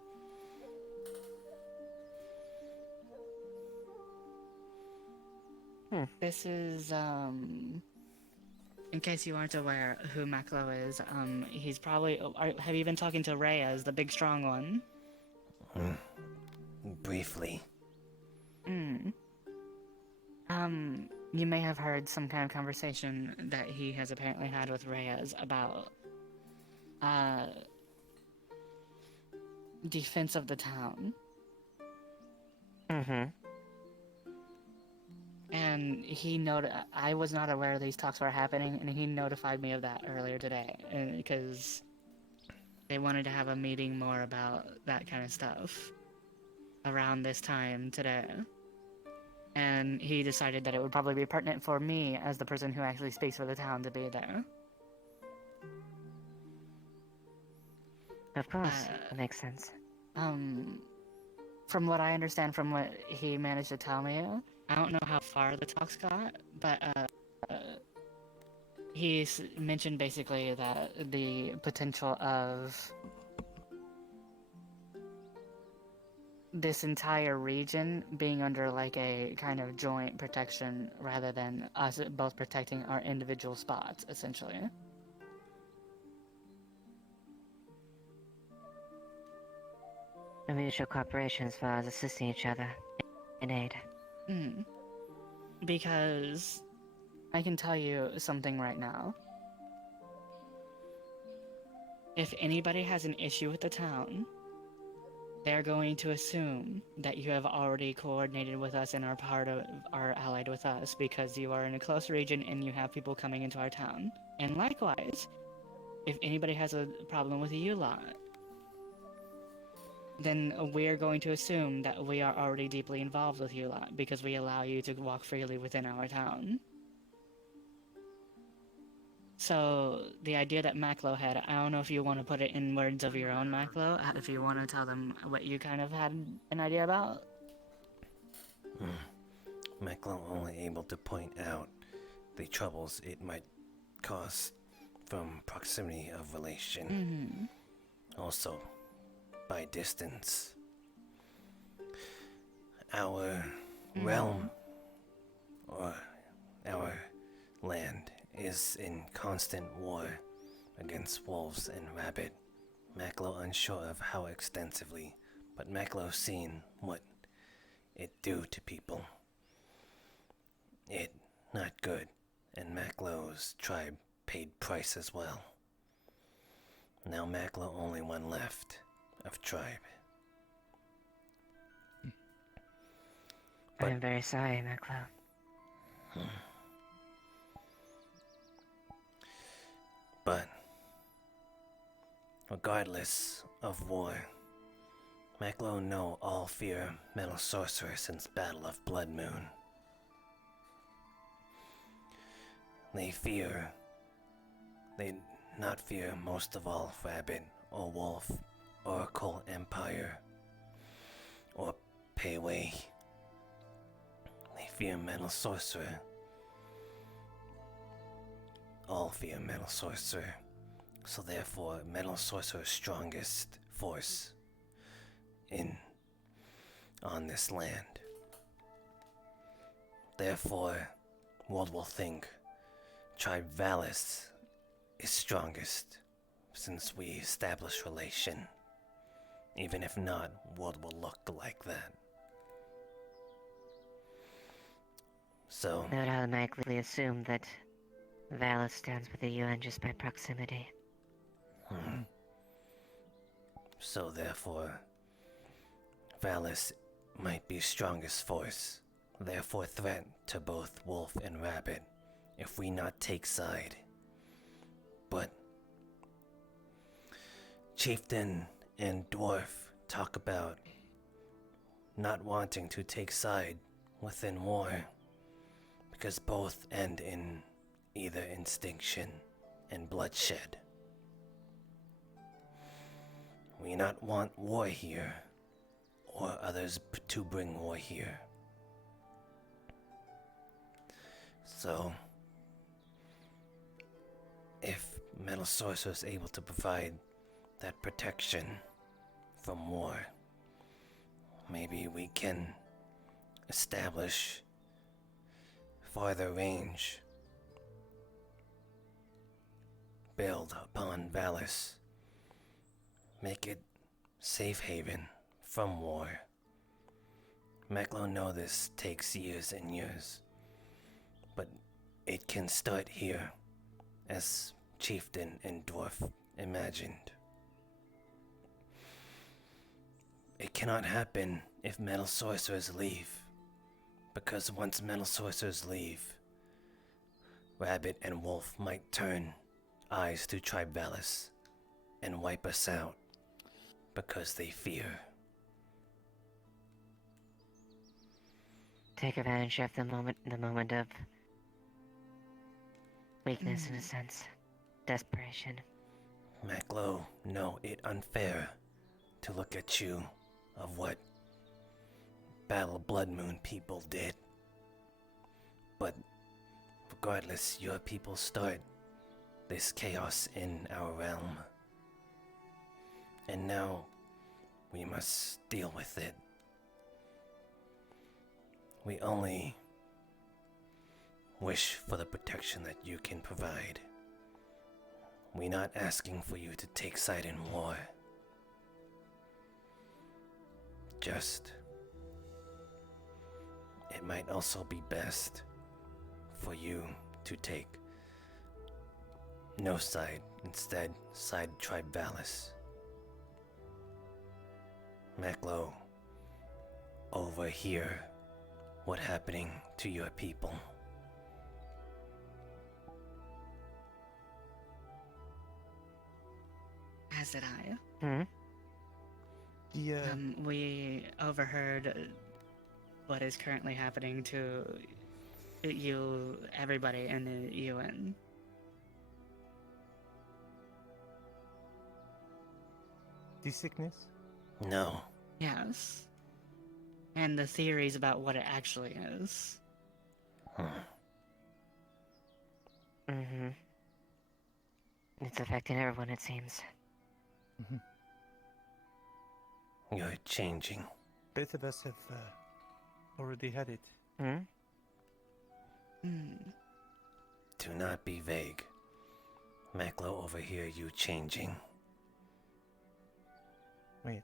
This is, in case you aren't aware who Maklo is, he's probably, have you been talking to Reyes, the big strong one? Briefly. You may have heard some kind of conversation that he has apparently had with Reyes about, defense of the town. And I was not aware these talks were happening, and he notified me of that earlier today, because they wanted to have a meeting more about that kind of stuff around this time today. And he decided that it would probably be pertinent for me, as the person who actually speaks for the town, to be there. Of course, that makes sense. From what I understand from what he managed to tell me, I don't know how far the talks got, but he's mentioned basically that the potential of this entire region being under like a kind of joint protection rather than us both protecting our individual spots, essentially. A mutual cooperation as far as assisting each other in aid. Because I can tell you something right now. If anybody has an issue with the town, they're going to assume that you have already coordinated with us and are allied with us because you are in a close region and you have people coming into our town. And likewise, if anybody has a problem with you lot, then we're going to assume that we are already deeply involved with you lot because we allow you to walk freely within our town. So, the idea that Maklo had, I don't know if you want to put it in words of your own, Maklo, if you want to tell them what you kind of had an idea about. Maklo only able to point out the troubles it might cause from proximity of relation. Also, by distance. Our realm, or our land, is in constant war against wolves and rabbit. Maklo unsure of how extensively, but Maklo seen what it do to people. It not good, and Maklo's tribe paid price as well. Now Maklo only one left of tribe. I'm very sorry, Maklo. But regardless of war, Maklo know all fear metal sorcerer since Battle of Blood Moon. They not fear most of all Rabbit or Wolf, Oracle Empire, or Payway. They fear metal sorcerer. All fear metal sorcerer, so therefore metal sorcerer's strongest force on this land. Therefore, world will think Tribe Valis is strongest since we establish relation. Even if not, world will look like that. So They would automatically assume that Valis stands with the UN just by proximity. So therefore, Valis might be strongest force, therefore threat to both Wolf and Rabbit if we not take side. But Chieftain and Dwarf talk about not wanting to take side within war because both end in either extinction and bloodshed. We not want war here, or others to bring war here. So, if Metal Sorcerer is able to provide that protection from war, maybe we can establish farther range, build upon Valis, make it safe haven from war. Maklo know this takes years and years, but it can start here, as Chieftain and Dwarf imagined. It cannot happen if Metal Sorcerers leave, because once Metal Sorcerers leave, Rabbit and Wolf might turn eyes to Tribe Valis and wipe us out because they fear. Take advantage of the moment of weakness in a sense. Desperation. Maklo know it unfair to look at you of what Battle Blood Moon people did. But regardless, your people start this chaos in our realm. And now we must deal with it. We only wish for the protection that you can provide. We're not asking for you to take side in war. Just, it might also be best for you to take. No side, instead, side tribe Valis. Maklo, over here, what happening to your people? As did I. Hmm? We overheard what is currently happening to you, everybody in the UN. The sickness? No. Yes. And the theories about what it actually is. Mm-hmm. It's affecting everyone, it seems. You're changing. Both of us have already had it. Hmm? Do not be vague. Maklo over here, you changing. Wait.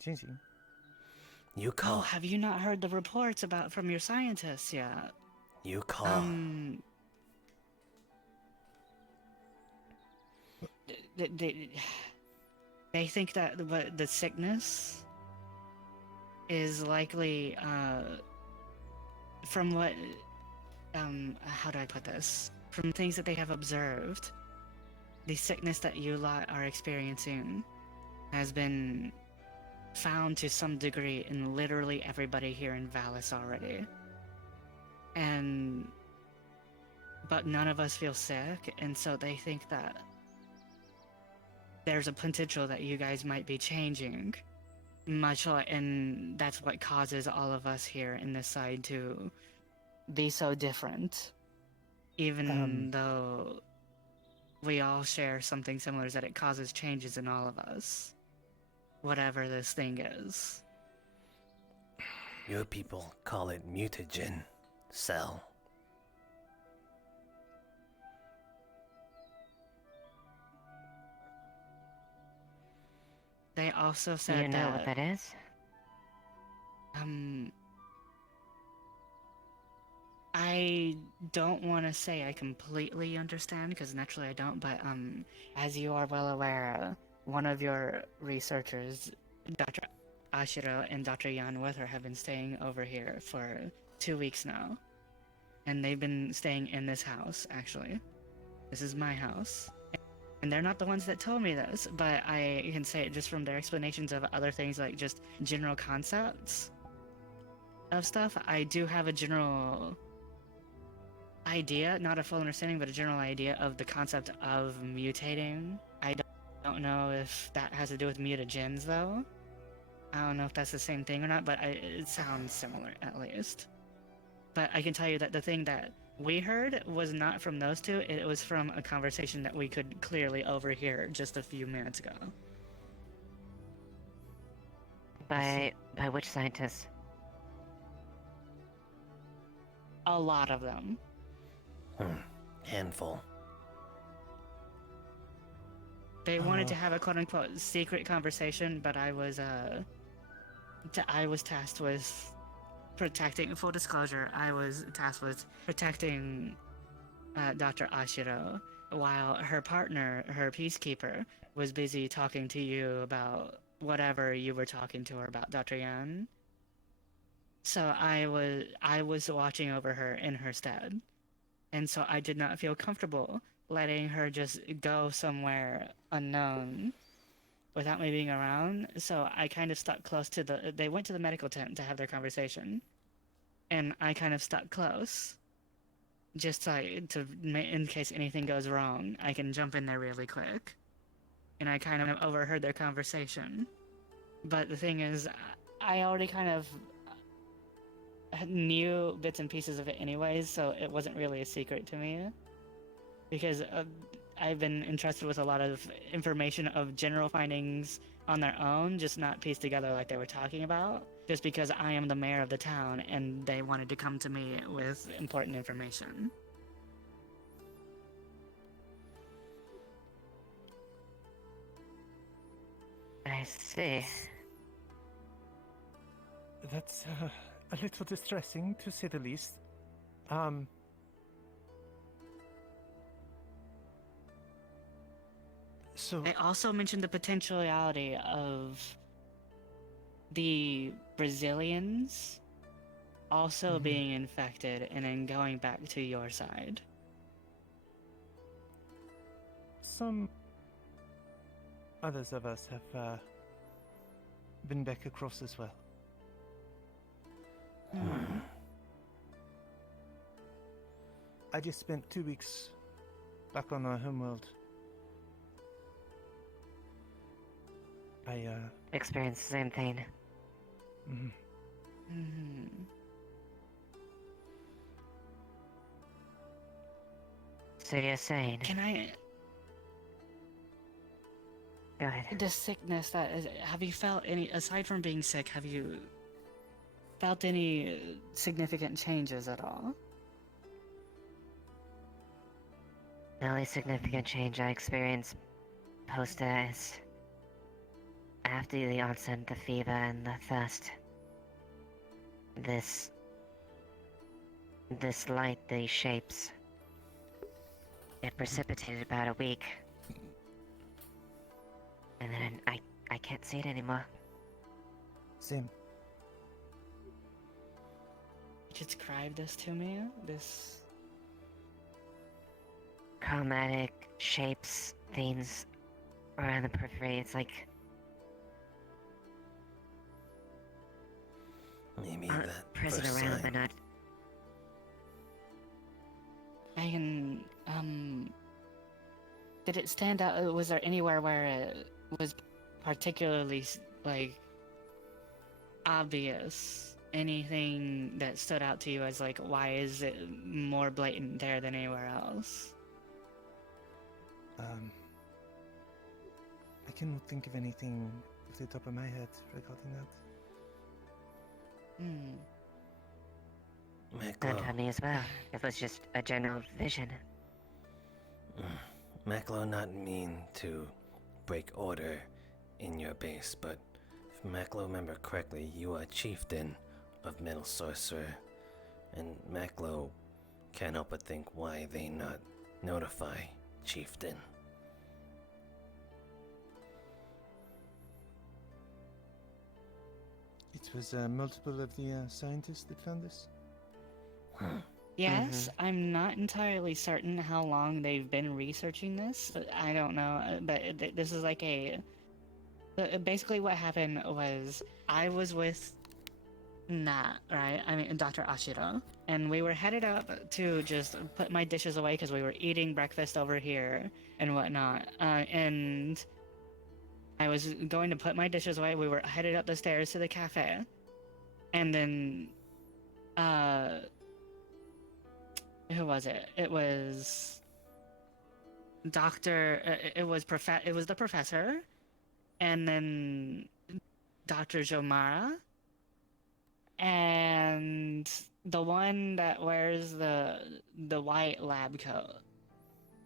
Changing? You Oh, call. have you not heard the reports about from your scientists yet? You call. They think that the sickness is likely, from what, how do I put this? From things that they have observed, the sickness that you lot are experiencing has been found to some degree in literally everybody here in Valis already. But none of us feel sick, and so they think that there's a potential that you guys might be changing. Much like, and that's what causes all of us here in this side to be so different. Even though we all share something similar, is that it causes changes in all of us. Whatever this thing is. Your people call it mutagen cell. They also said you know what that is? I don't want to say I completely understand, because naturally I don't, but as you are well aware, one of your researchers, Dr. Ashiro and Dr. Yan with her, have been staying over here for 2 weeks now. And they've been staying in this house, actually. This is my house. And they're not the ones that told me this, but I can say it just from their explanations of other things, like just general concepts of stuff. I do have a general idea, not a full understanding, but a general idea of the concept of mutating. I don't know if that has to do with mutagens, though. I don't know if that's the same thing or not, but it sounds similar, at least. But I can tell you that the thing that we heard was not from those two, it was from a conversation that we could clearly overhear just a few minutes ago. By which scientists? A lot of them. Handful. They wanted to have a quote-unquote secret conversation, but I was tasked with protecting, full disclosure, I was tasked with protecting Dr. Ashiro, while her partner, her peacekeeper, was busy talking to you about whatever you were talking to her about, Dr. Yan. So I was watching over her in her stead. And so I did not feel comfortable letting her just go somewhere unknown without me being around. So I kind of stuck close to they went to the medical tent to have their conversation. And I kind of stuck close. Just like in case anything goes wrong, I can jump in there really quick. And I kind of overheard their conversation. But the thing is, I already kind of knew bits and pieces of it anyways, so it wasn't really a secret to me. Because I've been entrusted with a lot of information of general findings on their own, just not pieced together like they were talking about. Just because I am the mayor of the town and they wanted to come to me with important information. I see. That's a little distressing, to say the least. So they also mentioned the potentiality of the Brazilians also being infected and then going back to your side. some others of us have been back across as well. I just spent 2 weeks back on our homeworld. I Experienced the same thing. So you're saying? Can I? Go ahead. The sickness that is, have you felt any, aside from being sick, have you felt any significant changes at all? The only significant change I experienced post is after the onset of the fever and the thirst. This light, these shapes, it precipitated about a week. And then I can't see it anymore. Same. Describe this to me. This chromatic shapes, themes around the periphery. It's like maybe that present first around, sign. but not. I can, did it stand out? Was there anywhere where it was particularly, like, obvious? Anything that stood out to you as, like, why is it more blatant there than anywhere else? I cannot think of anything off the top of my head regarding that. That to me as well. It was just a general vision. Maklo not mean to break order in your base, but if Maklo remember correctly, you are chieftain of Metal Sorcerer, and Maklo can't help but think why they not notify chieftain. It was multiple of the scientists that found this. Yes, I'm not entirely certain how long they've been researching this. I don't know, but this is like a... Basically what happened was, I was with Nat, right? I mean, Dr. Ashiro. And we were headed up to just put my dishes away because we were eating breakfast over here and whatnot. And I was going to put my dishes away. We were headed up the stairs to the cafe. And then, who was it? It was it was the professor, and then Dr. Jomara, and the one that wears the white lab coat,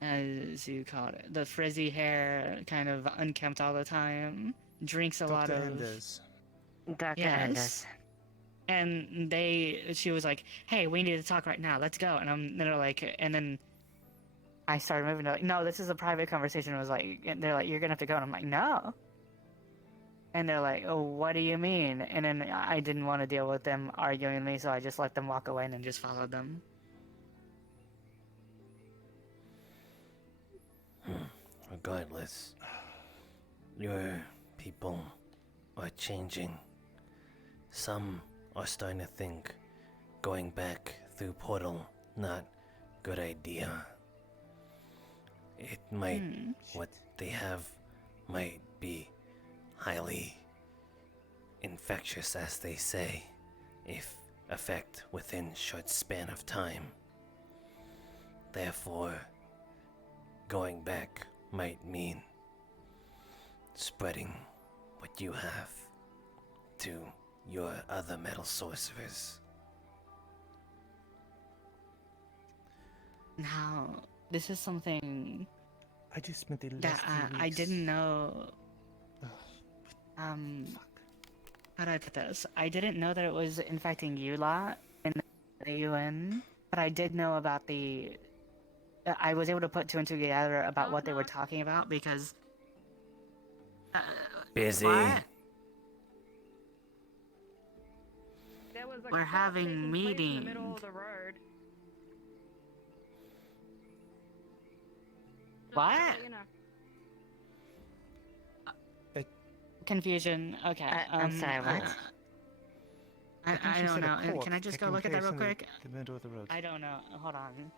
as you called it, the frizzy hair, kind of unkempt all the time, drinks a lot of. Dr. Yes. Anders. And she was like, "Hey, we need to talk right now. Let's go." And they're like, and then I started moving to like, "No, this is a private conversation." It was like, and they're like, "You're gonna have to go," and I'm like, "No." And they're like, "Oh, what do you mean?" And then I didn't want to deal with them arguing with me, so I just let them walk away and then just followed them. Regardless, your people are changing. Some are starting to think going back through portal not good idea. It might what they have might be highly infectious, as they say, if effect within short span of time. Therefore, going back might mean spreading what you have to your other metal sorcerers. Now, this is something I just spent the last that 2 weeks. I didn't know. How do I put this? I didn't know that it was infecting you lot in the UN, but but I did know about the. I was able to put two and two together about what they were talking about because. Busy. What? There was a We're court having taking place in the middle meetings. of the road. What? You know. Confusion. Okay. I'm sorry, what? I think she don't said a know. court Can I just go taking look at that place real in quick? The middle of the road. I don't know. Hold on.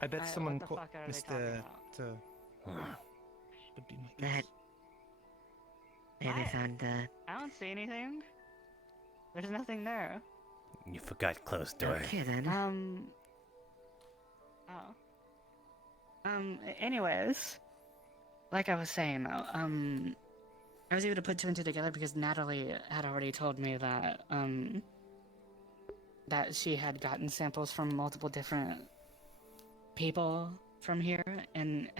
I bet someone what the caught fuck are they talking Mr. about? Would be my guess. Maybe found I don't see anything. There's nothing there. You forgot closed door. Okay then. Anyways, like I was saying, I was able to put two and two together because Natalie had already told me that, that she had gotten samples from multiple different people from here, and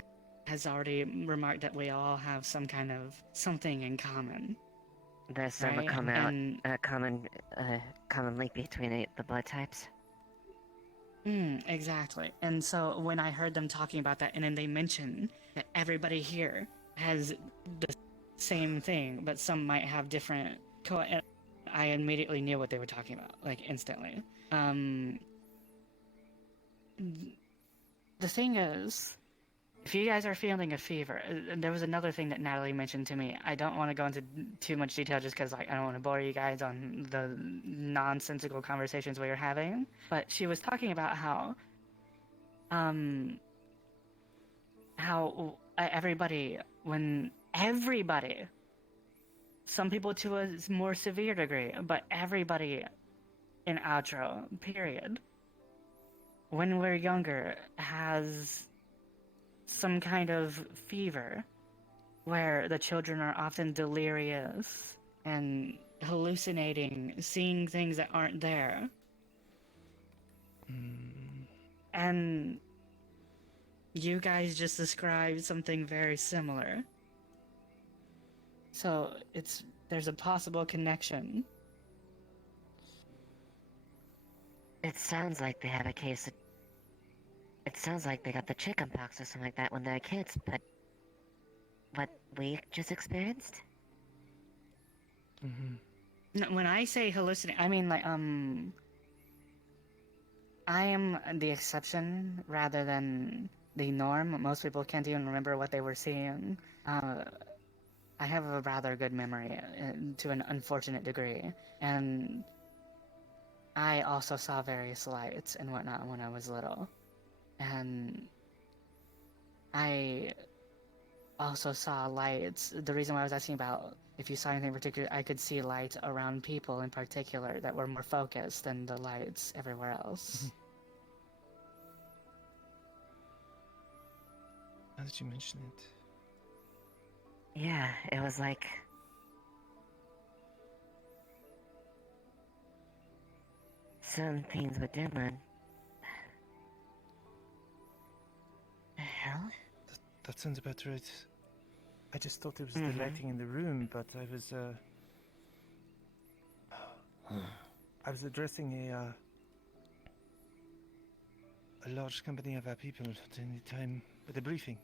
has already remarked that we all have some kind of something in common. There's some right? common link between the blood types. Exactly. And so when I heard them talking about that, and then they mentioned that everybody here has the same thing, but some might have different. I immediately knew what they were talking about, like instantly. The thing is, if you guys are feeling a fever, and there was another thing that Natalie mentioned to me. I don't want to go into too much detail just because I don't want to bore you guys on the nonsensical conversations we were having. But she was talking about how everybody, some people to a more severe degree, but everybody in outro, period, when we're younger, has some kind of fever where the children are often delirious and hallucinating, seeing things that aren't there. And you guys just described something very similar. So there's a possible connection. It sounds like they have a case of... It sounds like they got the chicken pox or something like that when they were kids, but... What we just experienced? No, when I say hallucinate, I mean like, I am the exception rather than the norm. Most people can't even remember what they were seeing. I have a rather good memory to an unfortunate degree, and I also saw various lights and whatnot when I was little. And I also saw lights. The reason why I was asking about if you saw anything in particular, I could see lights around people in particular that were more focused than the lights everywhere else. Now that you mention it. Yeah, it was like... Some things were different. The hell? That sounds about right. I just thought it was Mhm. the lighting in the room, but I was addressing a large company of our people at any time with a briefing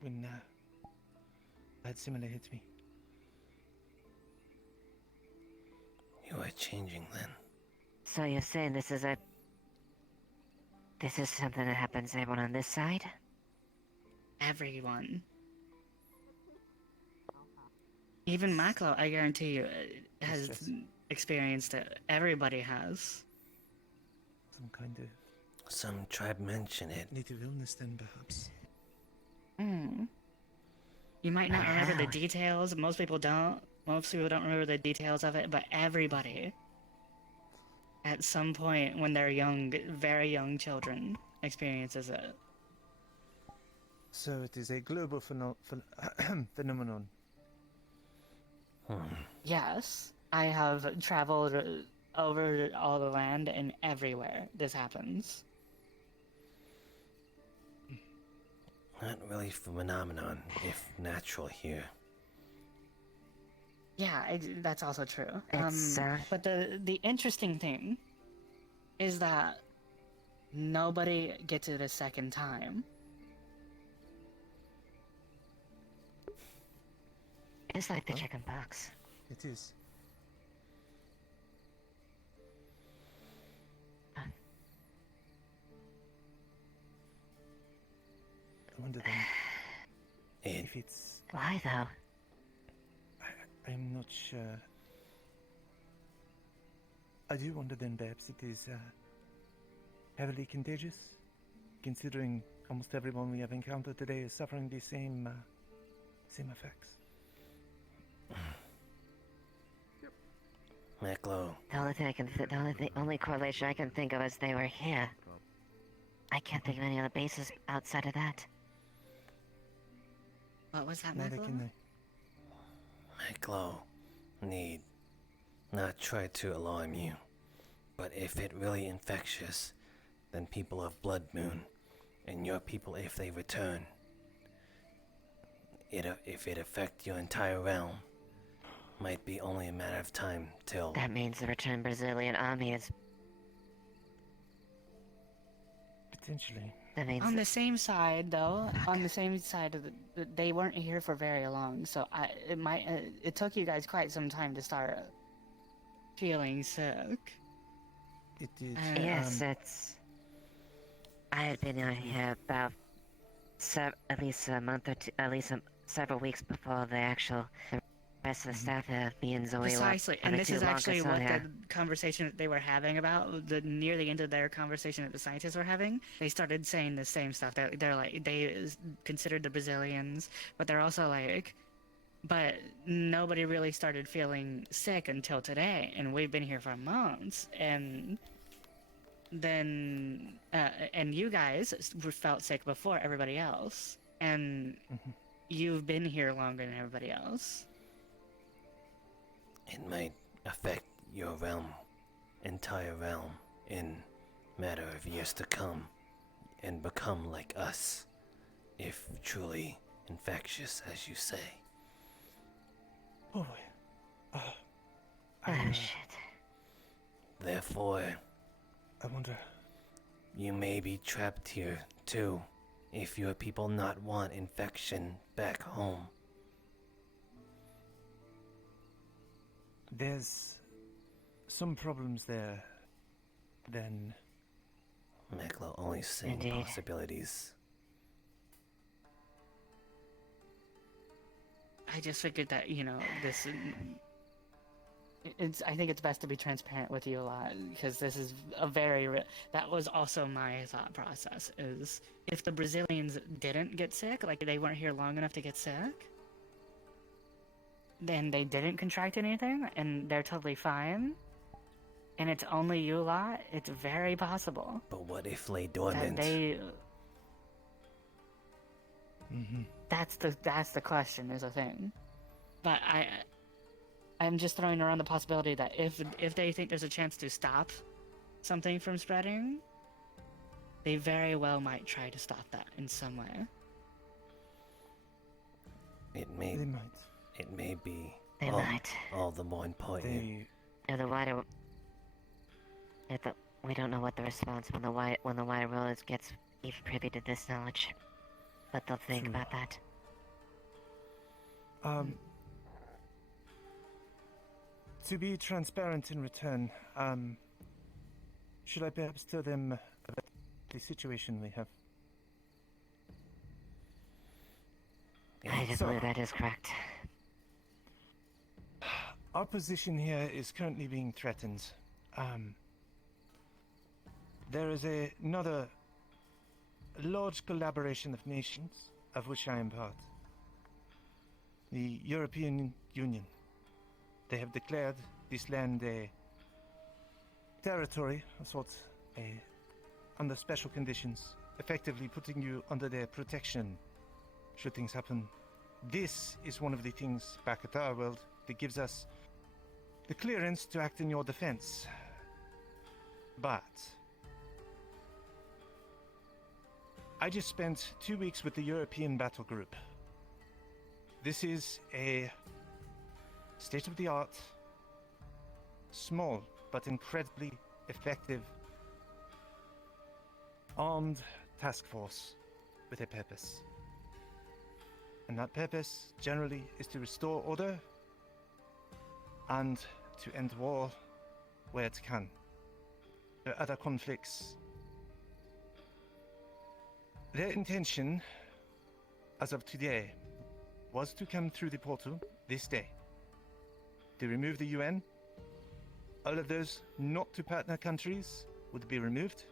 when that similar hit me. You are changing then. So you're saying this is something that happens to everyone on this side? Everyone. Even Maklo, I guarantee you, has experienced it. Everybody has. Some kind of... Some tribe mention it. Native illness then, perhaps. You might not remember the details. Most people don't. Most people don't remember the details of it, but everybody, at some point when they're young, very young children, experiences it. So it is a global phenomenon. Yes, I have traveled over all the land, and everywhere this happens. Not really a phenomenon, if natural here. Yeah, that's also true. It's, But the interesting thing is that nobody gets it a second time. It's like the chicken pox. It is. I wonder then if it's... Why though? I'm not sure. I do wonder then perhaps it is heavily contagious, considering almost everyone we have encountered today is suffering the same effects. Maklo. The only correlation I can think of is they were here. I can't think of any other bases outside of that. What was that, Neither Maklo? can Maklo, need not try to alarm you, but if it really infectious, then people of Blood Moon, and your people if they return, if it affect your entire realm, might be only a matter of time till... That means the returned Brazilian army is... Potentially. That means... On the same side, though, on the same side of they weren't here for very long, so it took you guys quite some time to start feeling sick. It is. Yes, it's... I had been out here about at least a month or two, at least several weeks before the rest of the staff here, me and Zoe. Precisely, and this is actually what here. the conversation that they were having about near the end of their conversation that the scientists were having. They started saying the same stuff. They're like they considered the Brazilians, but they're also like, but nobody really started feeling sick until today, and we've been here for months, and then and you guys felt sick before everybody else, and you've been here longer than everybody else. It might affect your realm, entire realm, in matter of years to come, and become like us, if truly infectious, as you say. Oh, shit. Therefore, I wonder... You may be trapped here, too, if your people not want infection back home. There's some problems there, then... Maklo only seeing Indeed. possibilities. I just figured that, this... I think it's best to be transparent with you a lot, because this is a that was also my thought process, is if the Brazilians didn't get sick, like they weren't here long enough to get sick, then they didn't contract anything, and they're totally fine, and it's only you lot, it's very possible. But what if lay dormant? That they... That's the question, is a thing. But I'm just throwing around the possibility that if they think there's a chance to stop something from spreading, they very well might try to stop that in some way. It may... They might. It may be They might. all the more important. The wider... we don't know what the response when the wider world gets even privy to this knowledge. But they'll think about that. To be transparent in return, should I perhaps tell them about the situation we have? I do believe that is correct. Our position here is currently being threatened. There is another large collaboration of nations, of which I am part. The European Union. They have declared this land a territory of sorts, under special conditions, effectively putting you under their protection should things happen. This is one of the things back at our world that gives us the clearance to act in your defense. But I just spent 2 weeks with the European Battle Group. This is a state-of-the-art, small but incredibly effective armed task force with a purpose. And that purpose, generally, is to restore order and to end war where it can. There are other conflicts. Their intention, as of today, was to come through the portal this day, to remove the UN. All of those not to partner countries would be removed,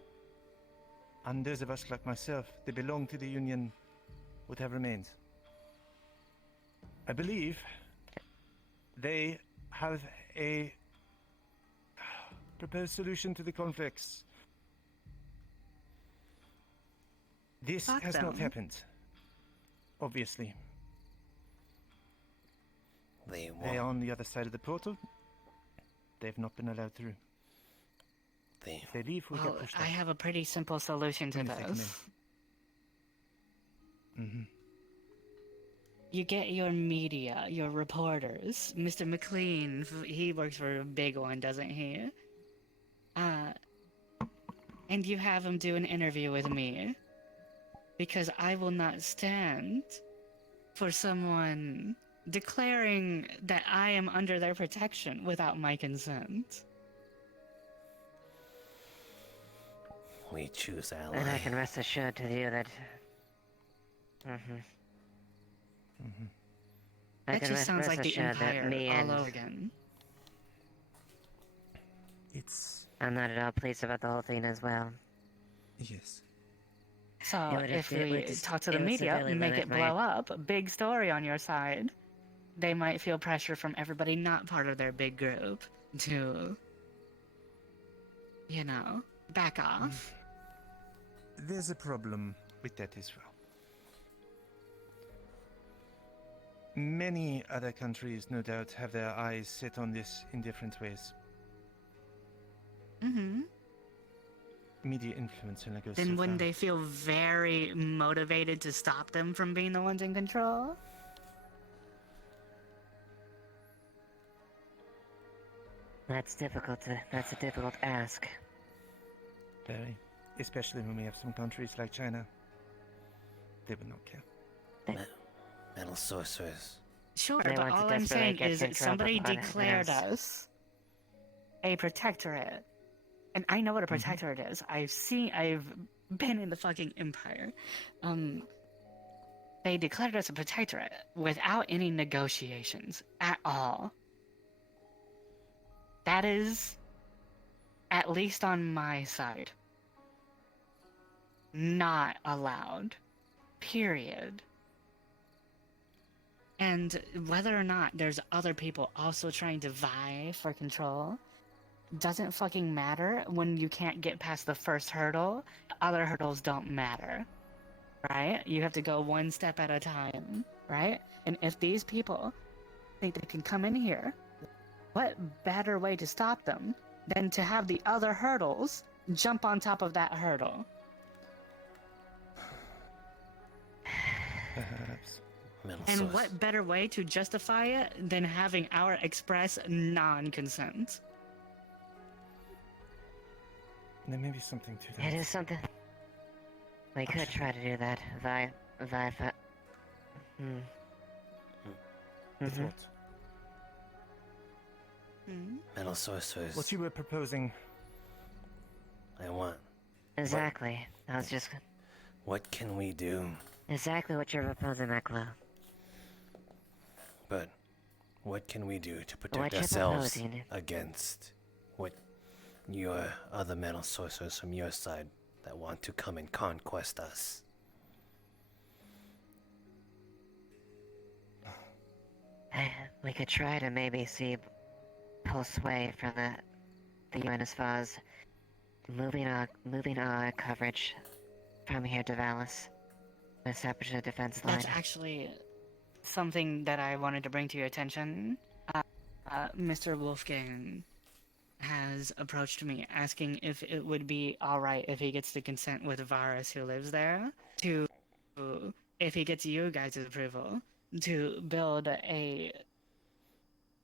and those of us like myself that belong to the Union would have remained. I believe they have a proposed solution to the conflicts. This Fuck has not them. happened, obviously. They are on the other side of the portal. They've not been allowed through. If they leave, we Well, get pushed I out. have a pretty simple solution to When they come this. Mm-hmm. You get your media, your reporters. Mr. McLean, he works for a big one, doesn't he? And you have him do an interview with me. Because I will not stand for someone declaring that I am under their protection without my consent. We choose ally. And I can rest assured to you that. I That can just sounds rest like the assured that Empire me all and over again. I'm not at all pleased about the whole thing as well. Yes. So, It would- if it we would- talk to the it would media, severely make limit it my- blow up, big story on your side, they might feel pressure from everybody not part of their big group to, you know, back off. There's a problem with that as well. Many other countries, no doubt, have their eyes set on this in different ways. Mm-hmm. Media influence only goes Then so wouldn't far. they feel very motivated to stop them from being the ones in control? That's a difficult ask. Very. Especially when we have some countries like China. They would not care. Metal sorcerers. Sure, They but want to all I'm desperately saying get is that control somebody upon declared us. us a protectorate. And I know what a protectorate is. I've been in the fucking Empire. They declared us a protectorate without any negotiations at all. That is, at least on my side, not allowed. Period. And whether or not there's other people also trying to vie for control doesn't fucking matter when you can't get past the first hurdle. Other hurdles don't matter. Right? You have to go one step at a time. Right? And if these people think they can come in here, what better way to stop them than to have the other hurdles jump on top of that hurdle? Perhaps. And what better way to justify it than having our express non-consent? There may be something to that. It is something. We could try to do that via. The thought. Metal sorcerers. What you were proposing. I want. Exactly. I was just. What can we do? Exactly what you're proposing, Maklo. But what can we do to What protect you're ourselves proposing. against what your other metal sorcerers from your side that want to come and conquest us? We could try to maybe pull sway from the UN as far as moving our coverage from here to Valis. Establish a defense line. That's actually something that I wanted to bring to your attention. Mr. Wolfgang has approached me asking if it would be alright if he gets the consent with Varus who lives there to, if he gets you guys' approval, to build a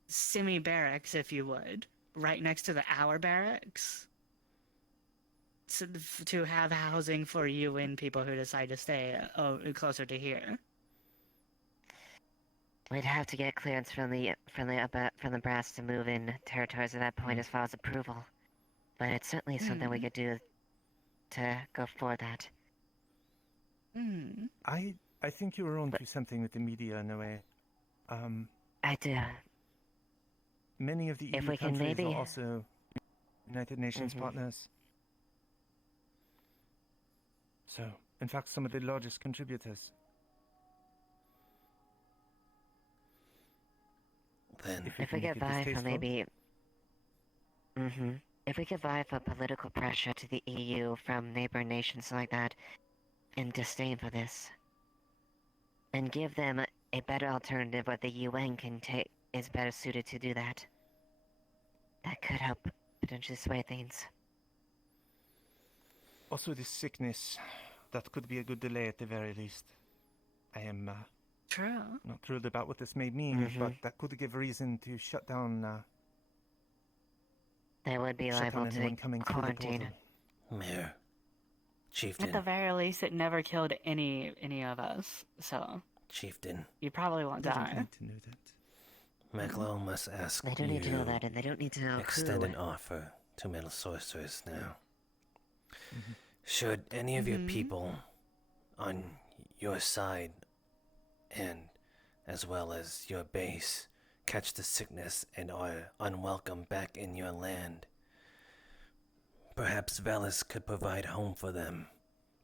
semi-barracks, if you would, right next to our barracks. to have housing for you and people who decide to stay closer to here? We'd have to get clearance from the brass to move in territories at that point as far as approval. But it's certainly something we could do to go for that. I think you were onto something with the media in a way. I do. Many of the If EU we can countries maybe- are also United Nations partners. So, in fact, some of the largest contributors. Then, If we get by for maybe... If we get by for political pressure to the EU from neighboring nations like that, and disdain for this, and give them a better alternative where the UN can take is better suited to do that, that could help potentially sway things. Also, this sickness, that could be a good delay at the very least. I am True. not thrilled about what this may mean, but that could give reason to shut down. They would be shut liable down anyone to coming through the quarantine. portal. Mayor, Chieftain. At the very least, it never killed any of us, so... Chieftain. You probably won't They don't die. need to know that. Maklo must ask They don't you need to know that, and they don't need to know extend who. an offer to metal sorcerers now. Should any of your people on your side and as well as your base catch the sickness and are unwelcome back in your land, perhaps Velis could provide home for them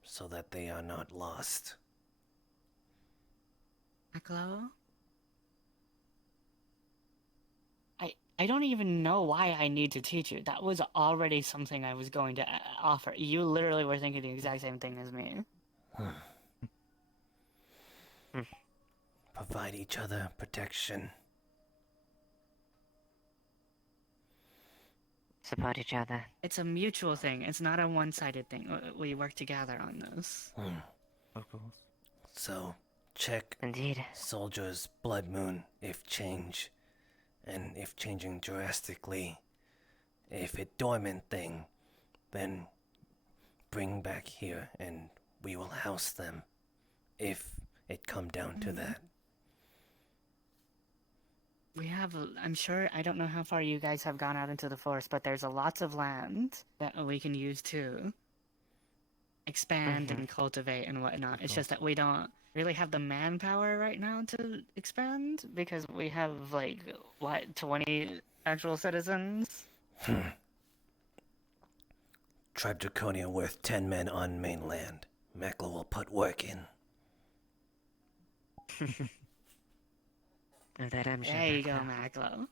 so that they are not lost. Maklo? I don't even know why I need to teach you. That was already something I was going to offer. You literally were thinking the exact same thing as me. Provide each other protection. Support each other. It's a mutual thing. It's not a one-sided thing. We work together on this. Of course. So, check Indeed. Soldier's blood moon if change. And if changing drastically, if it dormant thing, then bring back here and we will house them. If it come down to that. We have, I'm sure, I don't know how far you guys have gone out into the forest, but there's lots of land that we can use to expand and cultivate and whatnot. It's just that we don't really have the manpower right now to expand because we have, like, what, 20 actual citizens? Tribe Draconia worth 10 men on mainland. Maklo will put work in. That I'm sure. There you go, Maklo.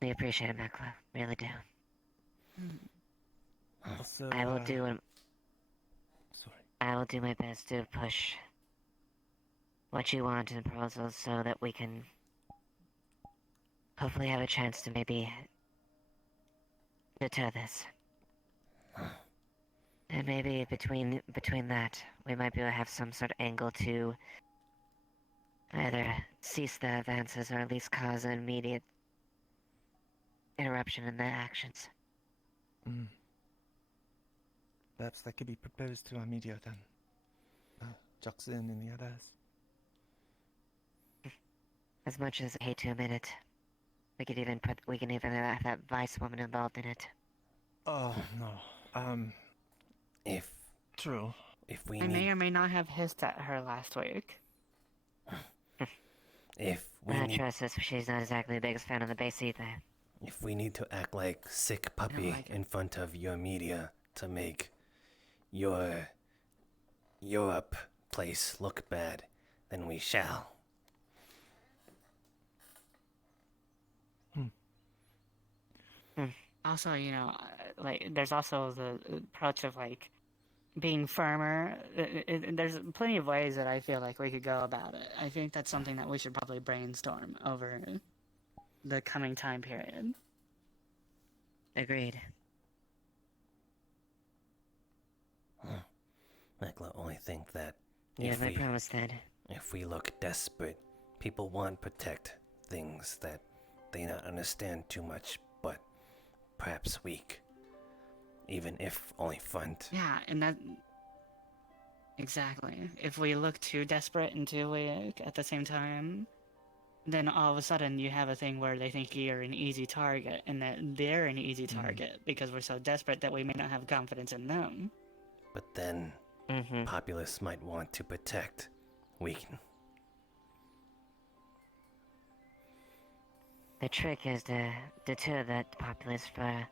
We appreciate it, Maklo. Really do. Also, I will do Sorry. I will do my best to push what you want in proposals so that we can hopefully have a chance to maybe deter this. And maybe between that, we might be able to have some sort of angle to either cease the advances or at least cause an immediate interruption in their actions. Perhaps that could be proposed to our media then. Jackson and the others. As much as I hate to admit it, we can even have that vice woman involved in it. Oh no. If true. If we I may need, or may not have hissed at her last week. if we I'm not need, sure, sis, she's not exactly the biggest fan of the base either. if we need to act like sick puppy in front of your media to make your Europe place look bad, then we shall. Also, you know, like, there's also the approach of, like, being firmer. There's plenty of ways that I feel like we could go about it. I think that's something that we should probably brainstorm over the coming time period. Agreed. Maklo only think that You have my promise then. if we look desperate, people want protect things that they not understand too much, but perhaps weak. Even if only front. Yeah, and that... Exactly. If we look too desperate and too weak at the same time, then all of a sudden you have a thing where they think you're an easy target, and that they're an easy target because we're so desperate that we may not have confidence in them. But then, populace might want to protect weaken. The trick is to deter the populace for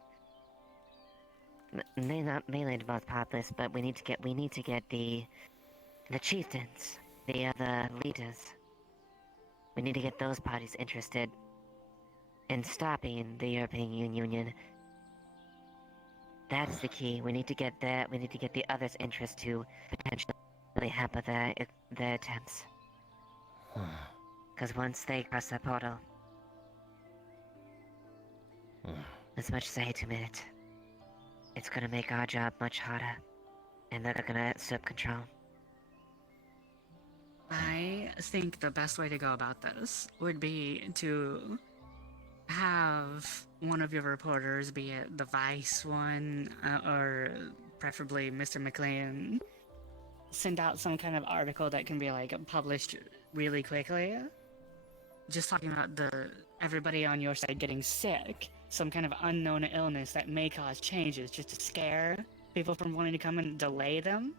not mainly both populace, but we need to get the chieftains, the other leaders. We need to get those parties interested in stopping the European Union. That's the key. We need to get that. We need to get the others' interest to potentially hamper their attempts. Because once they cross that portal, as much as I hate to admit it, it's gonna make our job much harder, and they're gonna usurp control. I think the best way to go about this would be to have one of your reporters, be it the Vice one, or preferably Mr. McLean, send out some kind of article that can be like published really quickly. Just talking about everybody on your side getting sick, some kind of unknown illness that may cause changes just to scare people from wanting to come and delay them.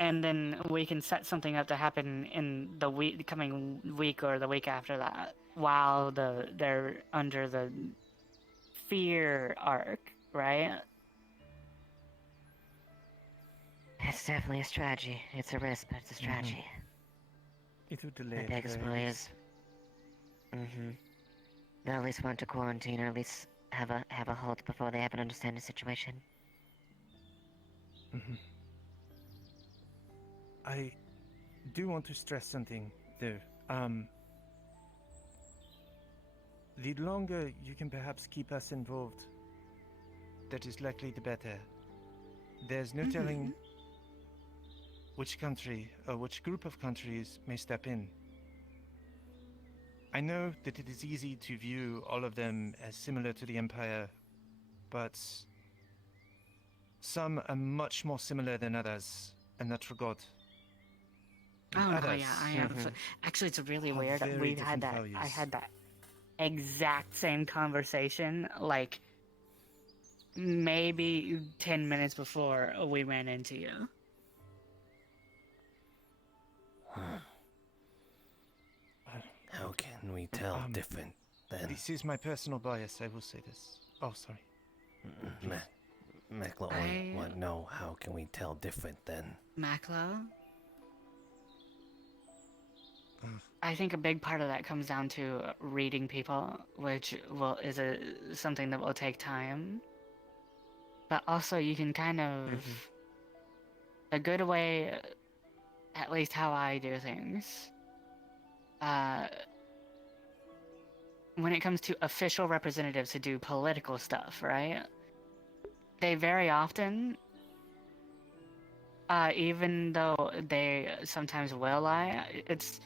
And then we can set something up to happen in the coming week or the week after that, while they're under the fear arc, right? It's definitely a strategy. It's a risk, but it's a strategy. It would delay. The biggest worry is, they'll at least want to quarantine, or at least have a halt before they have an understanding situation. I do want to stress something, though. The longer you can perhaps keep us involved, that is likely the better. There's no telling which country or which group of countries may step in. I know that it is easy to view all of them as similar to the Empire, but some are much more similar than others in that regard. Yeah, I have. Actually, it's really weird. We had that. I had that exact same conversation, like maybe 10 minutes before we ran into you. How can we tell different then? This is my personal bias, I will say this. Oh, sorry. Maklo only want to know, how can we tell different then? Maklo? I think a big part of that comes down to reading people, which is something that will take time. But also you can kind of... A good way, at least how I do things, when it comes to official representatives who do political stuff, right? They very often, even though they sometimes will lie, it's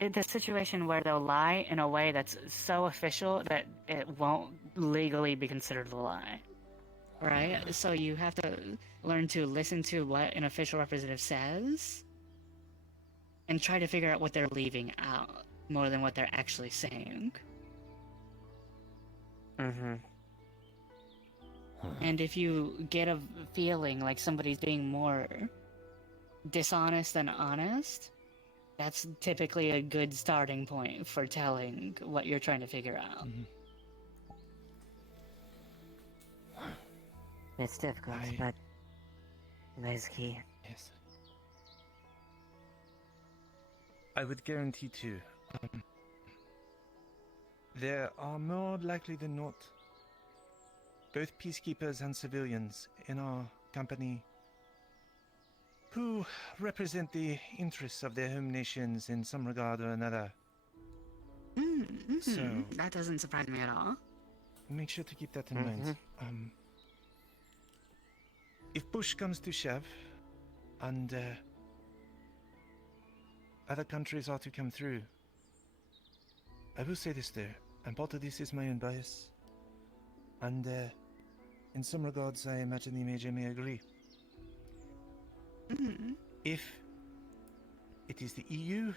a situation where they'll lie in a way that's so official that it won't legally be considered a lie, right? So you have to learn to listen to what an official representative says and try to figure out what they're leaving out more than what they're actually saying. And if you get a feeling like somebody's being more dishonest than honest, that's typically a good starting point for telling what you're trying to figure out. It's difficult, but that is key. Yes. I would guarantee too. There are more likely than not both peacekeepers and civilians in our company who represent the interests of their home nations in some regard or another. So that doesn't surprise me at all. Make sure to keep that in mind. If push comes to shove, and other countries are to come through, I will say this though, and part of this is my own bias. And in some regards, I imagine the Major may agree. If it is the EU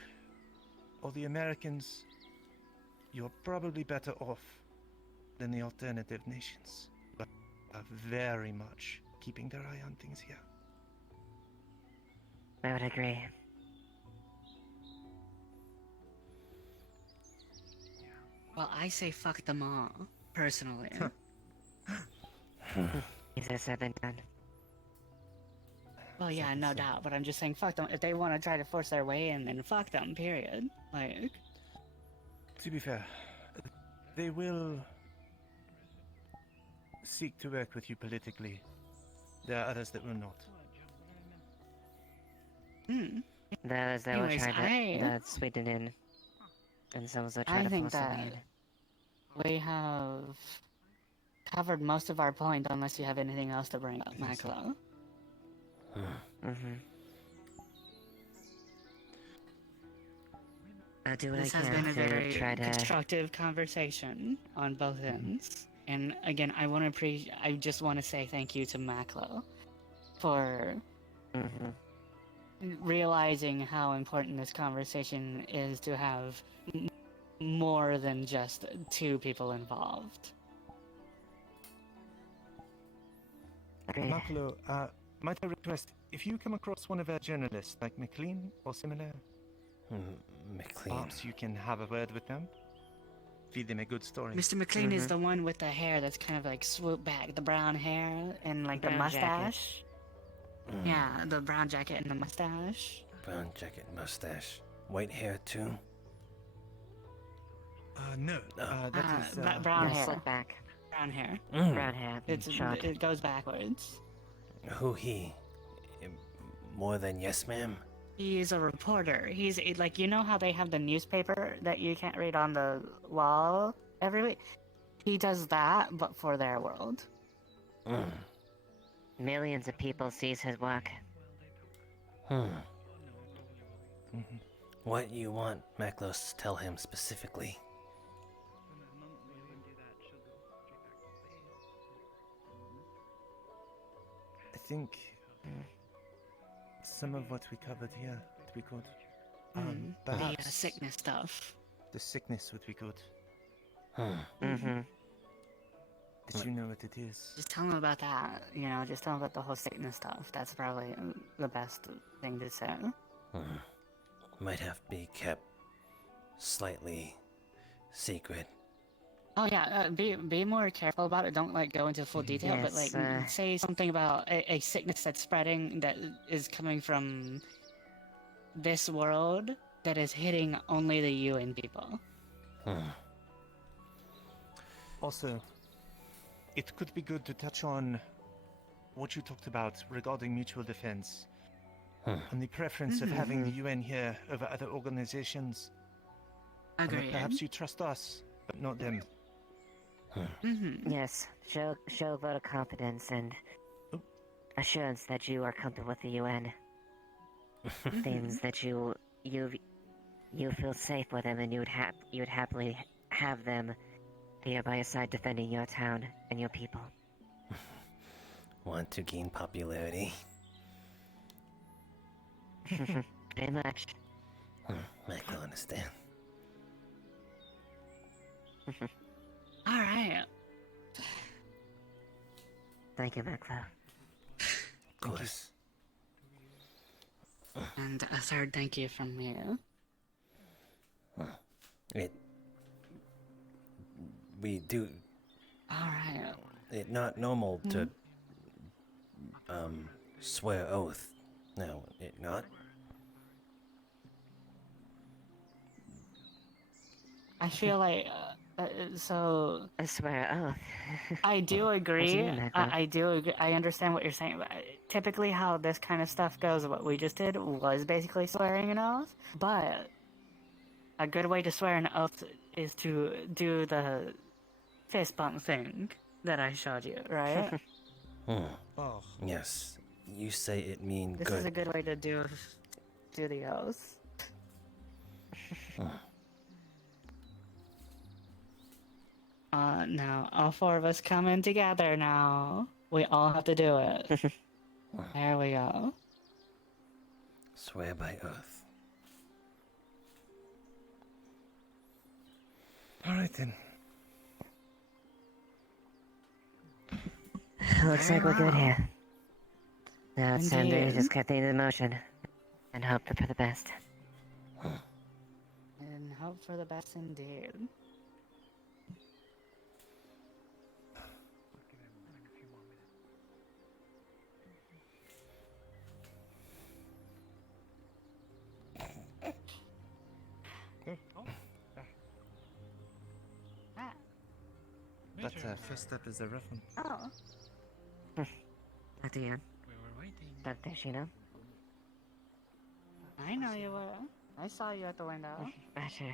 or the Americans, you're probably better off than the alternative nations, but are very much keeping their eye on things here. I would agree. Well, I say fuck them all, personally. Easier said than done. Well, yeah, no doubt, but I'm just saying fuck them. If they want to try to force their way in, then fuck them, period. Like... To be fair, they will seek to work with you politically. There are others that will not. Those that Anyways, will try to sweeten in, and some will try I to think force them that in. we have covered most of our point, unless you have anything else to bring up, Maklo. I'll do what This I has can been a to very try to... constructive conversation on both ends. And again, I just want to say thank you to Maklo for realizing how important this conversation is to have more than just two people involved. Maklo, might I request, if you come across one of our journalists, like McLean or similar, McLean. perhaps you can have a word with them. Feed them a good story. Mr. McLean is the one with the hair that's kind of like swooped back, the brown hair and like the Brown mustache. Yeah, the brown jacket and the mustache. Brown jacket, mustache. White hair too? No. That is... brown no, hair. slick back. Brown hair. Brown hair. Short. It goes backwards. Who he? More than yes, ma'am? He's a reporter. He's like, you know how they have the newspaper that you can't read on the wall every week? He does that, but for their world. Millions of people sees his work. What you want Maklos to tell him specifically? I think some of what we covered here would be good. Perhaps The sickness stuff. the sickness would be good. That you know what it is. Just tell him about that, just tell him about the whole sickness stuff. That's probably the best thing to say. Might have to be kept slightly secret. Oh yeah, be more careful about it. Don't go into full detail, but say something about a sickness that's spreading that is coming from this world that is hitting only the UN people. Also, it could be good to touch on what you talked about regarding mutual defense. And the preference of having the UN here over other organizations. And that Agreed. perhaps you trust us, but not them. Yes, show a vote of confidence and assurance that you are comfortable with the UN. Things that you feel safe with them, and you would happily have them here by your side defending your town and your people. Want to gain popularity? Pretty much. Maklo understand. Alright. Thank you, Maklo. Of course. And a third thank you from you. We do. Alright. It's not normal to swear oath. No, it not. I feel like so. I swear oath. I do agree. Maklo? I do agree. I understand what you're saying. But typically, how this kind of stuff goes, what we just did was basically swearing an oath. But a good way to swear an oath is to do the fist bump thing that I showed you, right? Oh. Yes. You say it mean This good. is a good way to do the oath. Now, all four of us come in together now. We all have to do it. There we go. Swear by oath. Alright then. Looks like we're good here. Now it's time to Indeed. just continue the motion and hope for the best. And hope for the best indeed. That first step is a rough one. Oh. Dr. Yan. We were waiting. Dr. Shino. I know you were. I saw you at the window. Gotcha.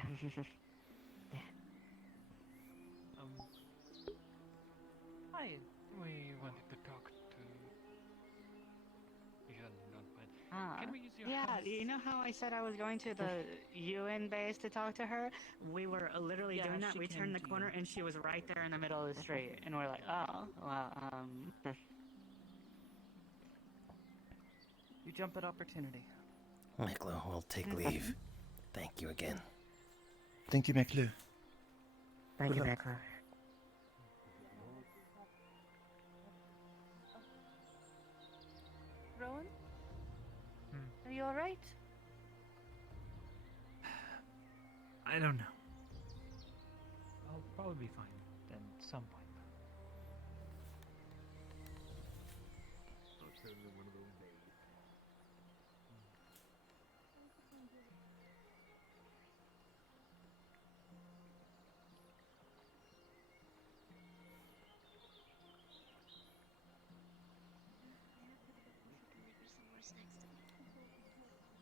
Hi. We wanted to talk to. You not but can we use your yeah, house? you know how I said I was going to the UN base to talk to her? We were literally Yeah, doing that. she We came turned the to corner and she was right there in the middle of the street. And we're like, oh, well, You jump at opportunity. Maklo will take leave. Thank you again. Thank you, Maklo. Thank you, Good luck. Maklo. Rowan? Are you alright? I don't know. I'll probably be fine at some point.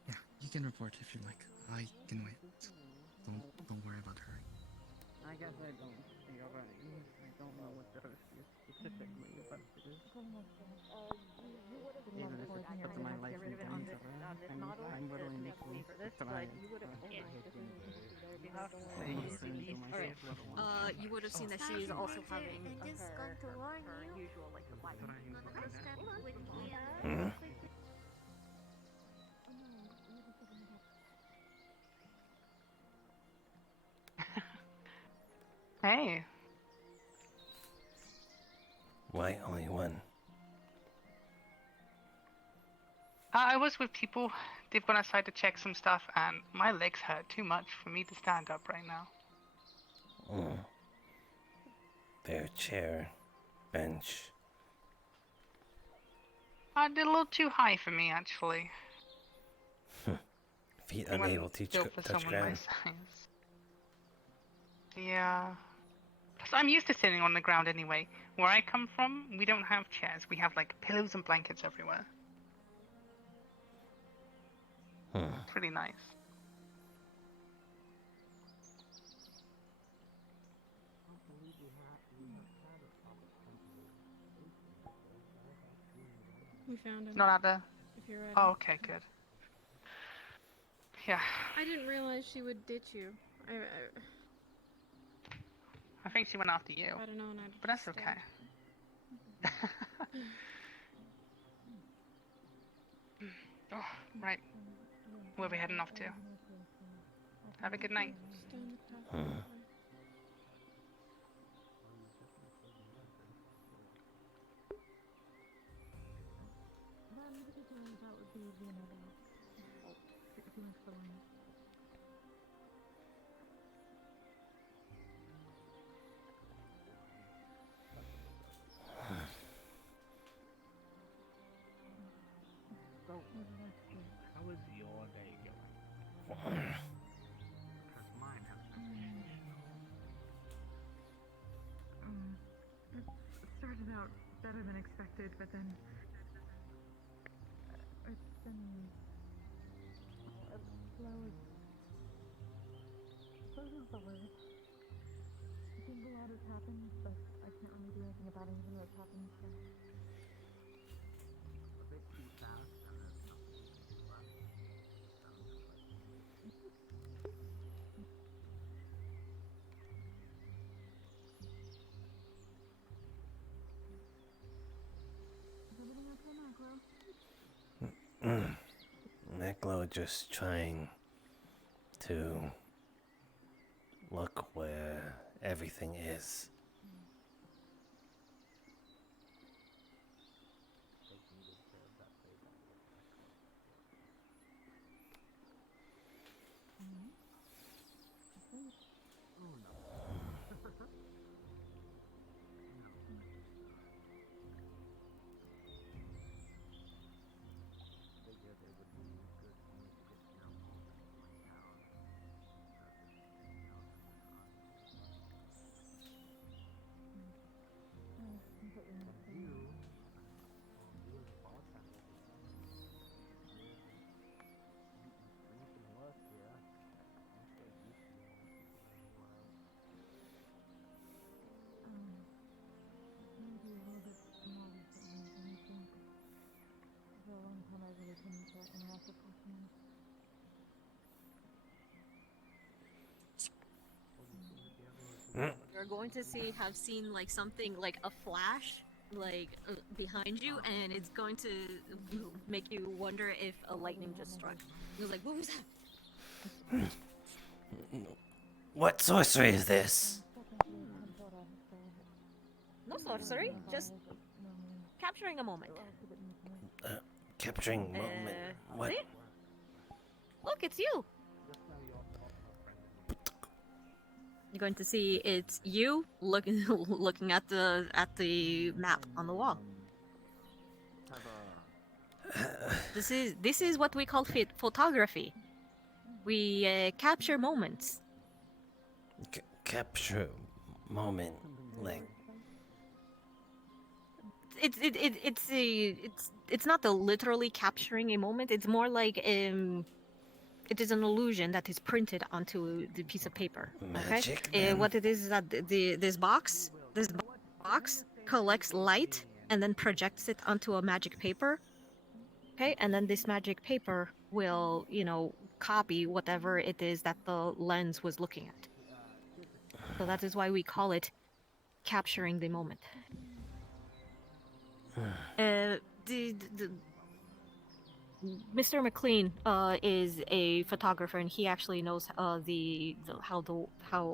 Yeah, you can report if you like. I can wait. Don't worry about her. I guess I don't. You're right. I don't know what the specifically, but it is. Even if it puts my life in danger, I'm willing to try. You would have seen that she is also having her usual like the white. Hey. Why only one? I was with people. They've gone outside to check some stuff, and my legs hurt too much for me to stand up right now. Their chair, bench. I did a little too high for me, actually. Feet It wasn't unable to built for touch someone my ground. size. Yeah. Plus, I'm used to sitting on the ground anyway. Where I come from, we don't have chairs. We have like pillows and blankets everywhere. It's really nice. We found him. Not out there. If you're ready. Oh, okay, good. Yeah. I didn't realize she would ditch you. I think she went after you. I don't know, and I'd But that's stay. okay. Oh, right. Where are we heading off to? Have a good night. How was your day going? Because mine has been. It started out better than expected, but then it's been as slow as the word. I think a lot has happened, but I can't really do anything about anything that's happened. So. A bit too fast. just trying to look where everything is. You're going to have seen like something like a flash like behind you, and it's going to make you wonder if a lightning just struck. It was like, what was that? What sorcery is this? No sorcery, just capturing a moment. Capturing moment. What? See? Look, it's you. You're going to see it's you looking at the map on the wall. This is what we call photography. We capture moments. Capture moment, like. It's not the literally capturing a moment. It's more like it is an illusion that is printed onto the piece of paper. Magic, Okay. What it is that this box collects light and then projects it onto a magic paper. Okay, and then this magic paper will, copy whatever it is that the lens was looking at. So that is why we call it capturing the moment. Mr. McLean is a photographer, and he actually knows how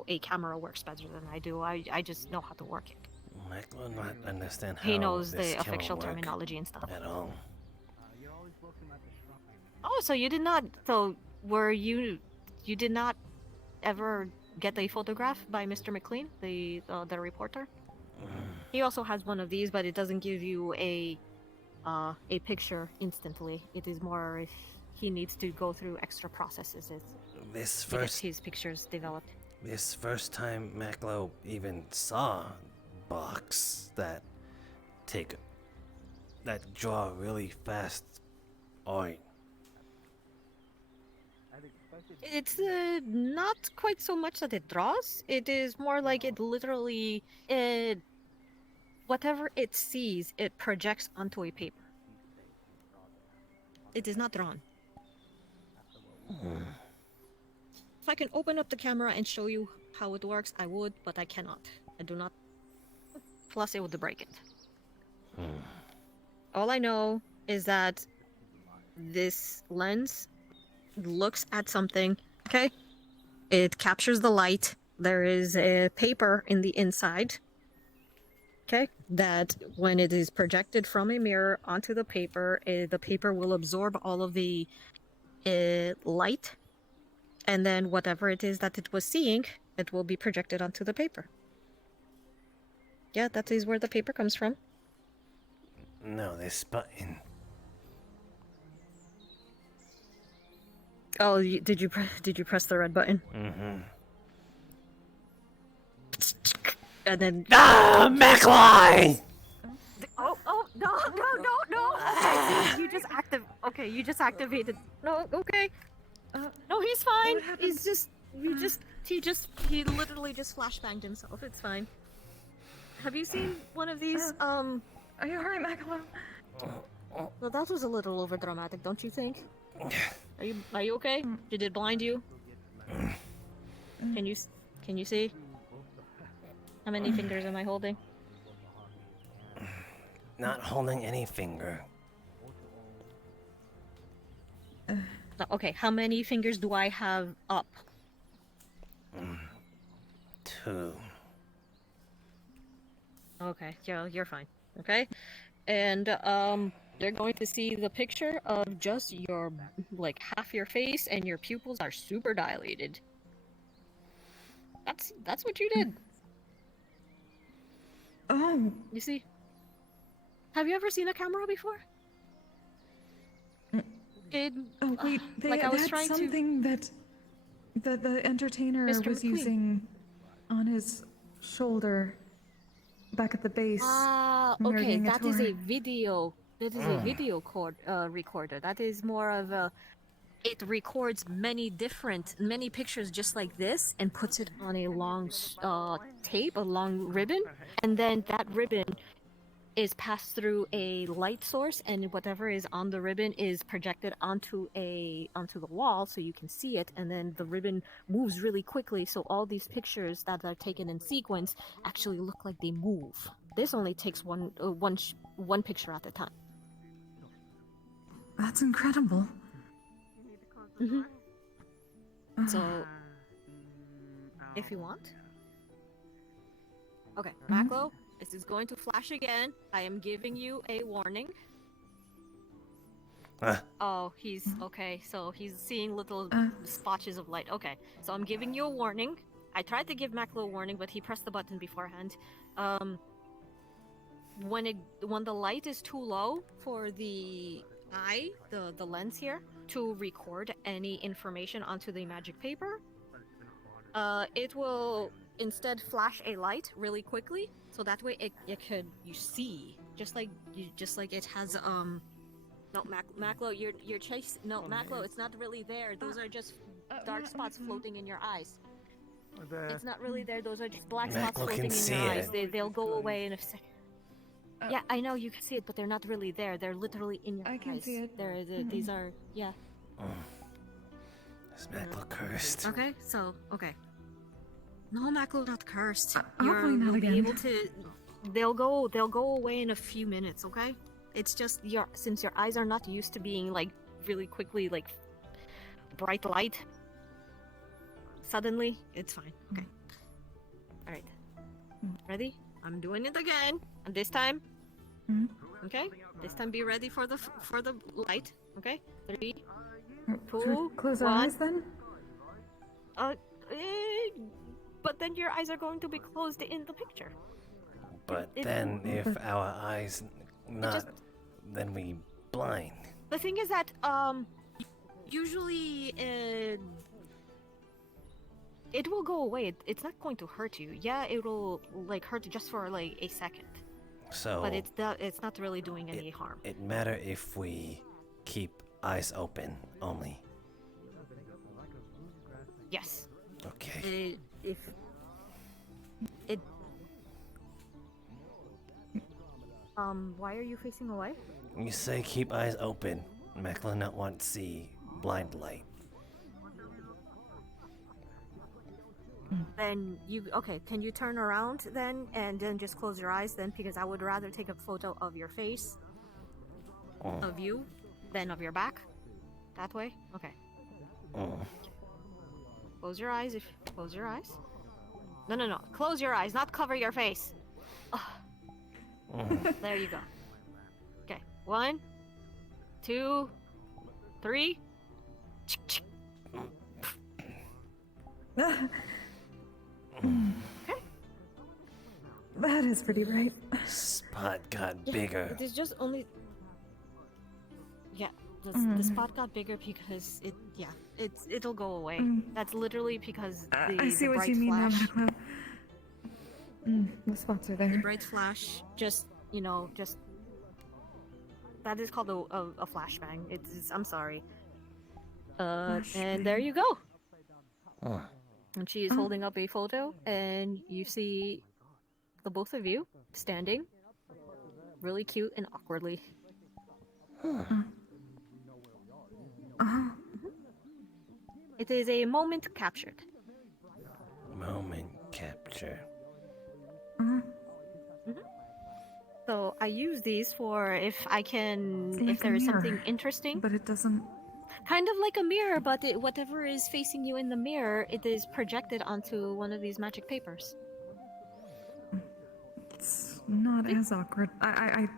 a camera works better than I do. I just know how to work it. Maklo not understand how He knows this the official work terminology and stuff. at all. Oh, so you did not? So were you? You did not ever get a photograph by Mr. McLean, the reporter? He also has one of these, but it doesn't give you a picture instantly. It is more if he needs to go through extra processes This to get first his pictures developed. This first time Maklo even saw box that draw really fast art. It's not quite so much that it draws. It is more like it literally whatever it sees, it projects onto a paper. It is not drawn. If I can open up the camera and show you how it works, I would, but I cannot. I do not. Plus, it would break it. All I know is that this lens looks at something, okay? It captures the light. There is a paper in the inside, okay? That when it is projected from a mirror onto the paper will absorb all of the light, and then whatever it is that it was seeing, it will be projected onto the paper. Yeah, that is where the paper comes from. No, this button. Oh, did you press the red button? Mm-hmm. And then Mackline! Oh no! Okay, you just activated. No, okay. No, he's fine. He literally just flashbanged himself. It's fine. Have you seen one of these? Are you alright, Maklo? Well, that was a little over dramatic, don't you think? Are you okay? Did it blind you? Can you see? How many fingers am I holding? Not holding any finger. Okay, how many fingers do I have up? 2. Okay, yeah, you're fine. Okay, and you're going to see the picture of just your like half your face, and your pupils are super dilated. That's what you did. Oh. You see? Have you ever seen a camera before? Oh wait, they like I was had trying something that the entertainer Mr. was McQueen. using on his shoulder back at the base. when we were Okay, getting a that is tour. a video. That is a video recorder. That is more of a. It records many pictures just like this and puts it on a long tape, a long ribbon, and then that ribbon is passed through a light source, and whatever is on the ribbon is projected onto the wall so you can see it, and then the ribbon moves really quickly, so all these pictures that are taken in sequence actually look like they move. This only takes one picture at a time. That's incredible. So, if you want. Okay, Maklo, this is going to flash again. I am giving you a warning. Oh, he's okay. So he's seeing little spotches of light. Okay, so I'm giving you a warning. I tried to give Maklo a warning, but he pressed the button beforehand. When the light is too low for the eye, the lens here, to record any information onto the magic paper, it will instead flash a light really quickly, so that way you see just like it has no, Maklo, you're chasing. No, Maklo, it's not really there. Those are just dark spots floating in your eyes. It's not really there. Those are just black spots Maklo can floating in see your it. eyes. They'll go away in a second. Yeah, I know you can see it, but they're not really there. They're literally in your eyes. I can see it. These are, yeah. Is Maklo cursed? Okay, so, okay. No, Maklo, not cursed. Hopefully not You'll again. be able to. They'll go away in a few minutes. Okay. It's just since your eyes are not used to being like really quickly like bright light. Suddenly, it's fine. Okay. All right. Ready? I'm doing it again, and this time. Okay. This time, be ready for the light. Okay. 3, 2, Close our 1. eyes then? But then your eyes are going to be closed in the picture. But then if our eyes not, then we blind. The thing is that usually it will go away. It's not going to hurt you. Yeah, it will like hurt just for like a second. So. But it's not really doing any harm. It matter if we keep eyes open only. Yes. Okay. Why are you facing away? You say keep eyes open. Maklo not want to see blind light. Then can you turn around then and then just close your eyes then, because I would rather take a photo of your face, of you, than of your back. That way? Okay. Close your eyes close your eyes. No. Close your eyes, not cover your face. There you go. Okay. 1, 2, 3. That is pretty bright. Spot got bigger. It is just only. Yeah, the spot got bigger because it'll go away. That's literally because I see the what bright you mean now, flash. Maklo. The spots are there. The bright flash, just that is called a flashbang. I'm sorry. And there you go. And she is holding up a photo, and you see the both of you standing, really cute and awkwardly. It is a moment captured. Moment capture. So I use these for if there is something interesting. But it doesn't. Kind of like a mirror, but whatever is facing you in the mirror, it is projected onto one of these magic papers. It's not as awkward. I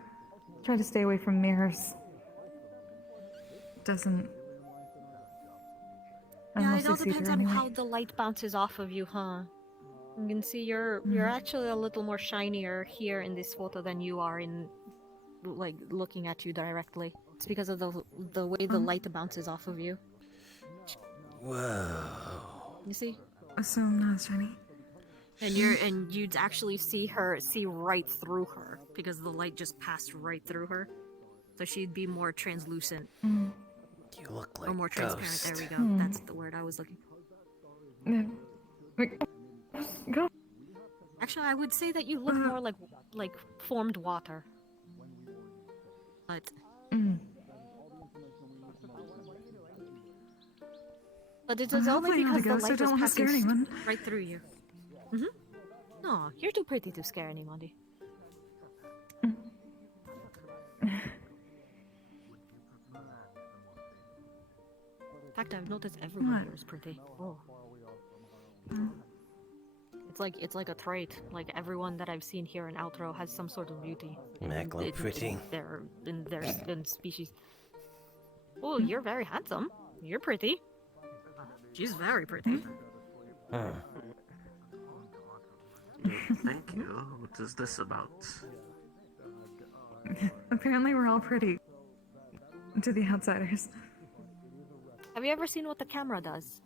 try to stay away from mirrors. Doesn't. Yeah, Unless it all I see depends through on anyway. how the light bounces off of you, huh? You can see you're actually a little more shinier here in this photo than you are in, like, looking at you directly. It's because of the way the light bounces off of you. Whoa. You see? So I'm not shiny. And you'd actually see right through her because the light just passed right through her. So she'd be more translucent. Mm. You look like or more transparent. Ghost. There we go. Hmm. That's the word I was looking for. Yeah. Wait. Go. Actually, I would say that you look more like formed water. But but it is only Hopefully not a because the ghost. I light don't was want to passing scare anyone. right through you. No, you're too pretty to scare anybody. In fact, I've noticed everyone What? here is pretty. Oh. Mm. It's like a trait. Like everyone that I've seen here in Outro has some sort of beauty. Maklo pretty. In their species. Oh, you're very handsome. You're pretty. She's very pretty. Thank you. What is this about? Apparently, we're all pretty. To the outsiders. Have you ever seen what the camera does?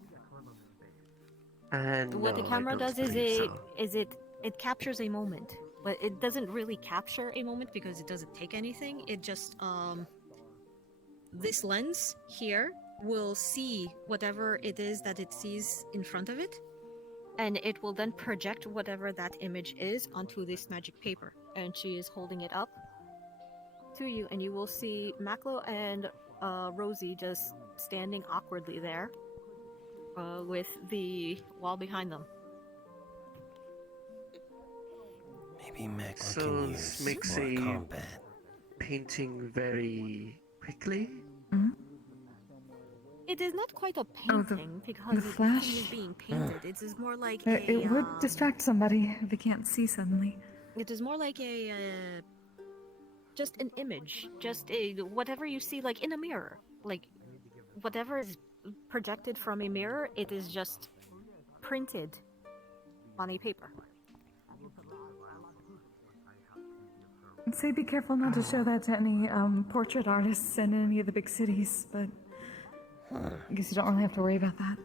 No, What the I camera don't does is believe so. it captures a moment, but it doesn't really capture a moment because it doesn't take anything. It just this lens here will see whatever it is that it sees in front of it, and it will then project whatever that image is onto this magic paper. And she is holding it up to you, and you will see Maklo and Rosie just standing awkwardly there. With the wall behind them. Maybe Maklo So can this use makes more a combat. painting very quickly. It is not quite a Oh, painting because the nothing flash? is being painted. It is more like It would distract somebody if they can't see suddenly. It is more like a just an image, just a whatever you see like in a mirror, like whatever is projected from a mirror. It is just printed on a paper. I'd say be careful not to show that to any portrait artists in any of the big cities, but I guess you don't really have to worry about that.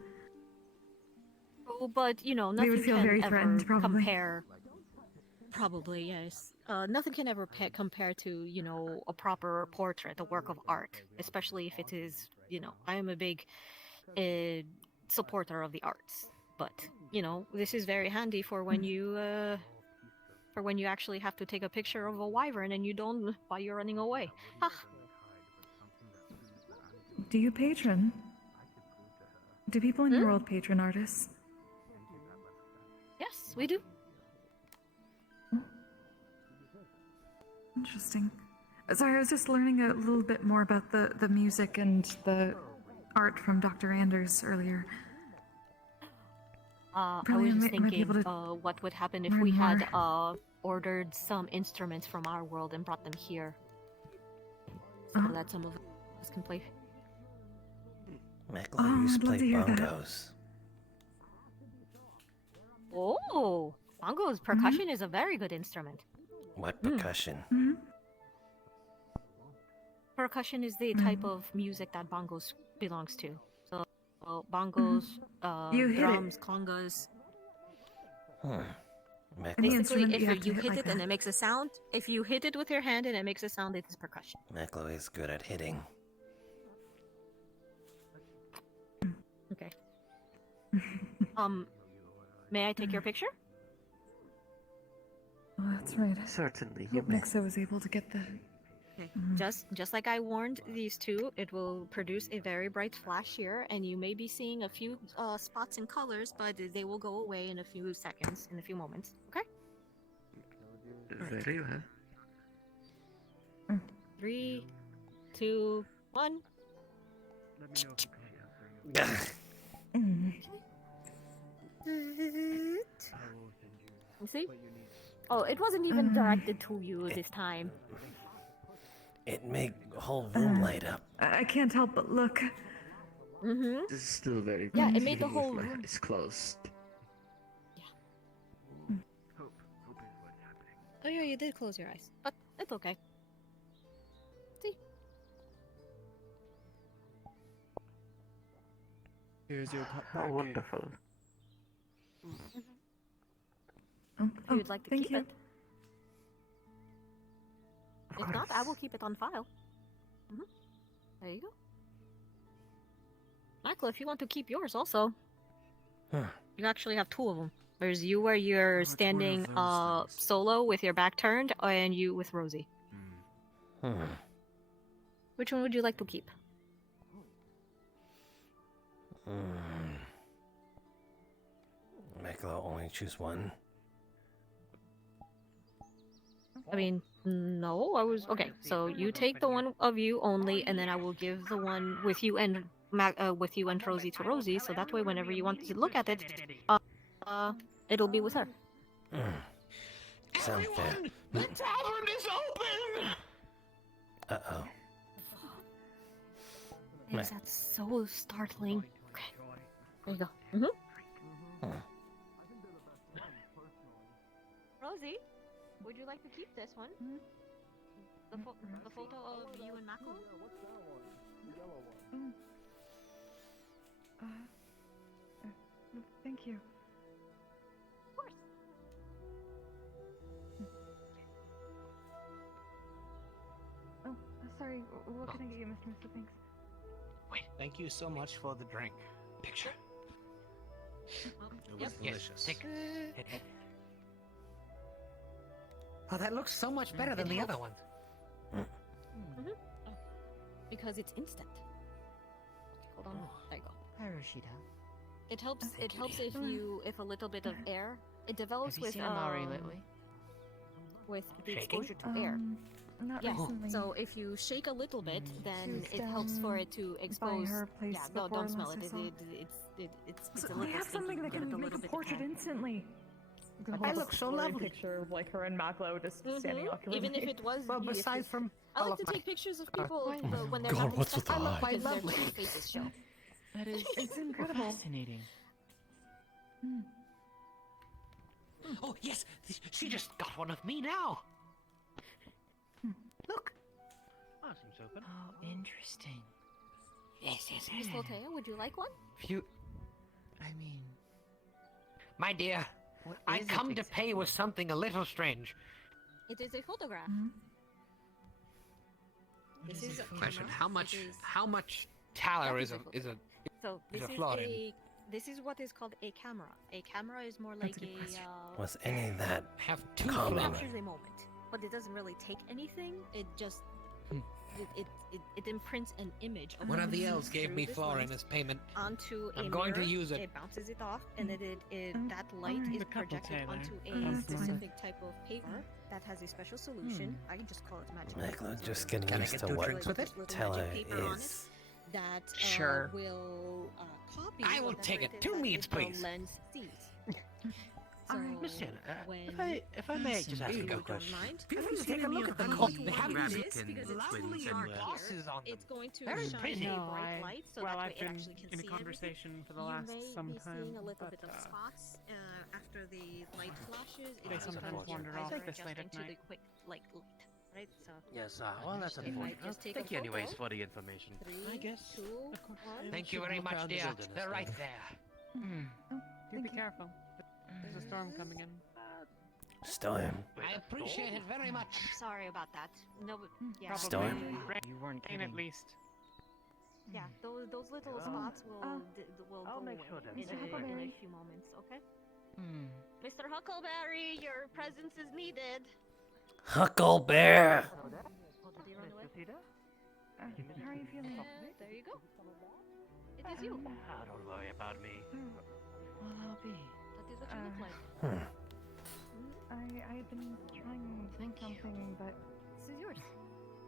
Oh, but you know, They nothing would feel can very ever threatened, probably. compare. Probably, yes. Nothing can ever compare to, you know, a proper portrait, a work of art, especially if it is, you know, I am a big supporter of the arts. But, you know, this is very handy for when you actually have to take a picture of a wyvern and you don't while you're running away. Ha! Do you patron? Do people in your world patron artists? Yes, we do. Interesting. Sorry, I was just learning a little bit more about the music and the art from Dr. Anders earlier. I Probably was just might be thinking, able to what would happen if learn we had more. ordered some instruments from our world and brought them here, so that some of us can play. Maklo used I'd to love play to hear that. bongos. Oh, bongos percussion is a very good instrument. What percussion? Percussion is the type of music that bongos belongs to. So bongos, You hit it. drums, congas. Maklo, Basically, instrument if you have to you hit hit like it and that. it makes a sound, if you hit it with your hand and it makes a sound, it is percussion. Maklo is good at hitting. Okay. May I take your picture? Oh, that's right. Certainly, I hope Nixo was able to get the... Okay. Just like I warned these two, it will produce a very bright flash here, and you may be seeing a few spots and colors, but they will go away in a few seconds, in a few moments. Okay? Very well. 3, 2, 1. You see? Oh, it wasn't even directed to you this time. It made the whole room light up. I can't help but look. Mm-hmm. This is still very Yeah, cold, it made the even whole with my room. eyes closed. Oh yeah, you did close your eyes. But it's okay. See? Here's your cup How back. wonderful. If you'd like to thank keep you. it. If not, I will keep it on file. There you go. Maklo, if you want to keep yours also. You actually have two of them. There's you where you're standing solo with your back turned, and you with Rosie. Which one would you like to keep? Maklo, only choose one. I mean, no, I was okay. So you take the one of you only, and then I will give the one with you and Rosie to Rosie. So that way, whenever you want to look at it, it'll be with her. Sound fair. The tavern is open! Uh-oh. That's so startling. Okay. There you go. Rosie, would you like to keep this one? The photo of you and Maklo? Thank you. Of course. Oh, sorry. What can I get you, Mr. Thanks. Wait, thank you so much for the drink. Picture. It was delicious. Take it. Oh, that looks so much better than the other one. Because it's instant. Okay, hold on. There you go. Hi, Rashida. It helps. Oh, It helps if a little bit of air. It develops Have you with seen Amari lately? with the Shaking? exposure to air. Not Yeah. recently. So if you shake a little bit, then She it was helps for down it to by expose. her place Yeah, no, before don't smell last it. I saw. It's a They little have something that stinky, can but a make little a bit portrait can. instantly. I look so lovely. Picture of like her and Maklo just standing awkwardly. Even if it was. Well, you, if besides you- from I all like of to my- take pictures of people when they're God, having what's with sex the because eye? their Lovely. true faces show. That is It's incredible. fascinating. Oh, yes! She just got one of me now! Look! Oh, seems open. Oh, interesting. Yes, yes, Miss Lotea, would you like one? Phew. I mean, My dear, what I is it come to pay with something a little strange. It is a photograph. This is a Question: camera. How much Taller is a So is this a is flaw in. this is what is called a camera. A camera is more like a Was any of that have it common? captures a moment, but it doesn't really take anything. It just it imprints an image. Of One what of the it elves sees gave through me this Flora lens as payment. onto a I'm going to mirror, use it. It bounces it off, and that light is projected onto a Taylor. specific type of paper that has a special solution. I can just call it magic. Maklo, just getting Can I used get to 2 what drinks with it? Teller paper on it is. that Sure. will copy. I will whatever take it it. is 2 that meats, the please. lens sees. So Miss Jenna, when if I may just ask you a don't question. mind, Feel free to take a look at the coat. They have these lovely bosses on them. it's going to Very shine pretty. a bright light, so that way I've it been actually can in a see conversation for the everything. last You may some be time, seeing a little but, bit of spots after the light flashes. they It's sometimes because your wander eyes off are this late adjusting at to the night. quick light, right? So Yes, well, that's if I unfortunate. just take Thank a you anyways photo, for the information. 3, 2, 1. Thank you very much, dear. They're right there. Do be careful. There's a storm coming in. Storm. I appreciate it very much. Sorry about that. No, but yeah. Storm. you weren't Rain kidding. at least. Yeah, those little spots will I'll go make away sure that's in taken a care of. few moments. Okay. Hmm. Mr. Huckleberry, your presence is needed. Hucklebear. Oh, did he run away? How are you feeling? There you go. It is you. Ah, don't worry about me. Well, I'll be. That is what you look like. I've been trying something, but This is yours.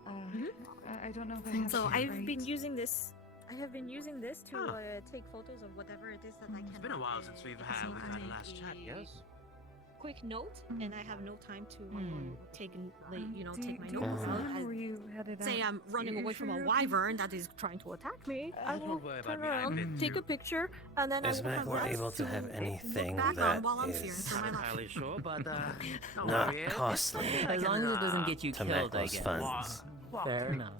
I don't know if I have So it I've right. been using this I have been using this to take photos of whatever it is that I can. It's been a while since we've had the last chat. Yes. Quick note, and I have no time to take my Do you notebook out. remember where you headed Say out? I'm running You away sure from a you're- wyvern that is trying to attack me. I will Don't worry about turn me, I've around, been take to- a picture, and then Is I will have Maklo us able to have look anything back that on while I'm fearing is for my Not life. entirely sure, but don't not worry. costly As long as it doesn't get you to killed, I Maklo's guess. funds? Fair enough.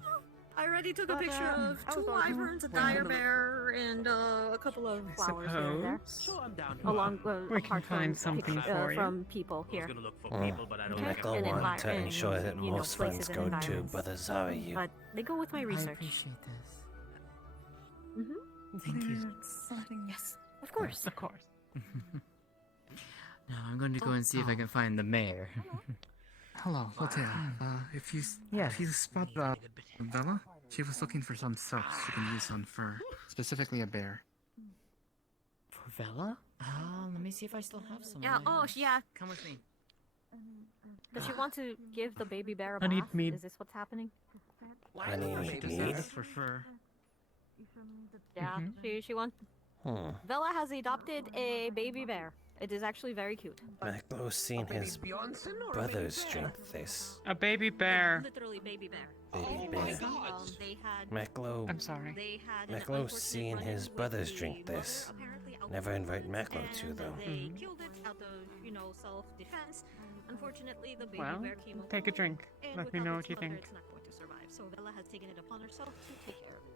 I already took a But, picture of I two was also wyverns, a wondering- dire bear, and a couple of flowers here and there. Sure, I'm down. Along We can apart from find something for you. from people here. gonna look for people, but I don't think Maklo And want to and, ensure that you know, most funds places and go to environments. Brother Zaryu. But they go with my I research. appreciate this. Thank you. There's something. Yes, of course. Of course. Now I'm going to go and see if I can find the mayor. Hello, Lotea. If you spot Bella, she was looking for some soaps she can use on fur, specifically a bear. For Vela? Let me see if I still have some. Yeah. Oh, yeah. Come with me. Does she want to give the baby bear a I need bath? mead. Is this what's happening? Honey, Just mead? asked for fur. Yeah. She wants. Vela has adopted a baby bear. It is actually very cute. Maklo's seen his brothers drink this. A baby bear. Literally baby bear. Baby bear. They had. Maklo. I'm sorry. They had an Maklo's unfortunate seen run-in his with brothers the drink mother, this. apparently out Never of invite food, Maklo to and though. They killed it out of, self-defense. Unfortunately, the baby Well, bear came take a along, drink. and Let me without know its what you mother, think. It's not going to survive. So Bella has taken it upon herself to take care of it.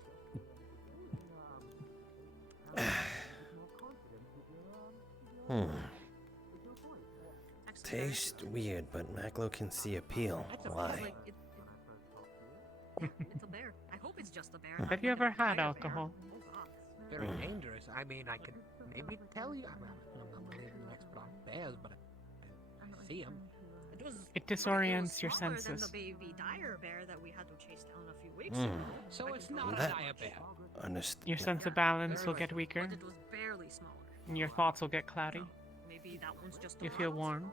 Taste weird, but Maklo can see appeal. Why? It's a bear. I hope it's just a bear. Have you ever had alcohol? Very dangerous. I mean, I could maybe tell you. I'm not an expert on bears, but I see them. It disorients your Smaller than senses. the baby dire bear that we had to chase down a few weeks Hmm. ago. So it's not That- a dire bear. Your sense of balance will get weaker, But it was barely smaller. and your thoughts will get cloudy. Maybe that one's just a You feel rat. warm.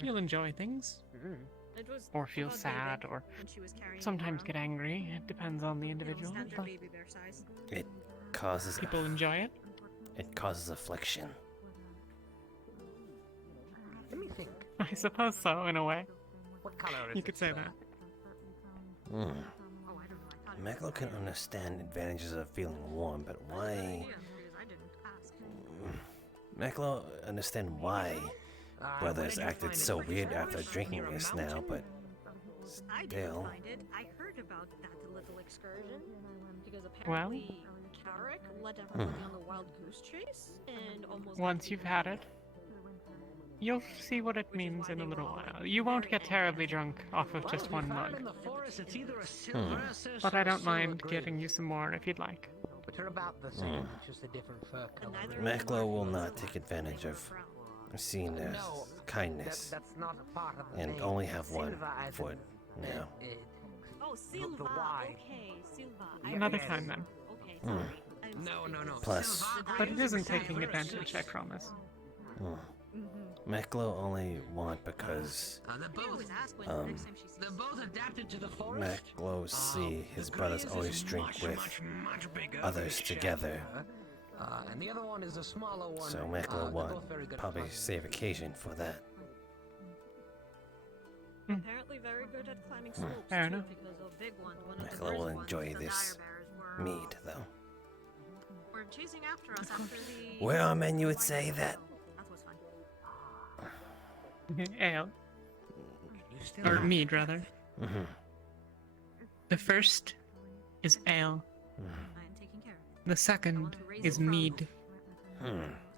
You'll enjoy things. It was Or feel about sad, baby or when she was carrying it sometimes around. get angry. It depends on the You know, individual. standard but baby bear size. It causes People enjoy it. It causes affliction. Let me think. I suppose so, in a way. What color is You it, could say sir? that. Maklo can understand advantages of feeling warm, but why? Maklo understand why brothers acted so weird after drinking this now, but I didn't still. find it. I heard about that little excursion because Well? apparently Carrick led everybody on the wild goose chase and almost. Once you've had it, you'll see what it means in a little while. You won't get terribly drunk off of just one mug. In the forest, it's either a silver assist But or I a don't silver mind green. getting you some more if you'd like. But they're about the same, just a different fur color. Maklo will not take advantage of seeing their kindness That's not a part of the and name. only have one Silva as for in, now. Oh, Silva. Y. Okay, Silva. Another time then. Okay, Hmm. sorry. No, no, no. Plus- But it isn't taking advantage, I promise. Maklo only want because They're both, um they're both adapted to the forest. Maklo see his brothers always drink with bigger, others big together, and the other one is a smaller one. so Maklo They're want both very good probably fun. save occasion for that. Apparently very good at climbing slopes Fair too, enough. because a big one, one of the Maklo will first ones, enjoy the this dire bears were, mead, though. were chasing after us after the. Where our menu would say that. That was fun. Ale. Or mead, rather. Mhm. The first is ale. I am taking care of it. The second is mead.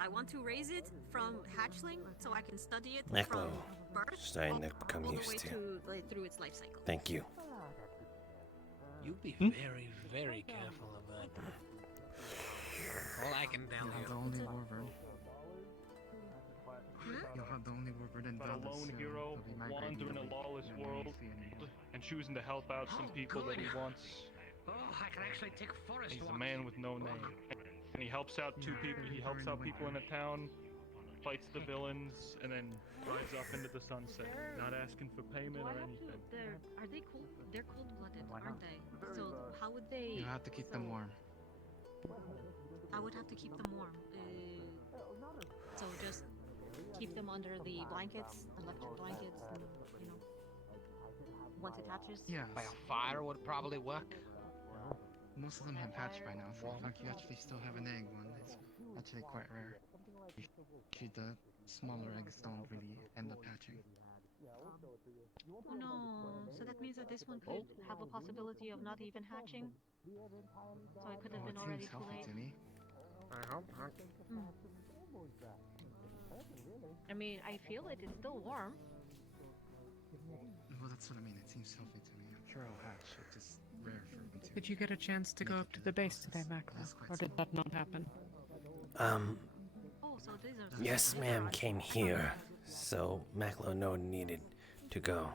I want to raise it from hatchling so I can study it Maklo, from birth starting to become all the used way to. like, through its life cycle. Thank you. You be very, very careful of that. All I can tell You'll have the you. only warburn. You'll have the only warburn in But a Velas, lone so hero he'll be migrating wandering to a the lawless week. world and choosing to help out some people that he wants. Oh, I can actually take forest He's a walks. man with no name, and he helps out two people. He helps out people in a town fights the villains, and then rides off into the sunset, not asking for payment or anything. Are they cold? They're cold-blooded, aren't they? So how would they? You have to keep them warm. I would have to keep them warm. So just keep them under the blankets, electric blankets, and, you know, once it hatches. Yes. By a fire would probably work. Most of them have hatched by now, so in fact you actually still have an egg one. It's actually quite rare. Usually the smaller eggs don't really end up hatching. Oh no, so that means that this one could have a possibility of not even hatching? So it could have been already Seems too healthy late? to me. I mean, I feel it is still warm. Well, that's what I mean. It seems healthy to me. I'm sure I'll hatch. It's just rare for them to. Did you get a chance to go up to the base today, Maklo? Or did that not happen? Oh, so these are Yes, ma'am, came here, so Maklo needed to go.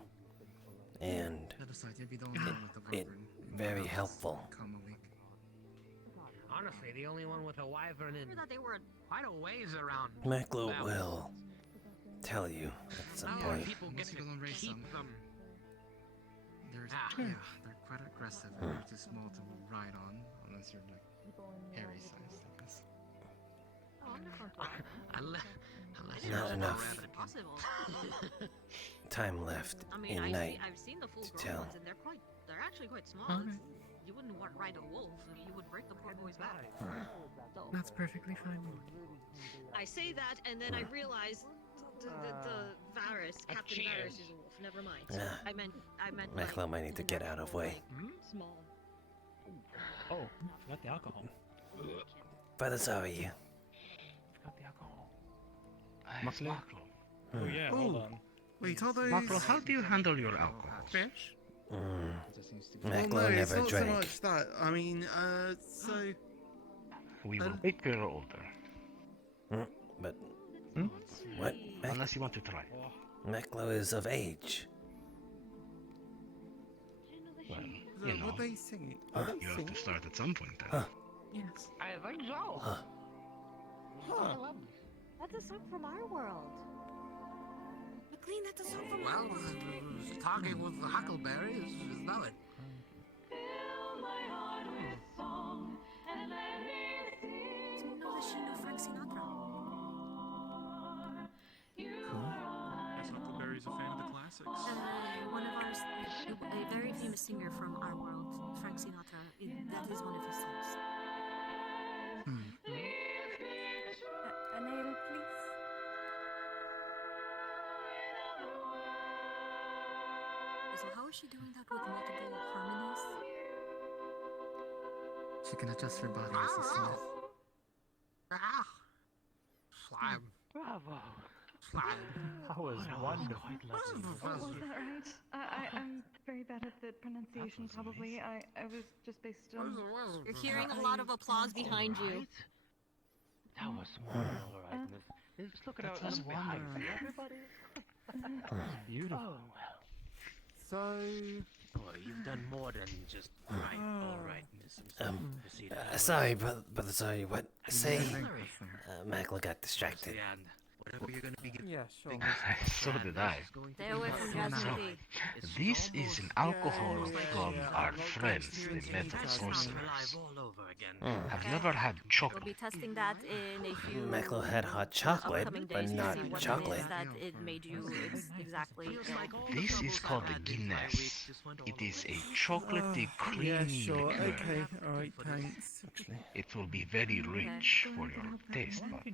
And it very helpful. Honestly, the only one with a wyvern in that they were quite a ways around. Maklo will tell you at some point. People get to keep them. They're quite aggressive. They're too small to ride on, unless you're like hairy sized, I guess. Not enough time left I mean, in night I've seen the full to grown tell. ones, and they're actually quite small. Okay. You wouldn't want ride a wolf. You would break the poor boy's back. So, That's perfectly fine. I say that, and then I realize the Varys, Captain Varys is a wolf. Never mind. I meant Maklo might need to get out of way. small. Oh, forgot the alcohol. But sorry. Forgot the alcohol. Maklo. Oh yeah, hold on. Wait, all those. Maklo, how do you handle your alcohol? Fish? Maklo no, it's never not drank. so much that. I mean, so. We will wait till you're older. But what? Unless you want to try. Maklo is of age. Well, you know, What they singing? you have to start at some point. Then. Yes. I think so. That's a song from our world. McLean, that's a song from Well, our world. talking with the huckleberry is valid. So know that she knew Frank Sinatra. Guess Huckleberry's a fan of the classics. One of ours, a very famous singer from our world, Frank Sinatra. That is one of his songs. A nail, please. So how is she doing that with multiple harmonies? She can adjust her body as she sings. Slime. Bravo. Slime. That was wonderful. Was that right? I'm very bad at the pronunciation, probably. I was just based on... You're hearing a lot of applause behind you. That was wonderful, right? Just look at how it was behind you. Everybody. Beautiful. So... Boy, you've done more than just right, all right, Miss. Sorry, brother, sorry, what? Say? Maklo got distracted. Whatever you're gonna be giving. Yeah, sure. So did I. Stay away from Jazzy Tea. This is an alcohol from our friends, the metal sorcerers. Have you ever had We'll chocolate? be testing that in a few Maklo had hot chocolate, upcoming but days not to see what it chocolate. is that it made you exactly ill. This is called the Guinness. It is a chocolatey, creamy Yeah, sure. liquor. Okay, alright, thanks. It will be very rich for your taste buds.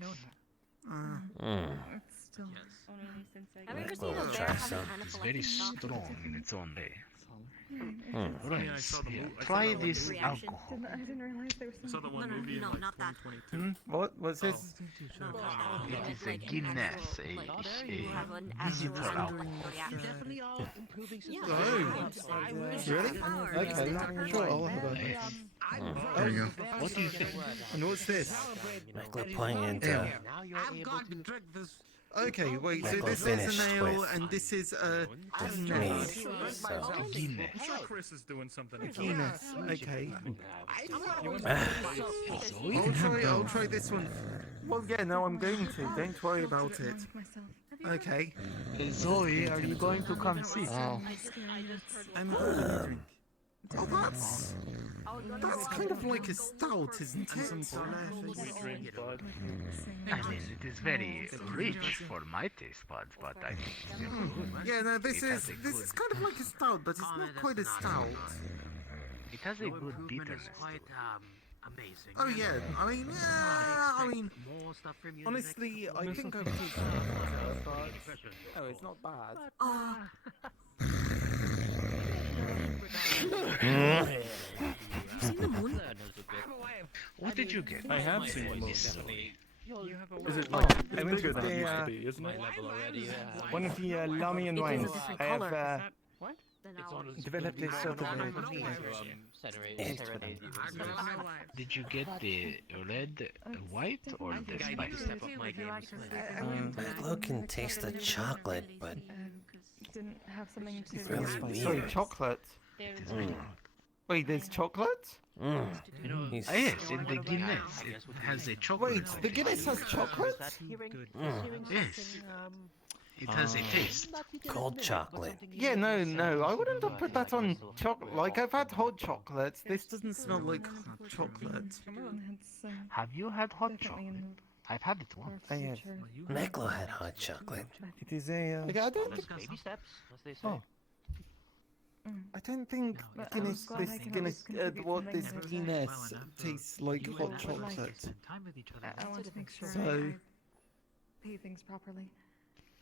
It's still only since I Have you ever Maklo seen a will bear try have some. an It's anaphylactic very shock? strong in its own way. Yeah, I saw the Right, movie. try this Reaction. alcohol. I didn't realize there was I saw the one movie in no, like not that. 2022. What was this? No, It is a like an Guinness, actual, a have an visitor actual alcohol. reaction. Definitely all improving Yeah. Really? Okay, sure, I'll have a... There you go. What do you think? And what's this? Maklo playing into Now you're I've able got to to drink this. Okay, wait, so Maklo this is finished an ale with and this is a mead. Guinness. So Guinness. I'm sure Chris is doing something. Guinness, okay. So we can have I'll both. try this one. Well, yeah, no, I'm going to. Don't worry about it. Okay. Zoe, are you going to come see? Oh. I'm a drink. Oh, that's kind of like a stout, isn't it? I mean, it is very rich for my taste buds, but I think it's still good. Yeah, no, this It is has a good- kind of like a stout, but it's not quite a stout. It has a Your good improvement bitterness. is quite amazing. Oh yeah, I mean, More stuff from you honestly, I think I've tasted Oh, it's not bad. What did you get? I have seen one Miss more. Zoe? Is it Oh, like I went to bigger than it used to the, be, isn't it? one of the Lamian wines. I have What? developed a sort of Did you get the red, white, or the spicy? Maklo can taste the chocolate, but Didn't have something to it's really weird. Sorry, chocolate. Wait, there's chocolate? Yes, in the Guinness, it has a chocolate. Wait, the Guinness has chocolate? Yes. It has a taste. Cold chocolate. Yeah, no, I wouldn't have put that on chocolate. Like, I've had hot chocolate. This doesn't smell like hot chocolate. Have you had hot chocolate? I've had it once. I have. Maklo had hot chocolate. It is a. Baby steps, as they say. Oh. I don't think Guinness, this Guinness, what this Guinness tastes like hot chocolate. I want to make sure So, I pay things properly.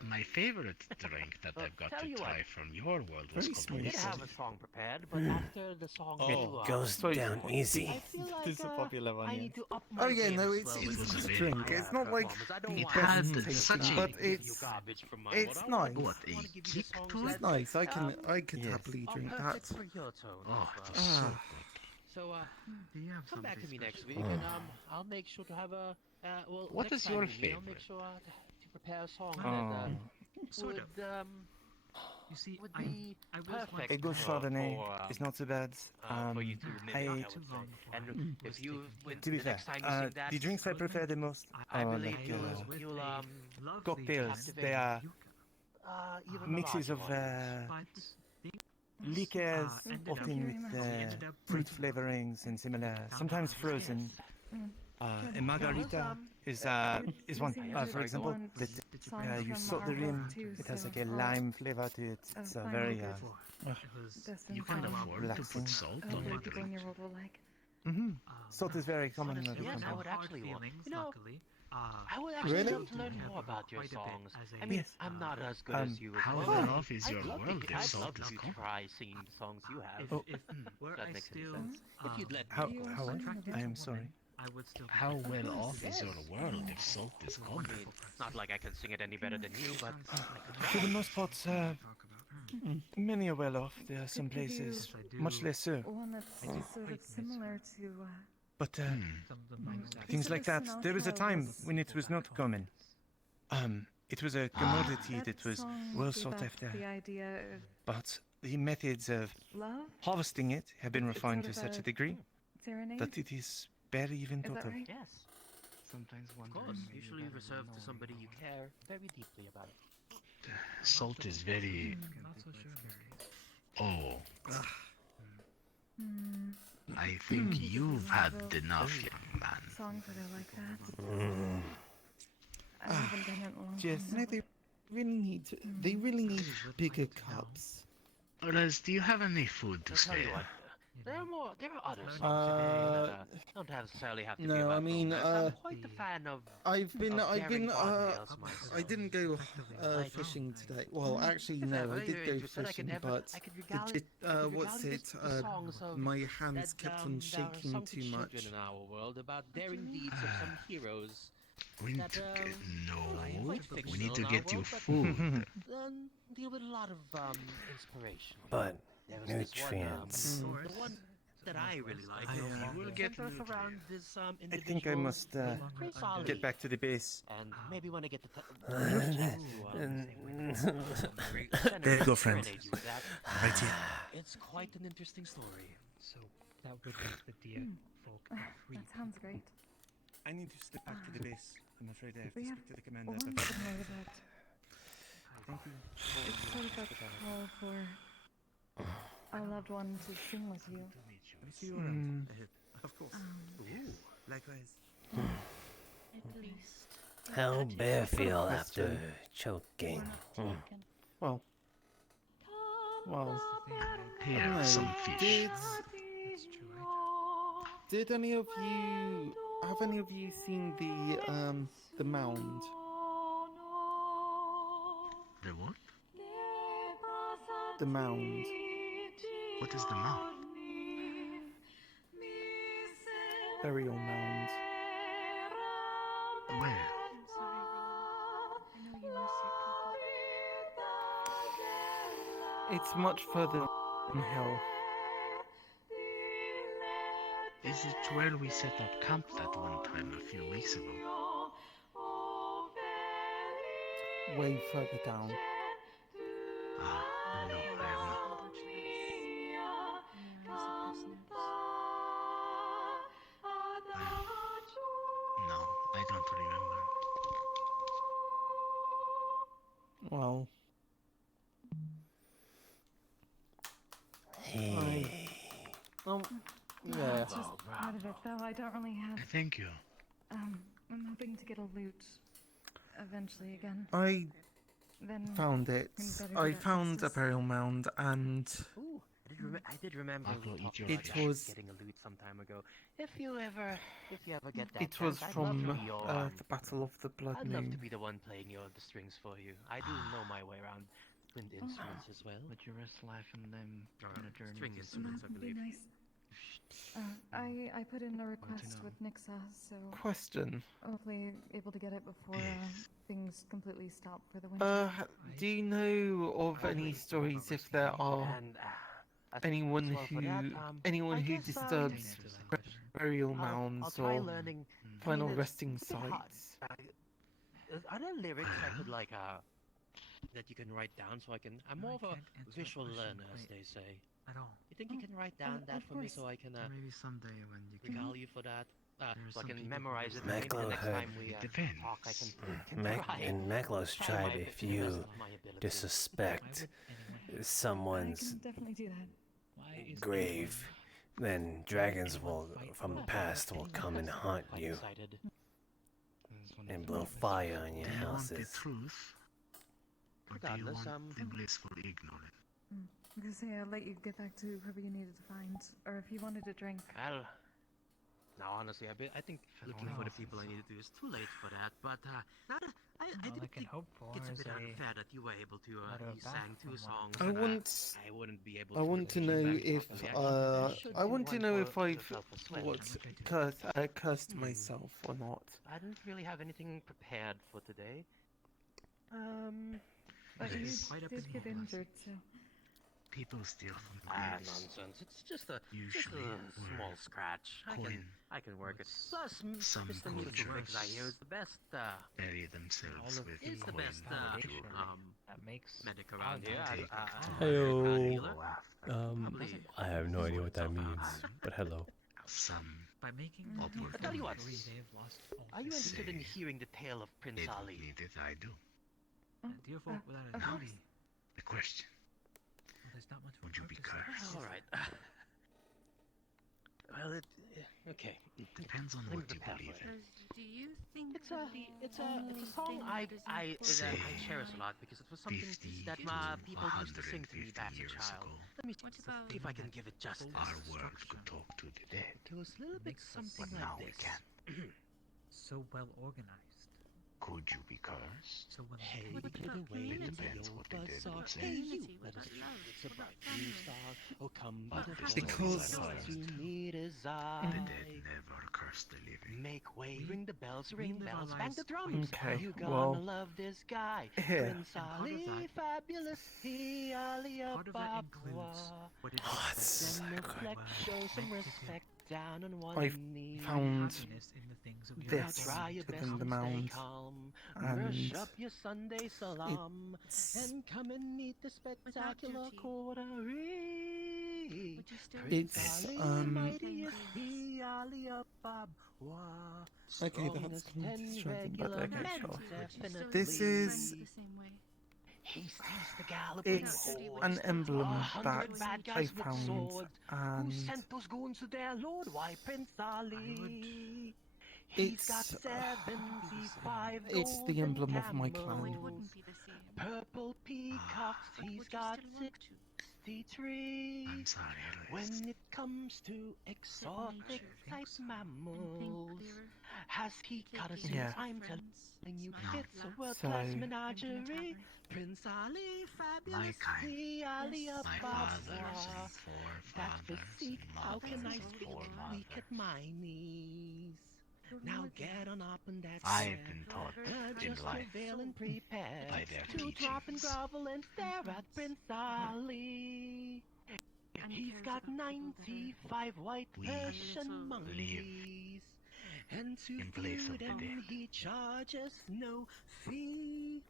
My favorite drink that I've got to try from your world was Very called small. We did have a song prepared, but after the song, It goes down easy. I feel like This is a popular one, I yeah. need to up my Oh yeah, game no, as it's well it's with just the a drink. It's not like It best had tasting, such a but it's nice. what a kick to It's it. nice. I could happily drink that. Perfect for your tone. Oh, as it was so well. Ah. So, Do you have come back to something me next special? week, and I'll make sure to have a. Well, What next is your time we meet, I'll make favorite? sure to prepare a song Oh. that Sort would of. You see, would I be was perfect A good for, Chardonnay for, is not so bad. for you to I, mimic, I would say. And if you, when to be the fair, next time you sing that, the drinks I prefer the most I are believe like you'll cocktails. They are even mixes of liquors, Thank often you with very much. fruit flavorings and similar, sometimes frozen. A margarita is one, for example, that you salt the rim. It has like a lime flavor to it. It's very You can afford to relaxing. put salt on Hopefully your people in drink. your world will like. Salt is very common in the yes, I country. would actually want. You know, I would actually Really? love to learn more about your songs. I mean, Yes. I'm not as good as you as How well. well off is your I'd love world to, if I'd salt love is to common? try singing the songs you have. Oh. If that makes any sense. If you'd let How me. I am sorry. How well off is your world if salt is I common? mean, it's not like I can sing it any better than you, but I could For the try. most part, many are well off. There are some places much less so. One that's sort of similar to. But things like that, there was a time when it was not common. It was a commodity that was well sought after. The idea of But the methods of love, harvesting it have been It's refined to sort of such a a degree serenade. that it is barely even Is thought that of. right? Yes, Sometimes of wondering course. maybe Usually better reserved than to somebody you care very deeply about it. Salt is very. Not so sure. Oh, Hmm. I think you've had enough, young man. Songs that are like that. I haven't done it in a long Yes, time. no, they really need bigger cups. Olas, do you have any food to I'll tell you spare? what. There are other songs that don't necessarily have to be no, about I mean, romance. I'm quite a fan of. I've been, of daring bondtales I myself. didn't go fishing today. Well, actually, no, I did go fishing, but what's it? My hands kept on shaking too much. In our world about daring deeds of some heroes. We need that, to get. quite No, we fictional need to in our get you world, but food. deal with a lot of inspiration. But There was this one, nutrients. the one that I really like. will get centers around this I think I must individual, get back to the base. and maybe when I get the There you go, friend. Right here. It's quite an interesting story. So that would make the deer folk free. That sounds great. I need to slip back to the base. I'm afraid I have We to have speak to the commander. one but- thing more that Thank you. it's sort of a call for our loved one to sing with you. See you around. Of course. Ooh, likewise. At least. How Bear feel after question. choking? Well, Here, I don't know, some fish. Did any of you have any of you seen the mound? The what? The mound. What is the mouth? Burial mound. Where? It's much further downhill. Is it where we set up camp that one time a few weeks ago? Way further down. Ah, no, I have not. No, I don't remember. Well. Hey. Yeah. Just part of it, though. I don't really have. Thank you. I'm hoping to get a loot eventually again. I Then found it. better do I that found a justice. burial mound, and Ooh, I did remember Maklo, we eat talked your about It fish. was- getting a loot some time ago. If you ever get that it was chance, I'd love from to be your, the Battle of the Blood I'd love to Moon. be the one playing the strings for you. I do know my way around wind instruments as well. Would you risk life and limb on a journey string to instruments, I That'd be believe. nice. I put in a request know. with Nixa, so Question. hopefully able to get it before things completely stop for the winter. Do you know of any stories if there are And anyone well for that, anyone I who guess, disturbs burial I'll mounds try or learning. final I mean, resting it's a bit hard. sites? Are there lyrics I could like that you can write down so I can? I'm more of a visual learner, as they say. At all. You think you can write down that for me so I can Maybe someday when you can. regale you for that? So I some can people memorize who it. Maybe the Maklo next had- time we Depends. talk, I can try. And Maklo's Try tried my if best you of my ability. disrespect I someone's can definitely do that. grave, then dragons from the past will come and haunt Quite you excited. and blow fire on your Do you want the houses. truth? Or do you Regardless, want the blissful ignorance? I'm gonna say I'll let you get back to whoever you needed to find, or if you wanted a drink. Well, now honestly, I think looking for the people I needed to is too late for that. But now that I didn't I can think hope for it's a is bit a unfair that you were able to. better You sang two bathroom songs. I and, want. I wouldn't be able I want to get know back if properly. I should I do want to one know for if I've yourself as well. cursed myself or not. I didn't really have anything prepared for today. But you Yes. did get injured, so. People steal from Nonsense. graves. It's just a Usually small worth scratch. coin I can work it. Plus, some Mr. Neutral Fix I cultures hear is the best. bury themselves with Is the coin best or jewelry. that makes medic around Take here. it Hello. Probably- I have no idea what that means, but hello. Some By making upward I tell you what, moves. are you interested in Say hearing the tale of Prince They don't Ali? need it, I do. Dear folk, without a Now, doubt. the question, There's not much would you be purpose there. cursed? All right. Well, okay. Depends on Let me what you prepare believe for in. it. Do you think It's a song I cherish a lot because it was something 50 that to my people used to sing to me 150 back as a years child. ago. Let me What see about if I can give it justice. Our world could talk to the dead. It was a little bit something But like now we this. can. So well organized. Could you be cursed? So well Hey, What get about away community? with Depends the what the old dead buzz would off. say. Hey, you! Community, what Let us about love? it's What about about you, family? star. Oh, come What but happened Because- to me as The I dead never curse the living. make way, We- ring the bells, we ring live our bells, bang lives the quite drums. Okay, You gonna well, love this guy, here. Prince And part of Ali, that- fabulous. He Ali of Part of that Papua. includes what it Oh, is it's so Then good. reflect, show some meant to do. respect. down on one I've knee. found Happiness in the things of your this Try your best within the to stay mound, calm. and Brush up your Sunday salam it's and come and meet the spectacular duty. coterie. It's, Mightiest he, Ali Abab, okay, that's strongest 10 distracting, but regular okay, men, sure. definitely. This is The same way. He sees the galloping it's hordes, an emblem 100 that bad I guys with found, swords. Who and sent those goons to their lord? Why, Prince Ali. He's got it's 75 it's the golden emblem of my camels, clan. purple peacocks. He's got 63. I'm sorry, When it comes to exotic type mammals, has he got a suit? Yeah. I'm telling you, it's a world-class So- menagerie. Prince Ali, fabulous, My kind. Ali My fathers and Ababa. That forefathers physique, and how can I mothers and speak weak foremothers. at my knees? Now get on up and that's I it. have been taught in Just life prevail and prepare by their to drop and teachings. grovel and stare at Prince Ali. He's got 95 white We Persian live monkeys, and to in place of feed the them dead. he charges no fee.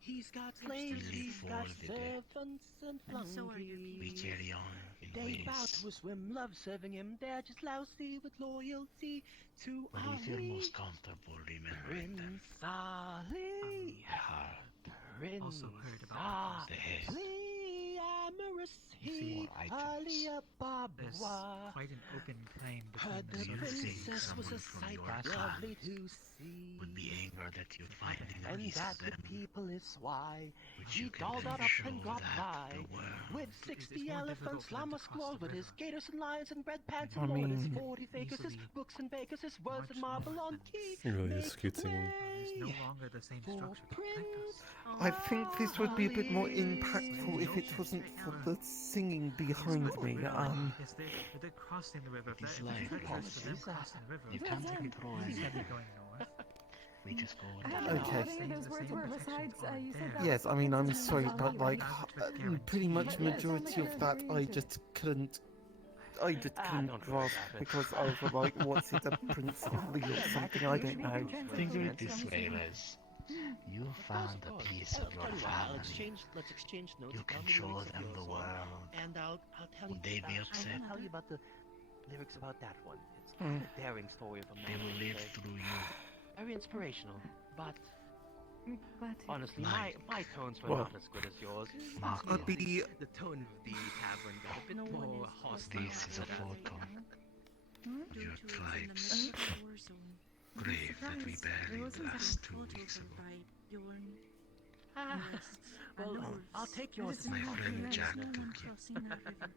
He's got slaves, live he's for got the dead. servants and flunkies. We carry on in They bow ways. to a swim, love serving him. They're just lousy with loyalty to But we feel Ali. most comfortable remembering them. Prince Ali. The heart, Prince Also heard about the head, Ali, amorous he, more Ali items. There's Ababa. quite an open claim Heard between the the Do you think princess was a someone from sight your clan lovely to see, would be angered that you'd find in the and least that of the them, people is why which he you can dolled then out up show and dropped that by the world with It's 60 more elephants, difficult for them llama to cross squaws, the with his river. gators and lions and red pants I and more, with his mean- 40 fakers, his Easily books and bakers, his words and much marble more on than key. Really, Make just keep singing. There's no way longer the same for structure to protect us. I think this would be a bit more impactful if it wasn't for the singing behind me. Yes, they're crossing the river. If It's that- like if it's just for them policies. crossing the river, You can't control he's it. gonna be going north. We just go I don't down. know Okay. what any of those words were besides, you said that Yes, I mean, I'm sorry, but like, pretty much But yeah, it sounds majority like of you're that agreeing I to just couldn't don't worry grasp about it. because I was like, what's it, a Prince of Lee or something? I don't know. Think of it this way, Les. You found a piece of your Let's family. exchange notes. You Tell can me the show lyrics of them your the song, world. and I'll tell Would you. they be I'll upset? tell you about the lyrics about that one. It's Mm. a daring story from They will live today. through you. Very inspirational, but Glad to. honestly, Like- my tones were Well, not as good as yours. Maklo. I'd be The tone of the tavern got a bit more hostile. This is a photo of your tribe's Grave grave that we buried the last 2 weeks ago. Well, I'll take yours. as My a friend compliment. Jack took it.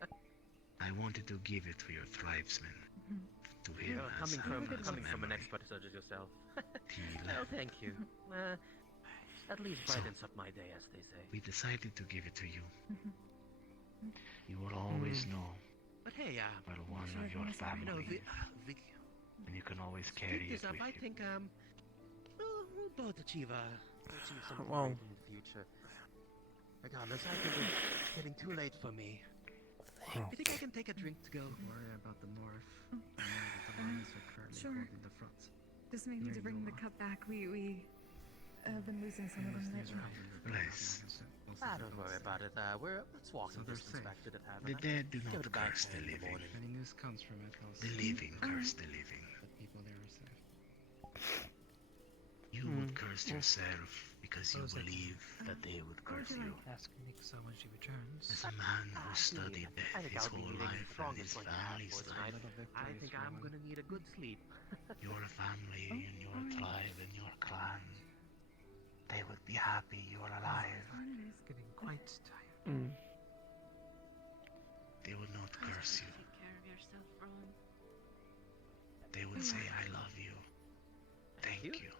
I wanted to give it to your tribesmen. To him as Coming from an memory. expert such as yourself. He Well, left. thank you. At least brightens up my day, as they say. We decided to give it to you. You will always know But hey, we're one of your you know, family, and you can always carry this it up, with I you. think we'll both achieve something Well- great in the future. Regardless, I think it's getting too late for me. You think I can take a drink to go? Worry about the north. I know that the lions are currently Sure. holding the front. Just maybe Near to bring the your- cup back. We have been losing some of them lately. Bless. Don't worry about it. Let's walk in distance back to the tavern. The dead do Give not it back curse the in the living. morning. If any news comes from it, I'll The living curse the living. the people there are safe. You would curse yourself because you believe that they would curse you. Ask Nixa when she returns. As a man who studied I death think his I'll be whole needing life and strongest his drink I have family's for tonight. life, I think I'm gonna need a good sleep. your family and your tribe and your clan, they would be happy you're alive. It's getting quite tired. Mm. They would not curse you. Take care of yourself, Ron. They would say, I love you. Thank you.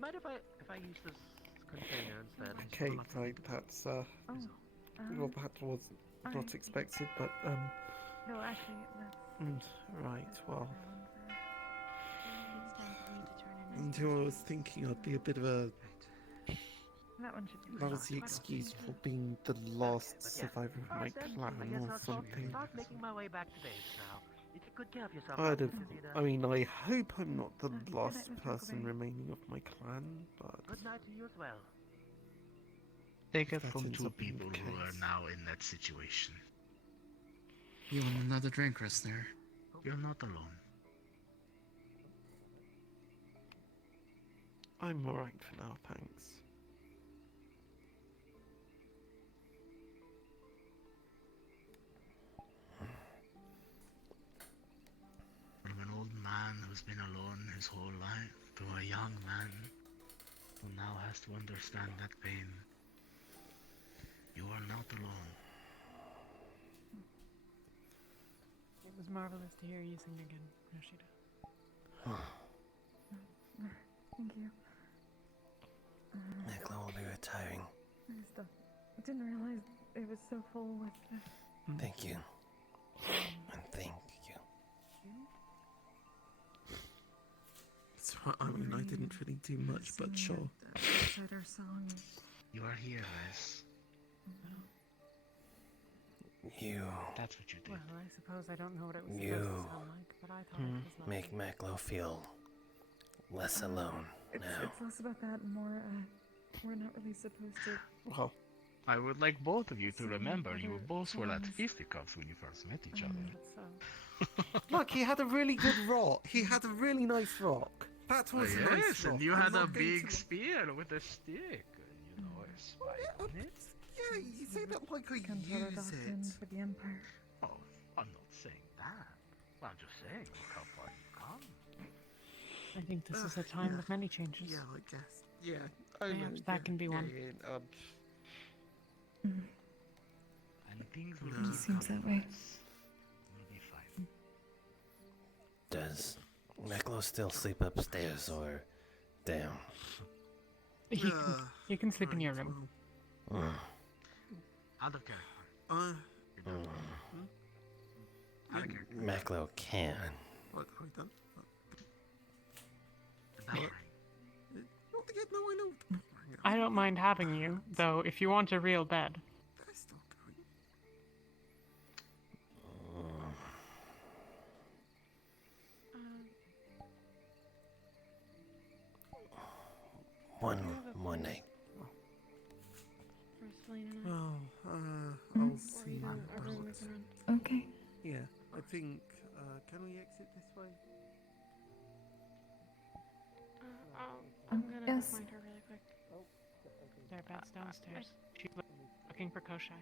Mind if I use this container instead? Okay, right, that's well, that was not expected, but No, actually, let's. right, well, It's time for me to turn in. until I was thinking I'd be a bit of a. That one should be. That was the excuse for being the last survivor of my clan or something. Start making my way back to base now. take good care of yourself. I'd have, Zeta. I mean, I hope I'm not the last person remaining of my clan, but Good night to you as well. Take it that from ends two up being people the who are case. now in that situation. You want another drink, Rustler? You're not alone. I'm alright for now, thanks. From an old man who's been alone his whole life to a young man who now has to understand that pain. You are not alone. It was marvelous to hear you sing again, Yoshida. Thank you. Maklo will be retiring. I didn't realize it was so full with Thank you. And thank you. It's right, I mean, I didn't really do much, but sure. outside our song. You are here, Liz. You That's what you did. Well, I suppose I don't know what it was You supposed to sound like, but I thought it was lovely. make Maklo feel less alone It's now. less about that and more, we're not really supposed to. Well, I would like both of you to Singing remember you other both were at songs. fisticuffs when you first met each other. look, he had a really good rock. He had a really nice rock. That was a nice Yes, rock. and you I'm had a not going big to- spear with a stick, and a spike on it. Yeah, you say that like I Comes use Doctrine it. for the Empire. Oh, I'm not saying that. I'm just saying, look how far you've come. I think this is a time yeah. with many changes. Yeah, I guess. Yeah, I know. Perhaps that can be one. Yeah, And things will No. keep Seems coming, that way. Liz. We'll be fine. Does Maklo still sleep upstairs or down? You can sleep in your room. Out of character. Out of character. Maklo can. What have I done? The bell rang. Not yet, no, I know. I don't mind having you, though, if you want a real bed. They're still going. One night. Well, I'll see you about. Okay. Yeah, I think, can we exit this way? I'm gonna go yes. find her really quick. Their bed's downstairs. She's looking for Koshai.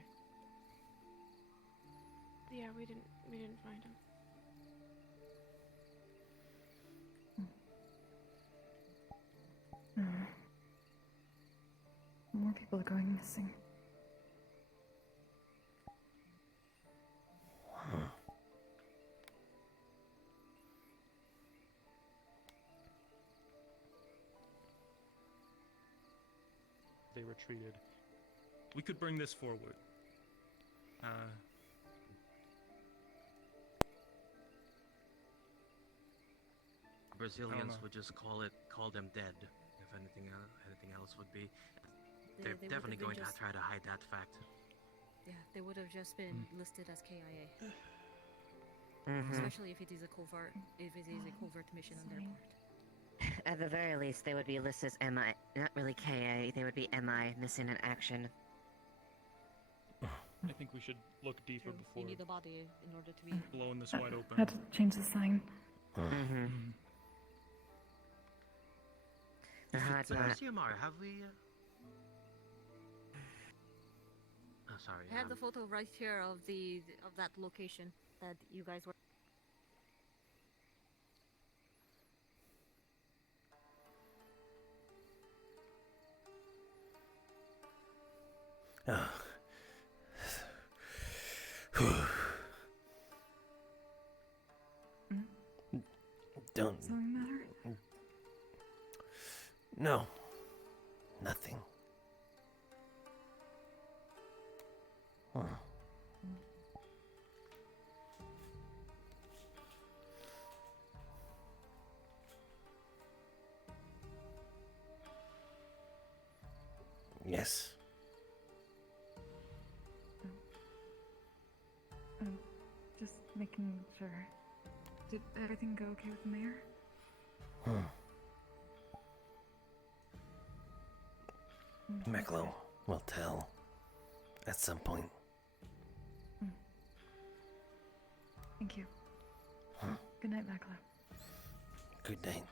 Yeah, we didn't find him. More people are going missing. They retreated. We could bring this forward. Brazilians know. would just call them dead. If anything else would be. They're they would definitely have been going just- to try to hide that fact. Yeah, they would have just been listed as KIA. Especially if it is a covert mission on their part. At the very least, they would be listed as MI, not really KA, they would be MI, missing in action. I think we should look deeper You before need a body in order to be. blowing this wide open. Had to change the sign. The hard part. CMR, have we? Oh, sorry. I have the photo right here of that location that you guys were. Oh. Don't. Something matter? No. Nothing. Huh. Yes. Just making sure. Did everything go okay with the mayor? Maklo will tell at some point. Thank you. Good night, Maklo. Good night.